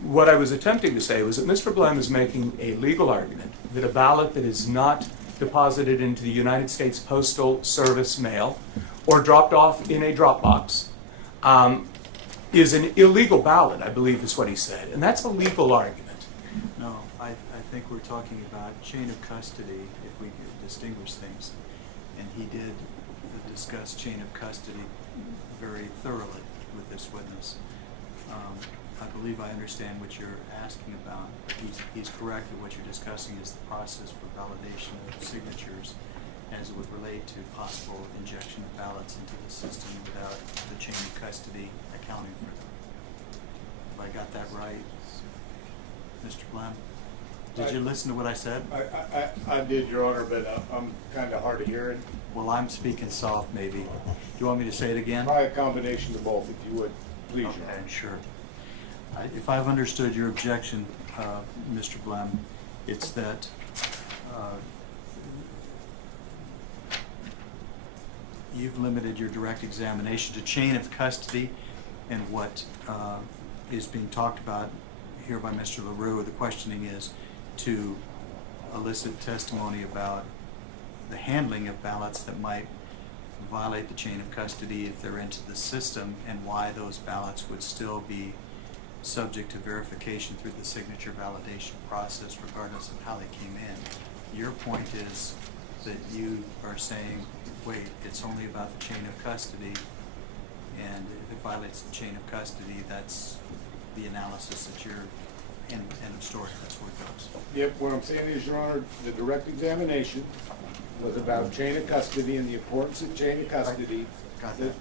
What I was attempting to say was that Mr. Blem is making a legal argument that a ballot that is not deposited into the United States Postal Service mail or dropped off in a drop box is an illegal ballot, I believe is what he said. And that's a legal argument. No, I think we're talking about chain of custody, if we could distinguish things. And he did discuss chain of custody very thoroughly with this witness. I believe I understand what you're asking about. He's correct that what you're discussing is the process for validation of signatures as it would relate to possible injection of ballots into the system without the chain of custody accounting for them. Have I got that right, Mr. Blem? Did you listen to what I said? I did, Your Honor, but I'm kind of hard of hearing. Well, I'm speaking soft, maybe. Do you want me to say it again? Try a combination of both, if you would, please, Your Okay, Honor. sure. If I've understood your objection, Mr. Blem, it's that you've limited your direct examination to chain of custody, and what is being talked about here by Mr. LaRue, the questioning is to elicit testimony about the handling of ballots that might violate the chain of custody if they're into the system, and why those ballots would still be subject to verification through the signature validation process regardless of how they came in. Your point is that you are saying, wait, it's only about the chain of custody, and if it violates the chain of custody, that's the analysis that you're in. End of story. That's where it goes. Yep, what I'm saying is, Your Honor, the direct examination was about chain of custody and the importance of chain of custody. Got that.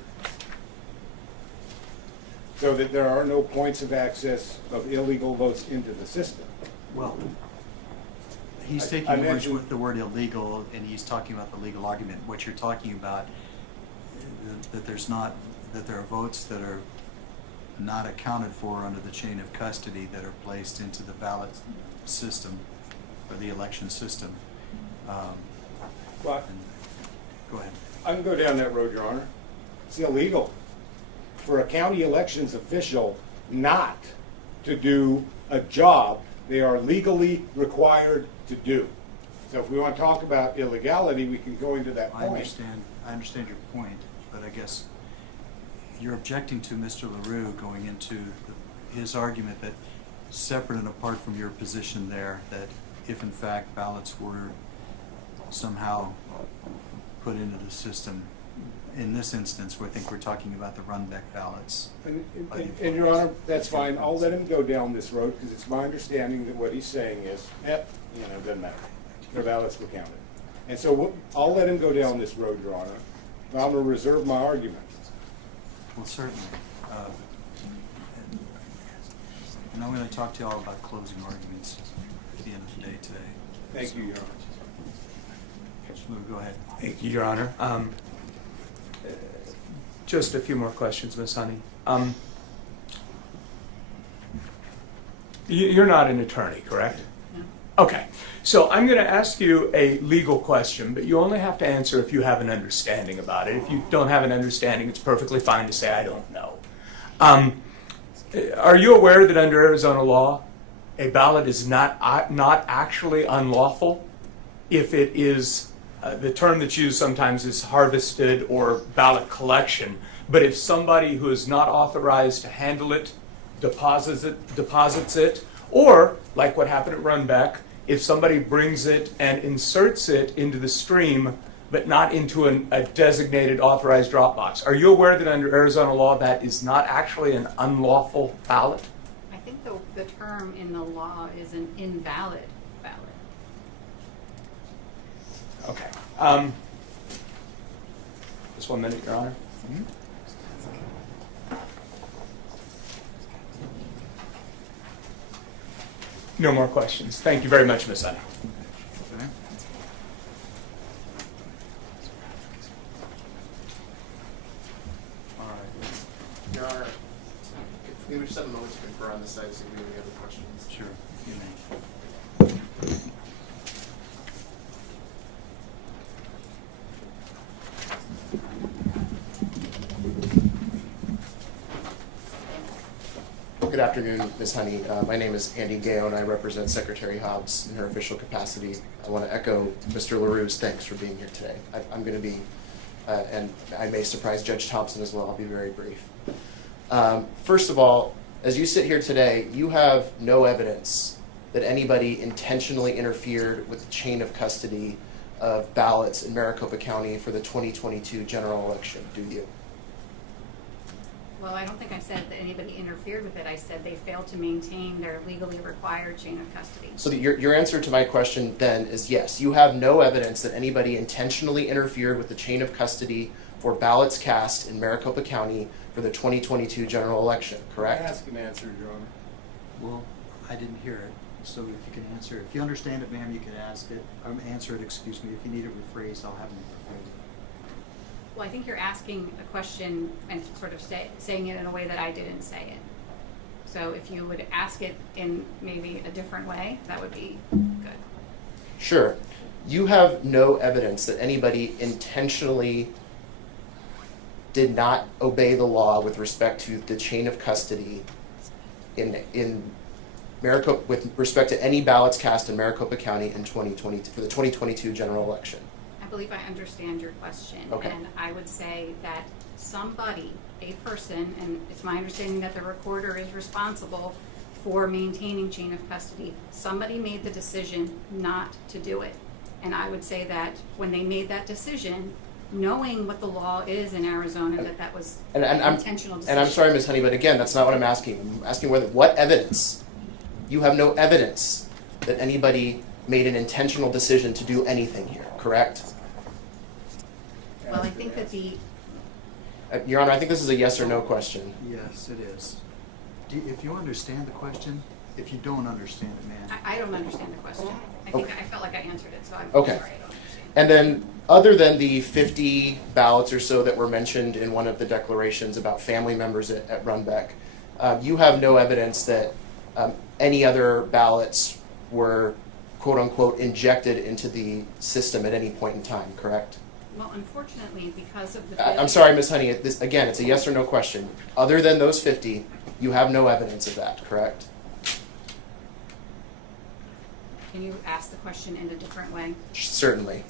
So that there are no points of access of illegal votes into the system. Well, he's taking the word illegal, and he's talking about the legal argument. What you're talking about, that there are votes that are not accounted for under the chain of custody that are placed into the ballot system or the election system. Well, go ahead. I can go down that road, Your Honor. It's illegal for a county elections official not to do a job they are legally required to do. So if we want to talk about illegality, we can go into that point. I understand your point, but I guess you're objecting to Mr. LaRue going into his argument that separate and apart from your position there, that if in fact ballots were somehow put into the system, in this instance, I think we're talking about the run-back ballots. And Your Honor, that's fine. I'll let him go down this road because it's my understanding that what he's saying is, it doesn't matter. Their ballots were counted. And so I'll let him go down this road, Your Honor. But I'm going to reserve my argument. Well, certainly. And I'm going to talk to you all about closing arguments at the end of the day today. Thank you, Your Honor. Go ahead. Thank you, Your Honor. Just a few more questions, Ms. Honey. You're not an attorney, correct? No. Okay. So I'm going to ask you a legal question, but you only have to answer if you have an understanding about it. If you don't have an understanding, it's perfectly fine to say, I don't know. Are you aware that under Arizona law, a ballot is not actually unlawful if it is, the term that's used sometimes is harvested or ballot collection, but if somebody who is not authorized to handle it deposits it, or like what happened at Runbeck, if somebody brings it and inserts it into the stream but not into a designated authorized drop box. Are you aware that under Arizona law that is not actually an unlawful ballot? I think the term in the law is an invalid ballot. Okay. Just 1 minute, Your Honor. No more questions. Thank you very much, Ms. Hunter. Okay. All right. Your Honor, we would just have a moment to confer on this side, see if we have any other questions. Sure. You may. Good afternoon, Ms. Honey. My name is Andy Gao, and I represent Secretary Hobbs in her official capacity. I want to echo Mr. LaRue's thanks for being here today. I'm going to be, and I may surprise Judge Thompson as well, I'll be very brief. First of all, as you sit here today, you have no evidence that anybody intentionally interfered with the chain of custody of ballots in Maricopa County for the 2022 general election, do you? Well, I don't think I said that anybody interfered with it. I said they failed to maintain their legally required chain of custody. So your answer to my question then is yes. You have no evidence that anybody intentionally interfered with the chain of custody for ballots cast in Maricopa County for the 2022 general election, correct? Ask and answer, Your Honor. Well, I didn't hear it, so if you can answer it. If you understand it, ma'am, you can ask it, answer it, excuse me. If you need it rephrased, I'll have it rephrased. Well, I think you're asking a question and sort of saying it in a way that I didn't say it. So if you would ask it in maybe a different way, that would be good. Sure. You have no evidence that anybody intentionally did not obey the law with respect to the chain of custody in Maricopa, with respect to any ballots cast in Maricopa County in 2020 for the 2022 general election. I believe I understand your question. Okay. And I would say that somebody, a person, and it's my understanding that the recorder is responsible for maintaining chain of custody. Somebody made the decision not to do it. And I would say that when they made that decision, knowing what the law is in Arizona, that was an intentional decision. And I'm sorry, Ms. Honey, but again, that's not what I'm asking. I'm asking what evidence. You have no evidence that anybody made an intentional decision to do anything here, correct? Well, I think that Your Honor, I think this is a yes or no question. Yes, it is. If you understand the question, if you don't understand it, ma'am. I don't understand the question. I think I felt like I answered it, so I'm Okay. sorry I don't understand. And then, other than the 50 ballots or so that were mentioned in one of the declarations about family members at Runbeck, you have no evidence that any other ballots were, quote unquote, injected into the system at any point in time, correct? Well, unfortunately, because of the I'm sorry, Ms. Honey, again, it's a yes or no question. Other than those 50, you have no evidence of that, correct? Can you ask the question in a different way? Certainly.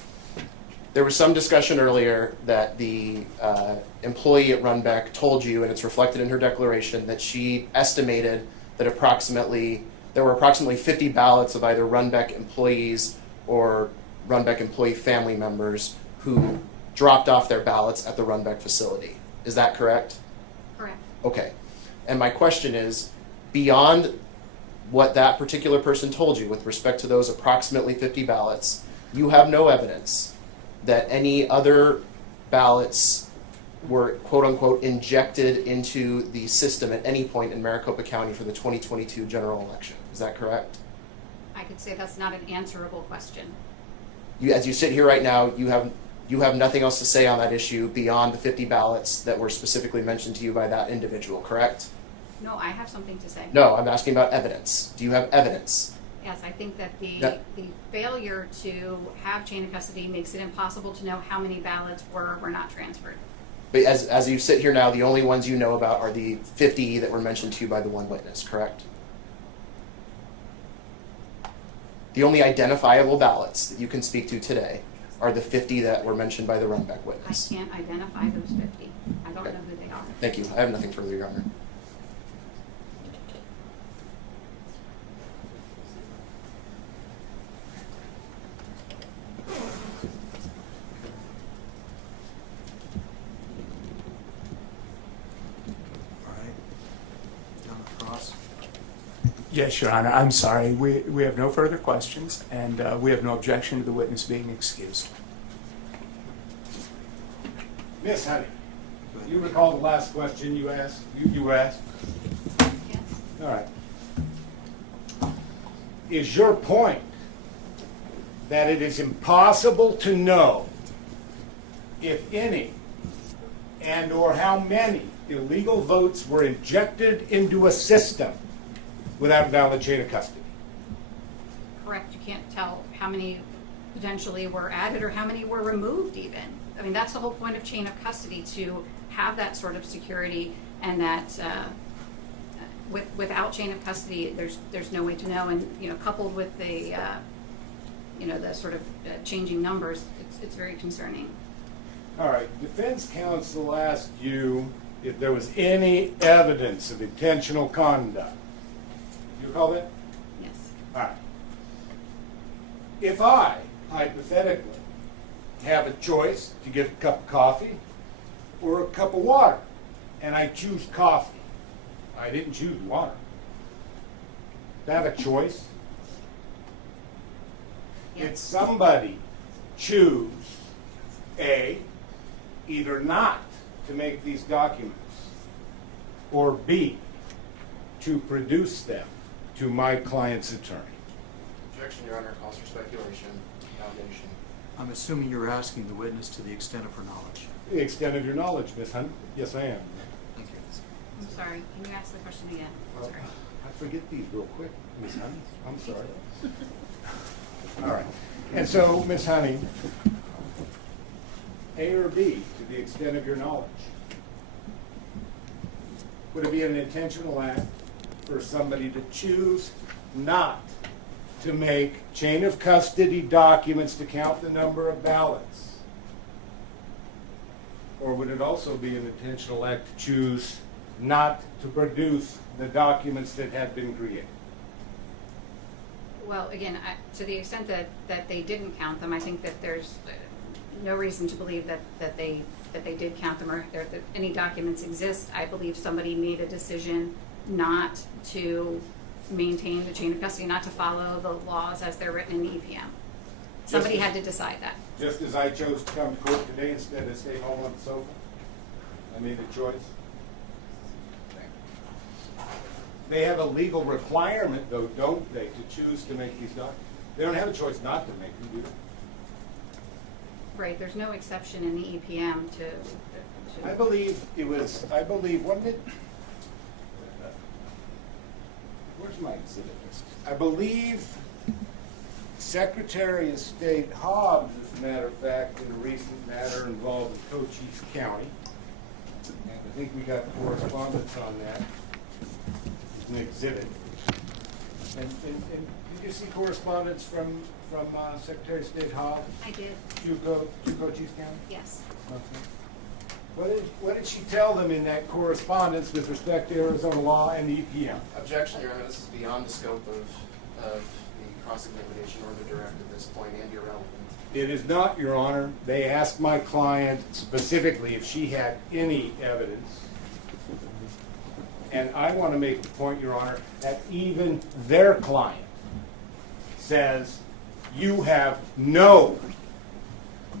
There was some discussion earlier that the employee at Runbeck told you, and it's reflected in her declaration, that she estimated that there were approximately 50 ballots of either Runbeck employees or Runbeck employee family members who dropped off their ballots at the Runbeck facility. Is that correct? Correct. Okay. And my question is, beyond what that particular person told you with respect to those approximately 50 ballots, you have no evidence that any other ballots were, quote unquote, injected into the system at any point in Maricopa County for the 2022 general election. Is that correct? I could say that's not an answerable question. As you sit here right now, you have nothing else to say on that issue beyond the 50 ballots that were specifically mentioned to you by that individual, correct? No, I have something to say. No, I'm asking about evidence. Do you have evidence? Yes, I think that the failure to have chain of custody makes it impossible to know how many ballots were or were not transferred. But as you sit here now, the only ones you know about are the 50 that were mentioned to you by the one witness, correct? The only identifiable ballots that you can speak to today are the 50 that were mentioned by the Runback I witness. can't identify those 50. I don't know who they are. Thank you. I have nothing further, Your Honor. All right. John Cross. Yes, Your Honor, I'm sorry. We have no further questions, and we have no objection to the witness being excused. Miss Honey, you recall the last question you asked? You were asked? Yes. All right. Is your point that it is impossible to know if any and or how many illegal votes were injected into a system without valid chain of custody? Correct. You can't tell how many potentially were added or how many were removed even. I mean, that's the whole point of chain of custody, to have that sort of security, and that without chain of custody, there's no way to know. And, you know, coupled with the, you know, the sort of changing numbers, it's very concerning. All right, defense counsel asked you if there was any evidence of intentional conduct. You recall that? Yes. All right. If I, hypothetically, have a choice to get a cup of coffee or a cup of water, and I choose coffee, I didn't choose water. Do I have a choice? Yes. Did somebody choose, A, either not to make these documents, or B, to produce them to my client's attorney? Objection, Your Honor, calls for speculation, validation. I'm assuming you're asking the witness to the extent of her knowledge. The extent of your knowledge, Miss Hunt. Yes, I am. Thank you. I'm sorry. Can you ask the question again? Well, Sorry. I forget these real quick, Miss Honey. I'm sorry. All right. And so, Miss Honey, A or B, to the extent of your knowledge, would it be an intentional act for somebody to choose not to make chain of custody documents to count the number of ballots? Or would it also be an intentional act to choose not to produce the documents that had been created? Well, again, to the extent that they didn't count them, I think that there's no reason to believe that they did count them, or that any documents exist. I believe somebody made a decision not to maintain the chain of custody, not to follow the laws as they're written in the EPM. Somebody had to decide that. Just as I chose to come to court today instead of stay home on the sofa, I made a choice. They have a legal requirement, though, don't they, to choose to make these documents? They don't have a choice not to make them, do they? Right, there's no exception in the EPM to I believe it was, wasn't it? Where's my exhibit list? I believe Secretary of State Hobbs, as a matter of fact, in a recent matter involved with Cochise County. And I think we got correspondence on that. It's an exhibit. And did you see correspondence from Secretary of State Hobbs I did, to Cochise County? yes. Okay. What did she tell them in that correspondence with respect to Arizona law and the EPM? Objection, Your Honor, this is beyond the scope of the cross-examination or the direct at this point, and irrelevant. It is not, Your Honor. They asked my client specifically if she had any evidence. And I want to make the point, Your Honor, that even their client says you have no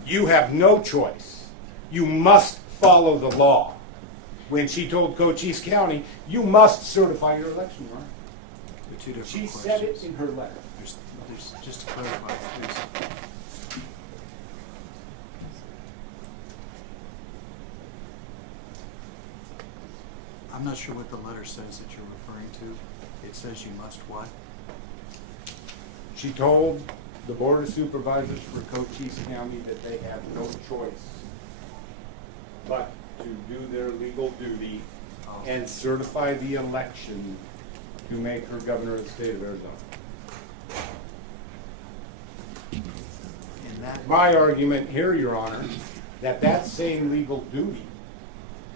choice. You must follow the law. When she told Cochise County, you must certify your election, Your Honor. They're two different She questions. said it in her letter. There's, just to clarify, please. I'm not sure what the letter says that you're referring to. It says you must what? She told the Board of Supervisors for Cochise County that they have no choice but to do their legal duty and certify the election to make her governor of the state of Arizona. that. My argument here, Your Honor, that same legal duty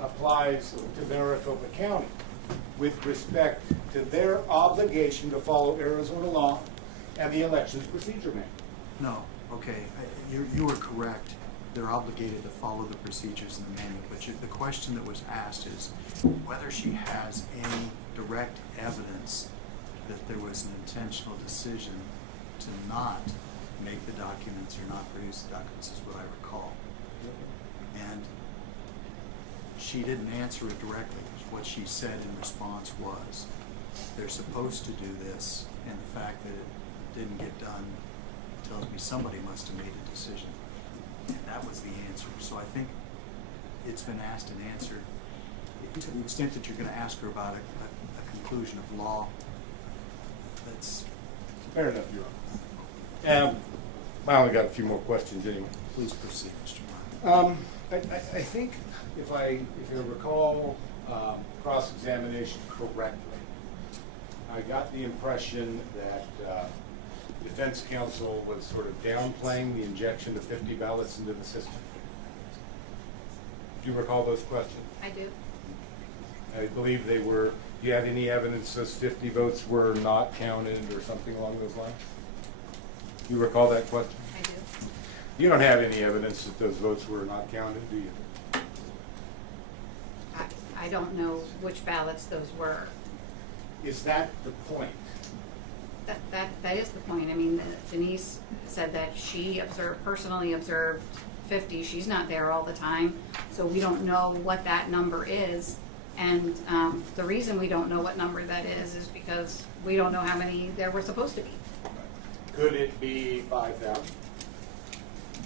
applies to Maricopa County with respect to their obligation to follow Arizona law and the elections procedure manual. No, okay, you were correct. They're obligated to follow the procedures in the manual, but the question that was asked is whether she has any direct evidence that there was an intentional decision to not make the documents or not produce the documents, is what I recall. And she didn't answer it directly. What she said in response was, they're supposed to do this, and the fact that it didn't get done tells me somebody must have made a decision. And that was the answer. So I think it's been asked and answered. To the extent that you're going to ask her about a conclusion of law, that's... Fair enough, Your Honor. I only got a few more questions anyway. Please proceed, Mr. Meyer. I think if you recall cross-examination correctly, I got the impression that defense counsel was sort of downplaying the injection of 50 ballots into the system. Do you recall those questions? I do. I believe they were, do you have any evidence those 50 votes were not counted or something along those lines? Do you recall that question? I do. You don't have any evidence that those votes were not counted, do you? I don't know which ballots those were. Is that the point? That is the point. I mean, Denise said that she personally observed 50. She's not there all the time, so we don't know what that number is. And the reason we don't know what number that is because we don't know how many there were supposed to be. Could it be 5,000?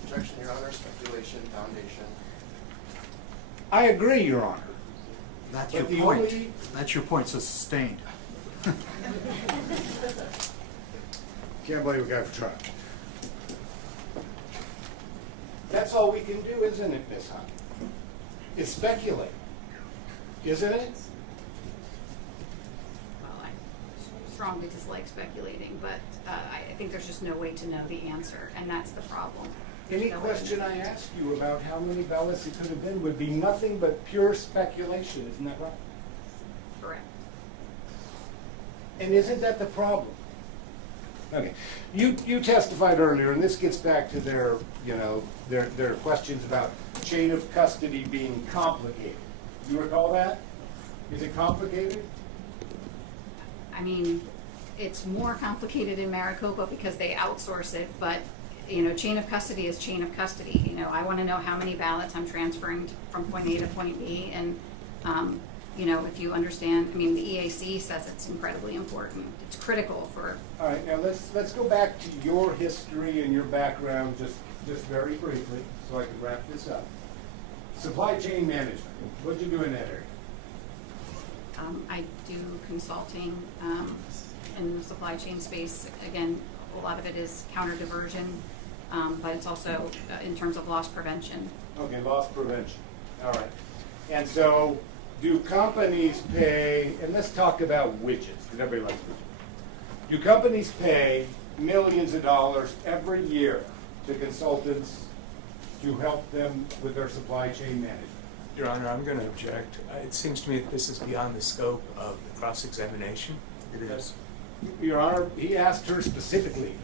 Objection, Your Honor, speculation, foundation. I agree, Your Honor. That's But your the point. only- That's your point, so sustained. Can't believe we got for trying. That's all we can do, isn't it, Miss Hunt? Is speculate, isn't it? Well, I strongly dislike speculating, but I think there's just no way to know the answer, and that's the problem. There's Any no way to question know. I ask you about how many ballots it could have been would be nothing but pure speculation, isn't that right? Correct. And isn't that the problem? Okay, you testified earlier, and this gets back to their questions about chain of custody being complicated. You recall that? Is it complicated? I mean, it's more complicated in Maricopa because they outsource it, but, chain of custody is chain of custody. I want to know how many ballots I'm transferring from point A to point B, and, if you understand, the EAC says it's incredibly important. It's critical for... All right, now let's go back to your history and your background just very briefly, so I can wrap this up. Supply chain management, what'd you do in that area? I do consulting in the supply chain space. Again, a lot of it is counter diversion, but it's also in terms of loss prevention. Okay, loss prevention, all right. And so, do companies pay, and let's talk about widgets, because everybody likes widgets. Do companies pay millions of dollars every year to consultants to help them with their supply chain management? Your Honor, I'm going to object. It seems to me that this is beyond the scope of cross-examination. It is. Your Honor, he asked her specifically,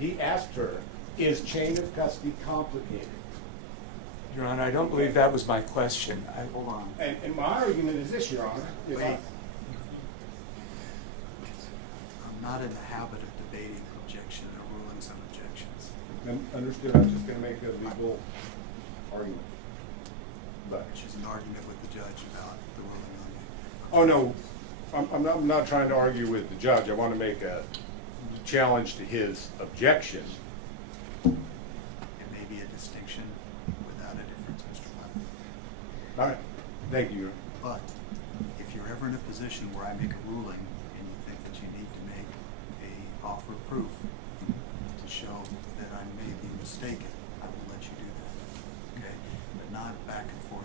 he asked her, is chain of custody complicated? Your Honor, I don't believe that was my question. Hold on. And my argument is this, Your Honor. Wait. I'm not in the habit of debating objection or rulings on objections. Understood, I'm just going to make a legal argument. But, Which is an argument with the judge about the ruling on the... oh no, I'm not trying to argue with the judge. I want to make a challenge to his objection. It may be a distinction without a difference, Mr. Butler. All right, thank you. But if you're ever in a position where I make a ruling and you think that you need to make a offer of proof to show that I may be mistaken, I will let you do that, okay? But not back and forth.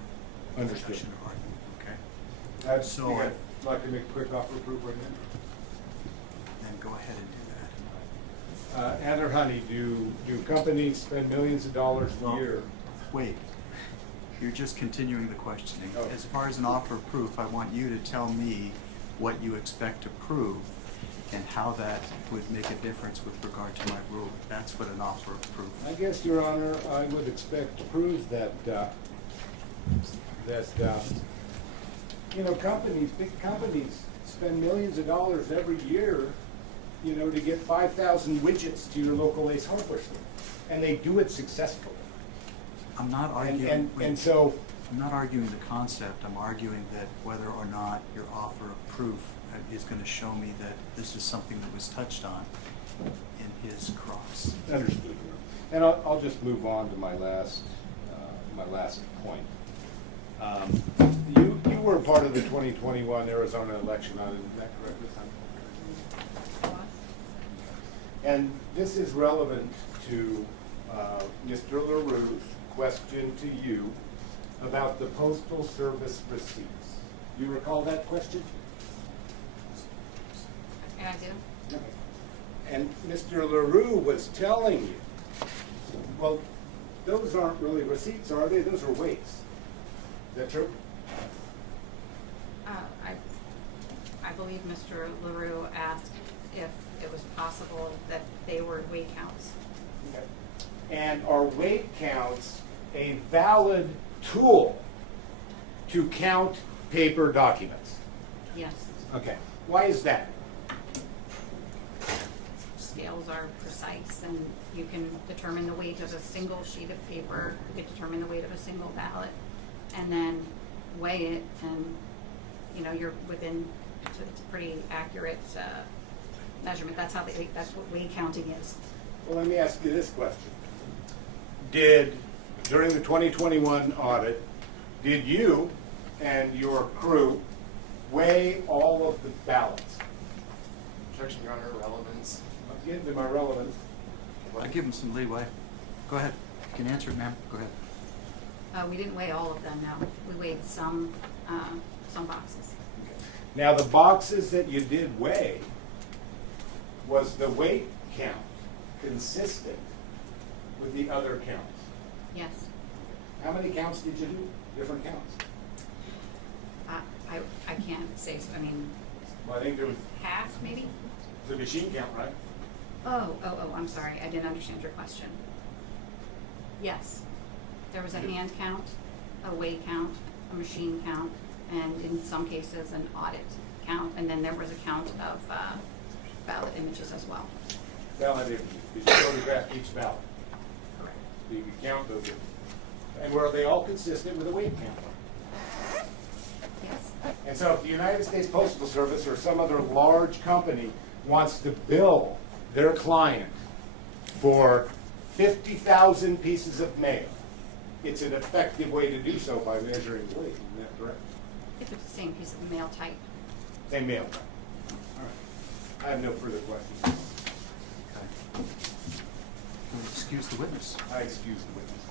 Understood. Discussion or argument, okay? So I'd like to make a quick offer of proof right now. Then go ahead and do that. Anna Honey, do companies spend millions of dollars a Well, year? Wait, you're just continuing the questioning. Oh. As far as an offer of proof, I want you to tell me what you expect to prove and how that would make a difference with regard to my rule. That's what an offer of proof. I guess, Your Honor, I would expect to prove that, you know, big companies spend millions of dollars every year, you know, to get 5,000 widgets to your local Ace Hardware store. And they do it successfully. I'm not arguing. And so, I'm not arguing the concept. I'm arguing that whether or not your offer of proof is going to show me that this is something that was touched on in his cross. understood. And I'll just move on to my last point. You were part of the 2021 Arizona election, is that correct, Ms. Hunt? And this is relevant to Mr. LaRue's question to you about the Postal Service receipts. You recall that question? And I do. Okay. And Mr. LaRue was telling you, well, those aren't really receipts, are they? Those are weights. Is that true? I believe Mr. LaRue asked if it was possible that they were weight counts. Okay. And are weight counts a valid tool to count paper documents? Yes. Okay. Why is that? Scales are precise, and you can determine the weight of a single sheet of paper, you can determine the weight of a single ballot, and then weigh it, and, you know, you're within, it's a pretty accurate measurement. That's what weight counting is. Well, let me ask you this question. During the 2021 audit, did you and your crew weigh all of the ballots? Objection, Your Honor, relevance. I'm getting to my relevance. I give him some leeway. Go ahead. You can answer it, ma'am. Go ahead. We didn't weigh all of them, no. We weighed some boxes. Now, the boxes that you did weigh, was the weight count consistent with the other counts? Yes. How many counts did you do? Different counts? I can't say, I mean, Well, I think there was half maybe? the machine count, right? Oh, I'm sorry, I didn't understand your question. Yes, there was a hand count, a weight count, a machine count, and in some cases an audit count, and then there was a count of ballot images as well. Ballot images. Did you photograph each ballot? Correct. So you could count those images. And were they all consistent with a weight count? Yes. And so if the United States Postal Service or some other large company wants to bill their client for 50,000 pieces of mail, it's an effective way to do so by measuring weight. Isn't that correct? If it's the same piece of mail type. Same mail type. All right. I have no further questions. Okay. Can we excuse the witness? I excuse the witness.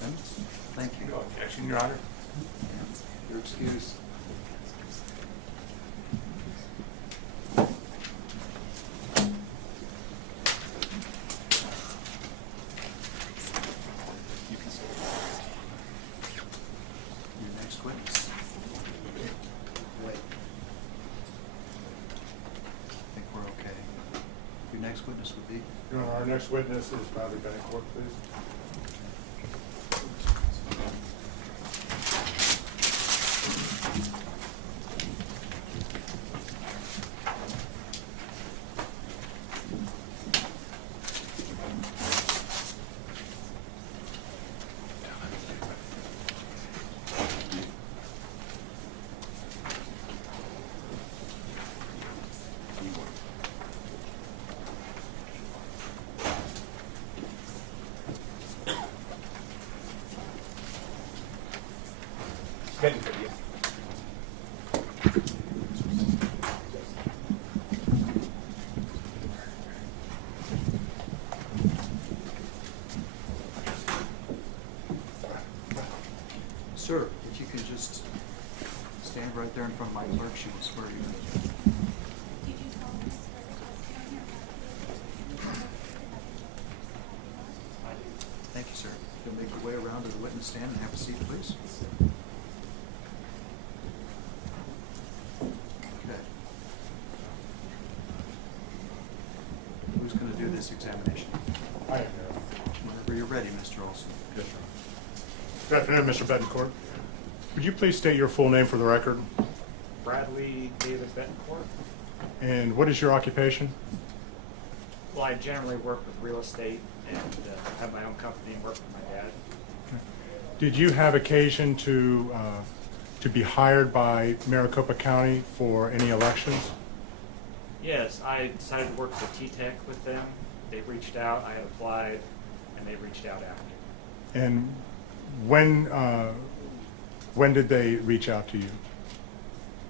Witness? Thank you. No objection, Your Honor. You're excused. You can stay. Your next witness. Wait. I think we're okay. Your next witness would be? Your Honor, our next witness is Bobby Bencourt, please. Benefit, yes. Sir, if you could just stand right there in front of my clerk, she will swear you in. make your way around to the witness stand and have a seat, please. Okay. Who's going to do this examination? I am here. Whenever you're ready, Mr. Olson. Yes, sir. Good afternoon, Mr. Betancourt. Would you please state your full name for the record? Bradley David Betancourt. And what is your occupation? Well, I generally work with real estate and have my own company and work with my dad. Did you have occasion to be hired by Maricopa County for any elections? Yes, I decided to work as a T-Tech with them. They reached out, I applied, and they reached out after. And when did they reach out to you?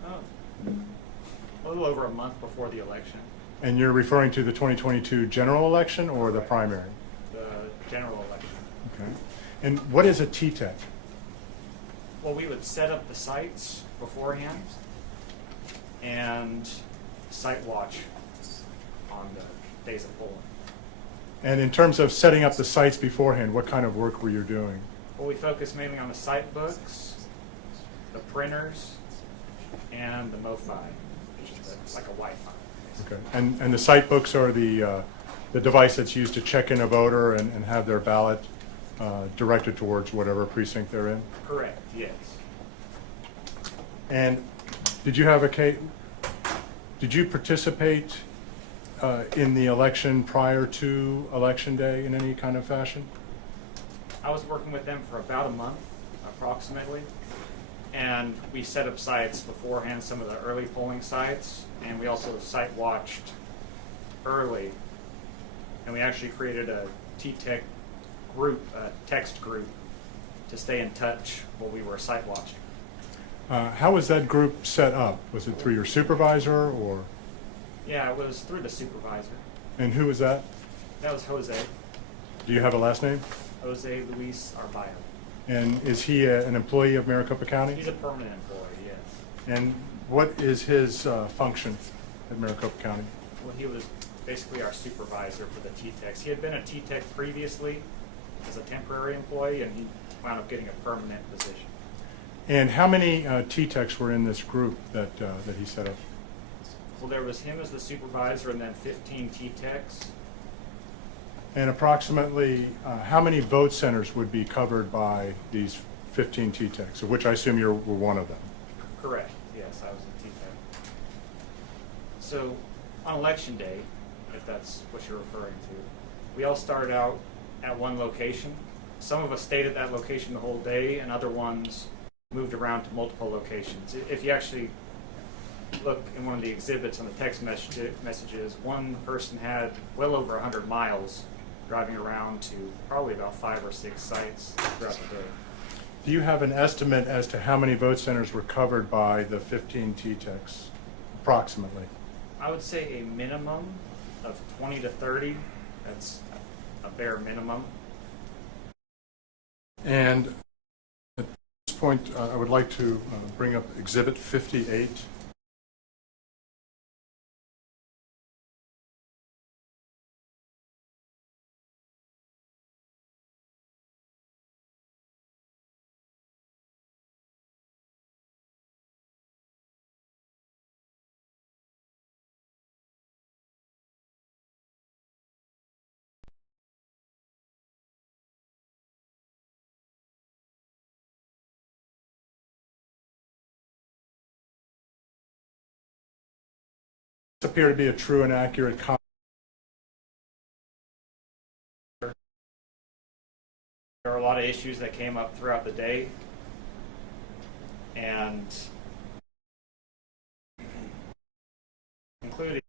Oh, a little over a month before the election, And you're referring to the 2022 general election or the primary? the general election. Okay. And what is a T-Tech? Well, we would set up the sites beforehand and site watch on the days of polling. And in terms of setting up the sites beforehand, what kind of work were you doing? Well, we focus mainly on the site books, the printers, and the MoFi, which is like a Wi-Fi. Okay. And the site books are the device that's used to check in a voter and have their ballot directed towards whatever precinct they're in? Correct, yes. And did you participate in the election prior to Election Day in any kind of fashion? I was working with them for about a month, approximately, and we set up sites beforehand, some of the early polling sites, and we also site watched early, and we actually created a T-Tech group, a text group, to stay in touch while we were site watching. How was that group set up? Was it through your supervisor or? Yeah, it was through the supervisor. And who was that? That was Jose. Do you have a last name? Jose Luis Arbayo. And is he an employee of Maricopa County? He's a permanent employee, yes. And what is his function at Maricopa County? Well, he was basically our supervisor for the T-Techs. He had been a T-Tech previously as a temporary employee, and he wound up getting a permanent position. And how many T-Techs were in this group that he set up? Well, there was him as the supervisor and then 15 T-Techs. And approximately how many vote centers would be covered by these 15 T-Techs, of which I assume you were one of them? Correct, yes, I was a T-Tech. So on election day, if that's what you're referring to, we all started out at one location. Some of us stayed at that location the whole day, and other ones moved around to multiple locations. If you actually look in one of the exhibits on the text messages, one person had well over 100 miles driving around to probably about 5 or 6 sites throughout the day. Do you have an estimate as to how many vote centers were covered by the 15 T-Techs, approximately? I would say a minimum of 20 to 30. That's a bare minimum. And at this point, I would like to bring up Exhibit 58. Appear to be a true and accurate copy. There are a lot of issues that came up throughout the day, and including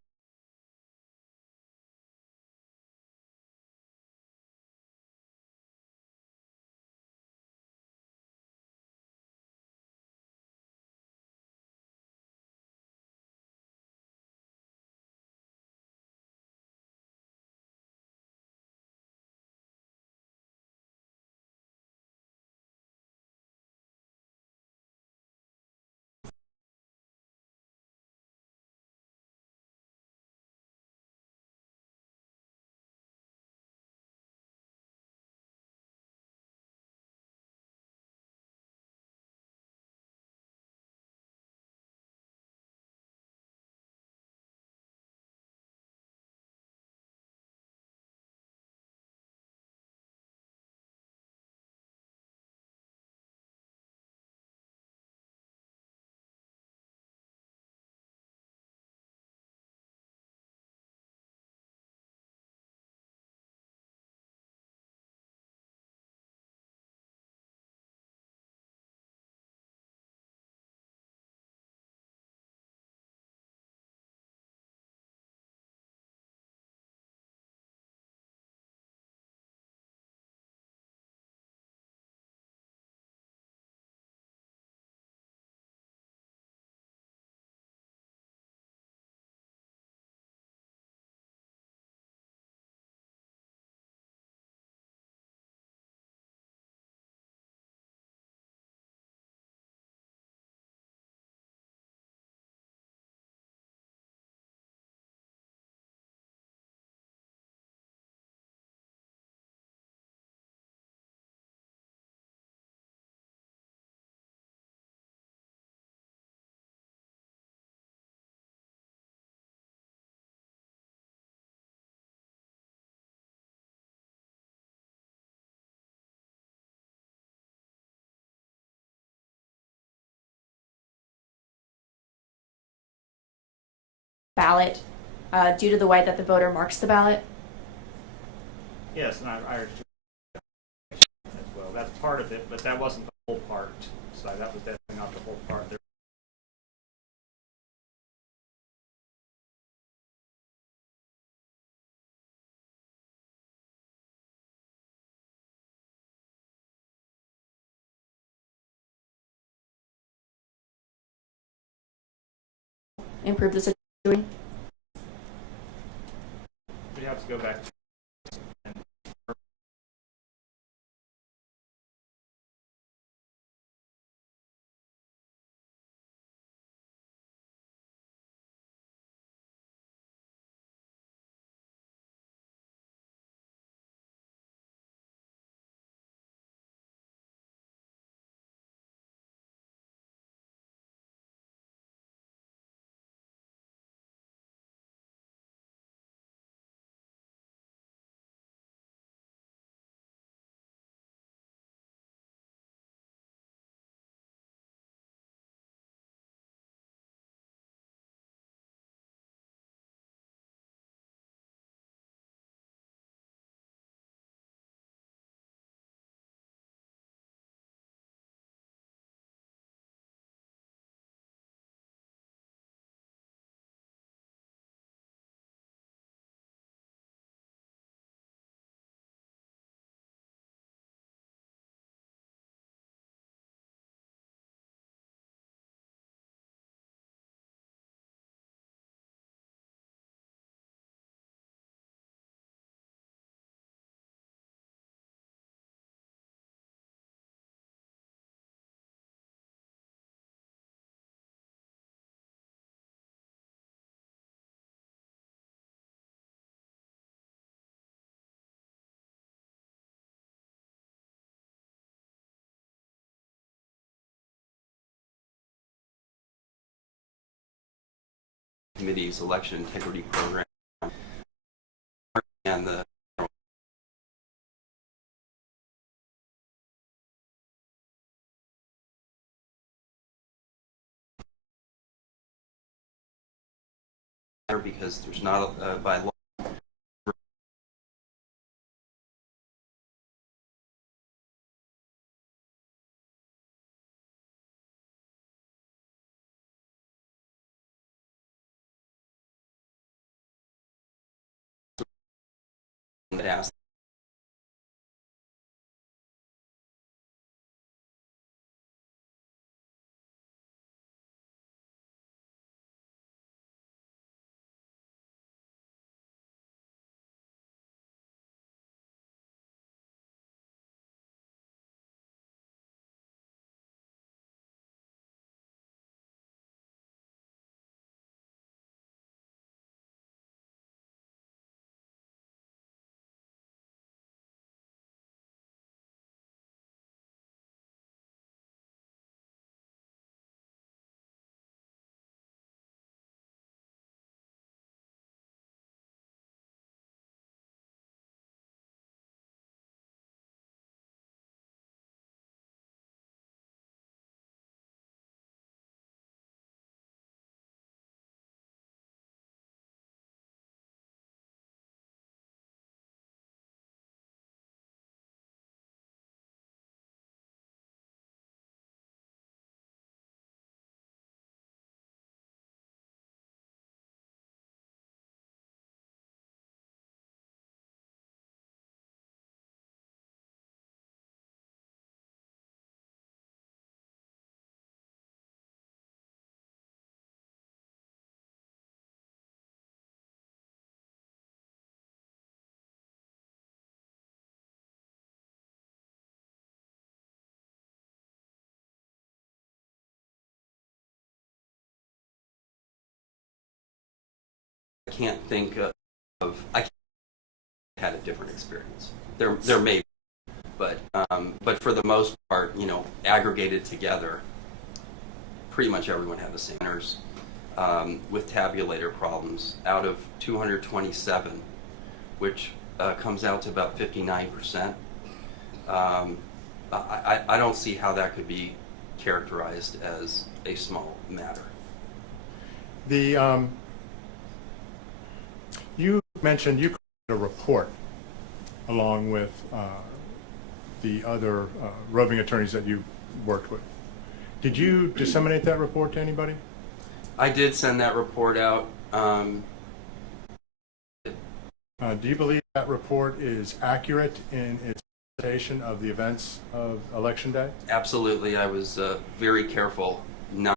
ballot due to the way that the voter marks the ballot? Yes, and I urge you as well. That's part of it, but that wasn't the whole part. So that was definitely not the whole part. There Improve the situation? we have to go back to committee's election integrity program and the because there's not a by law that asks I can't think of I had a different experience. There may be, but for the most part, you know, aggregated together, pretty much everyone had the same winners with tabulator problems out of 227, which comes out to about 59%. I don't see how that could be characterized as a small matter. mentioned you created a report along with the other roving attorneys that you worked with. Did you disseminate that report to anybody? I did send that report out. Do you believe that report is accurate in its presentation of the events of Election Day? Absolutely. I was very careful not.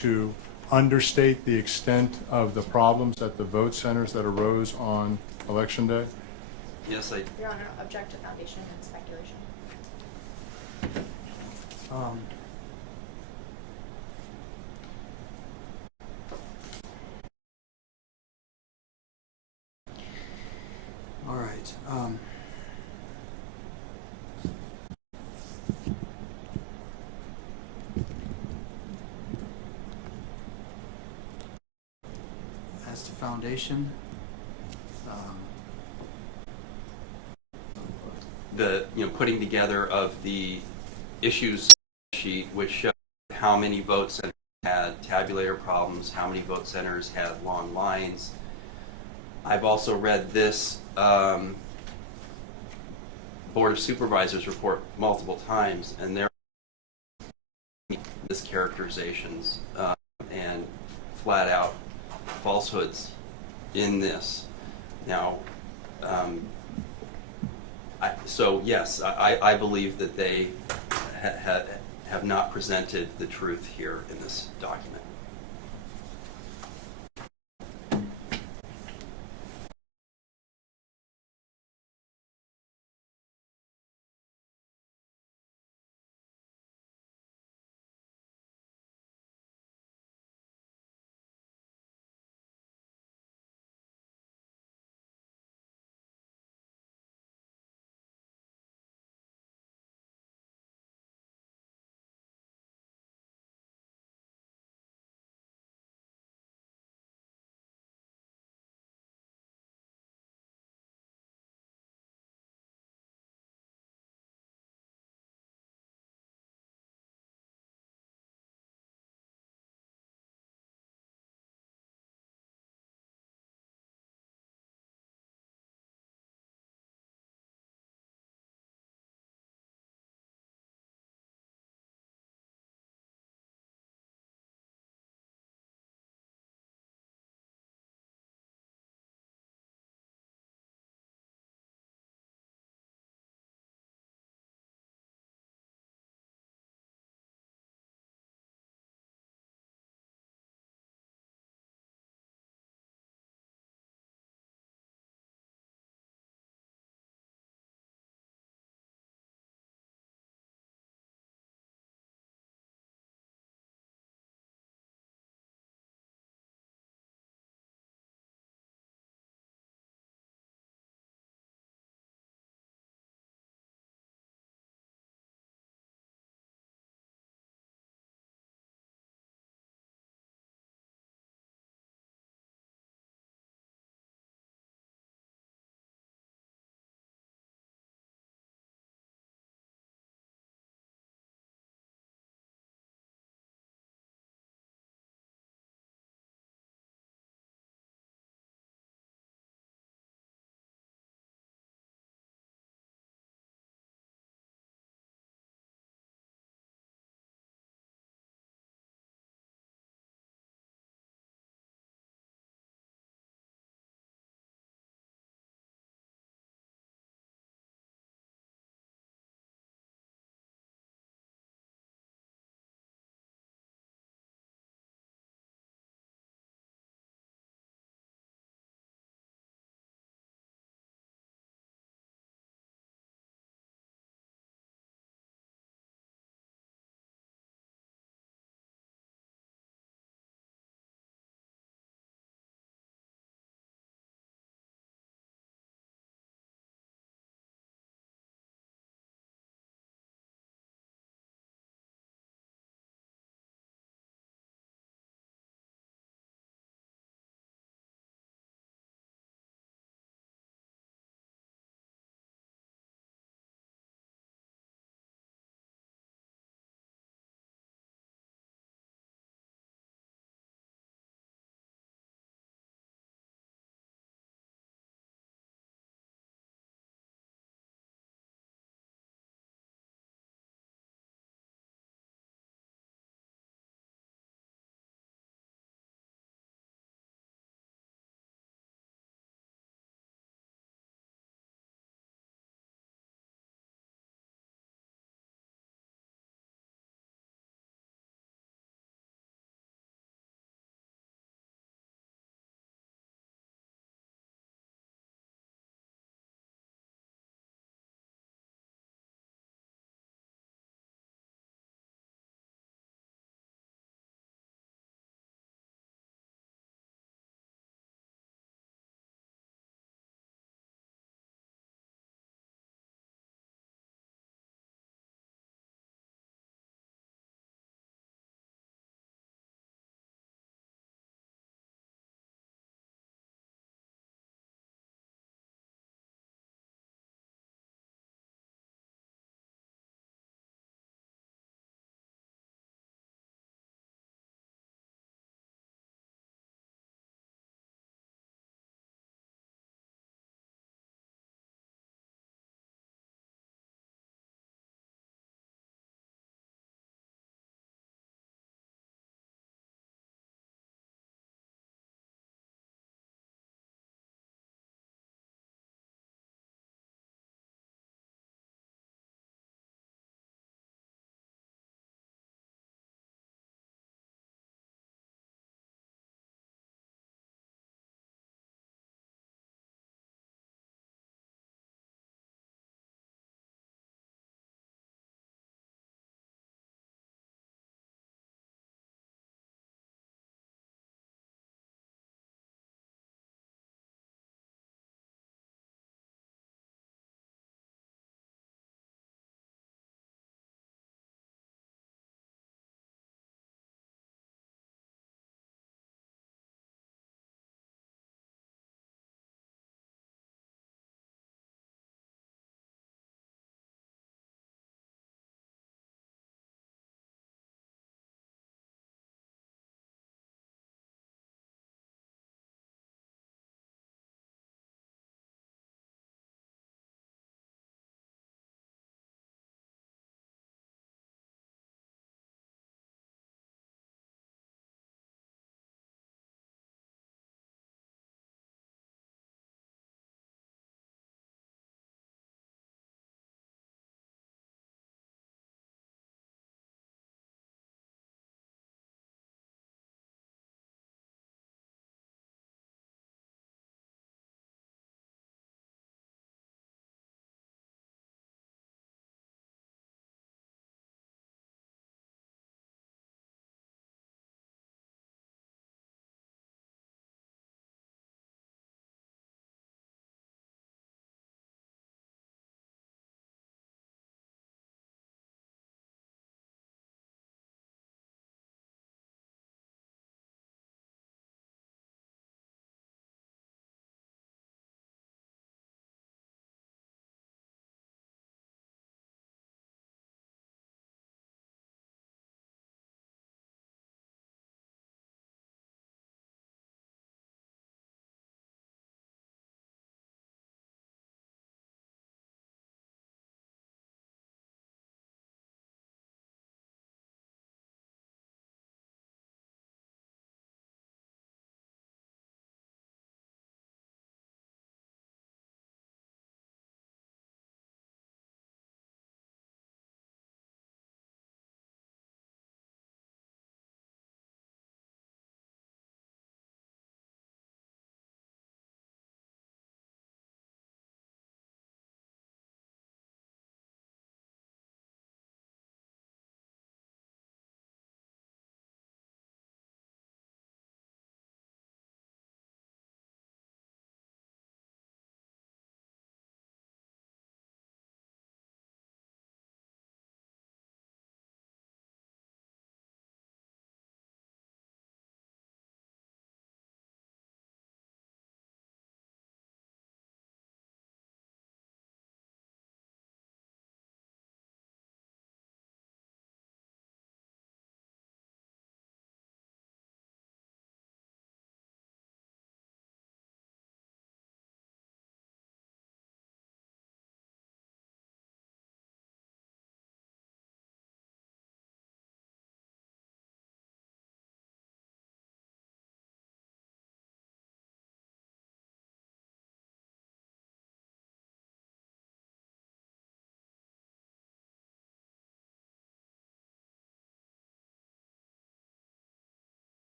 To understate the extent of the problems at the vote centers that arose on Election Day? Yes, I. Your Honor, object to foundation and speculation. right. As to foundation, The putting together of the issues sheet, which showed how many vote centers had tabulator problems, how many vote centers had long lines. I've also read this Board of Supervisors report multiple times, and there are mischaracterizations and flat out falsehoods in this. Now, so yes, I believe that they have not presented the truth here in this document.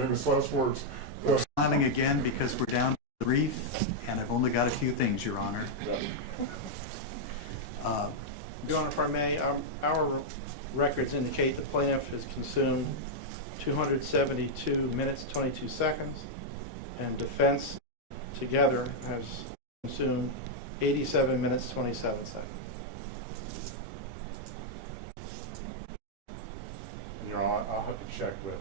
famous last words. Smiling again because we're down to the brief, and I've only got a few things, Your Honor. Your Honor, if I may, our records indicate the plaintiff has consumed 272 minutes, 22 seconds, and defense together has consumed 87 minutes, 27 seconds. You know, I'll have to check with.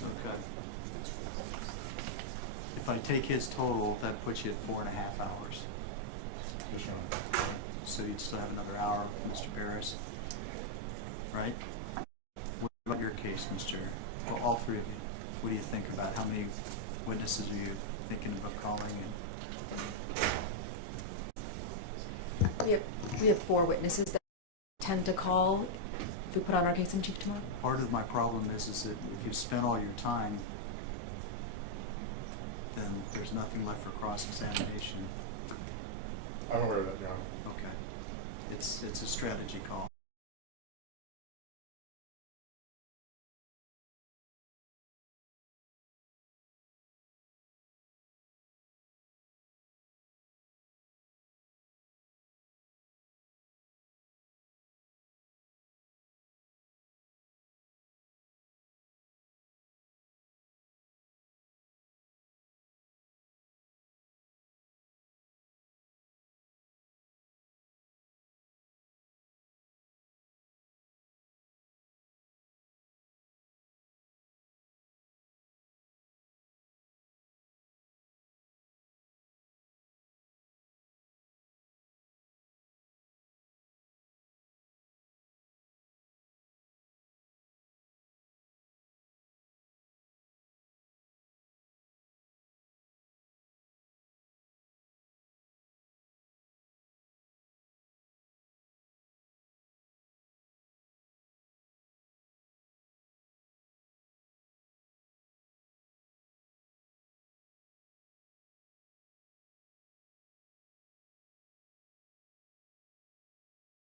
Okay. If I take his total, that puts you at 4.5 hours. Yes, Your Honor. So you'd still have another hour with Mr. Barris, right? What about your case, Mr.? Well, all three of you. What do you think about how many witnesses are you thinking about calling? We have 4 witnesses that tend to call if we put on our case in chief tomorrow. Part of my problem is that if you spent all your time, then there's nothing left for cross-examination. I'm aware of that, Your Honor. Okay. It's a strategy call.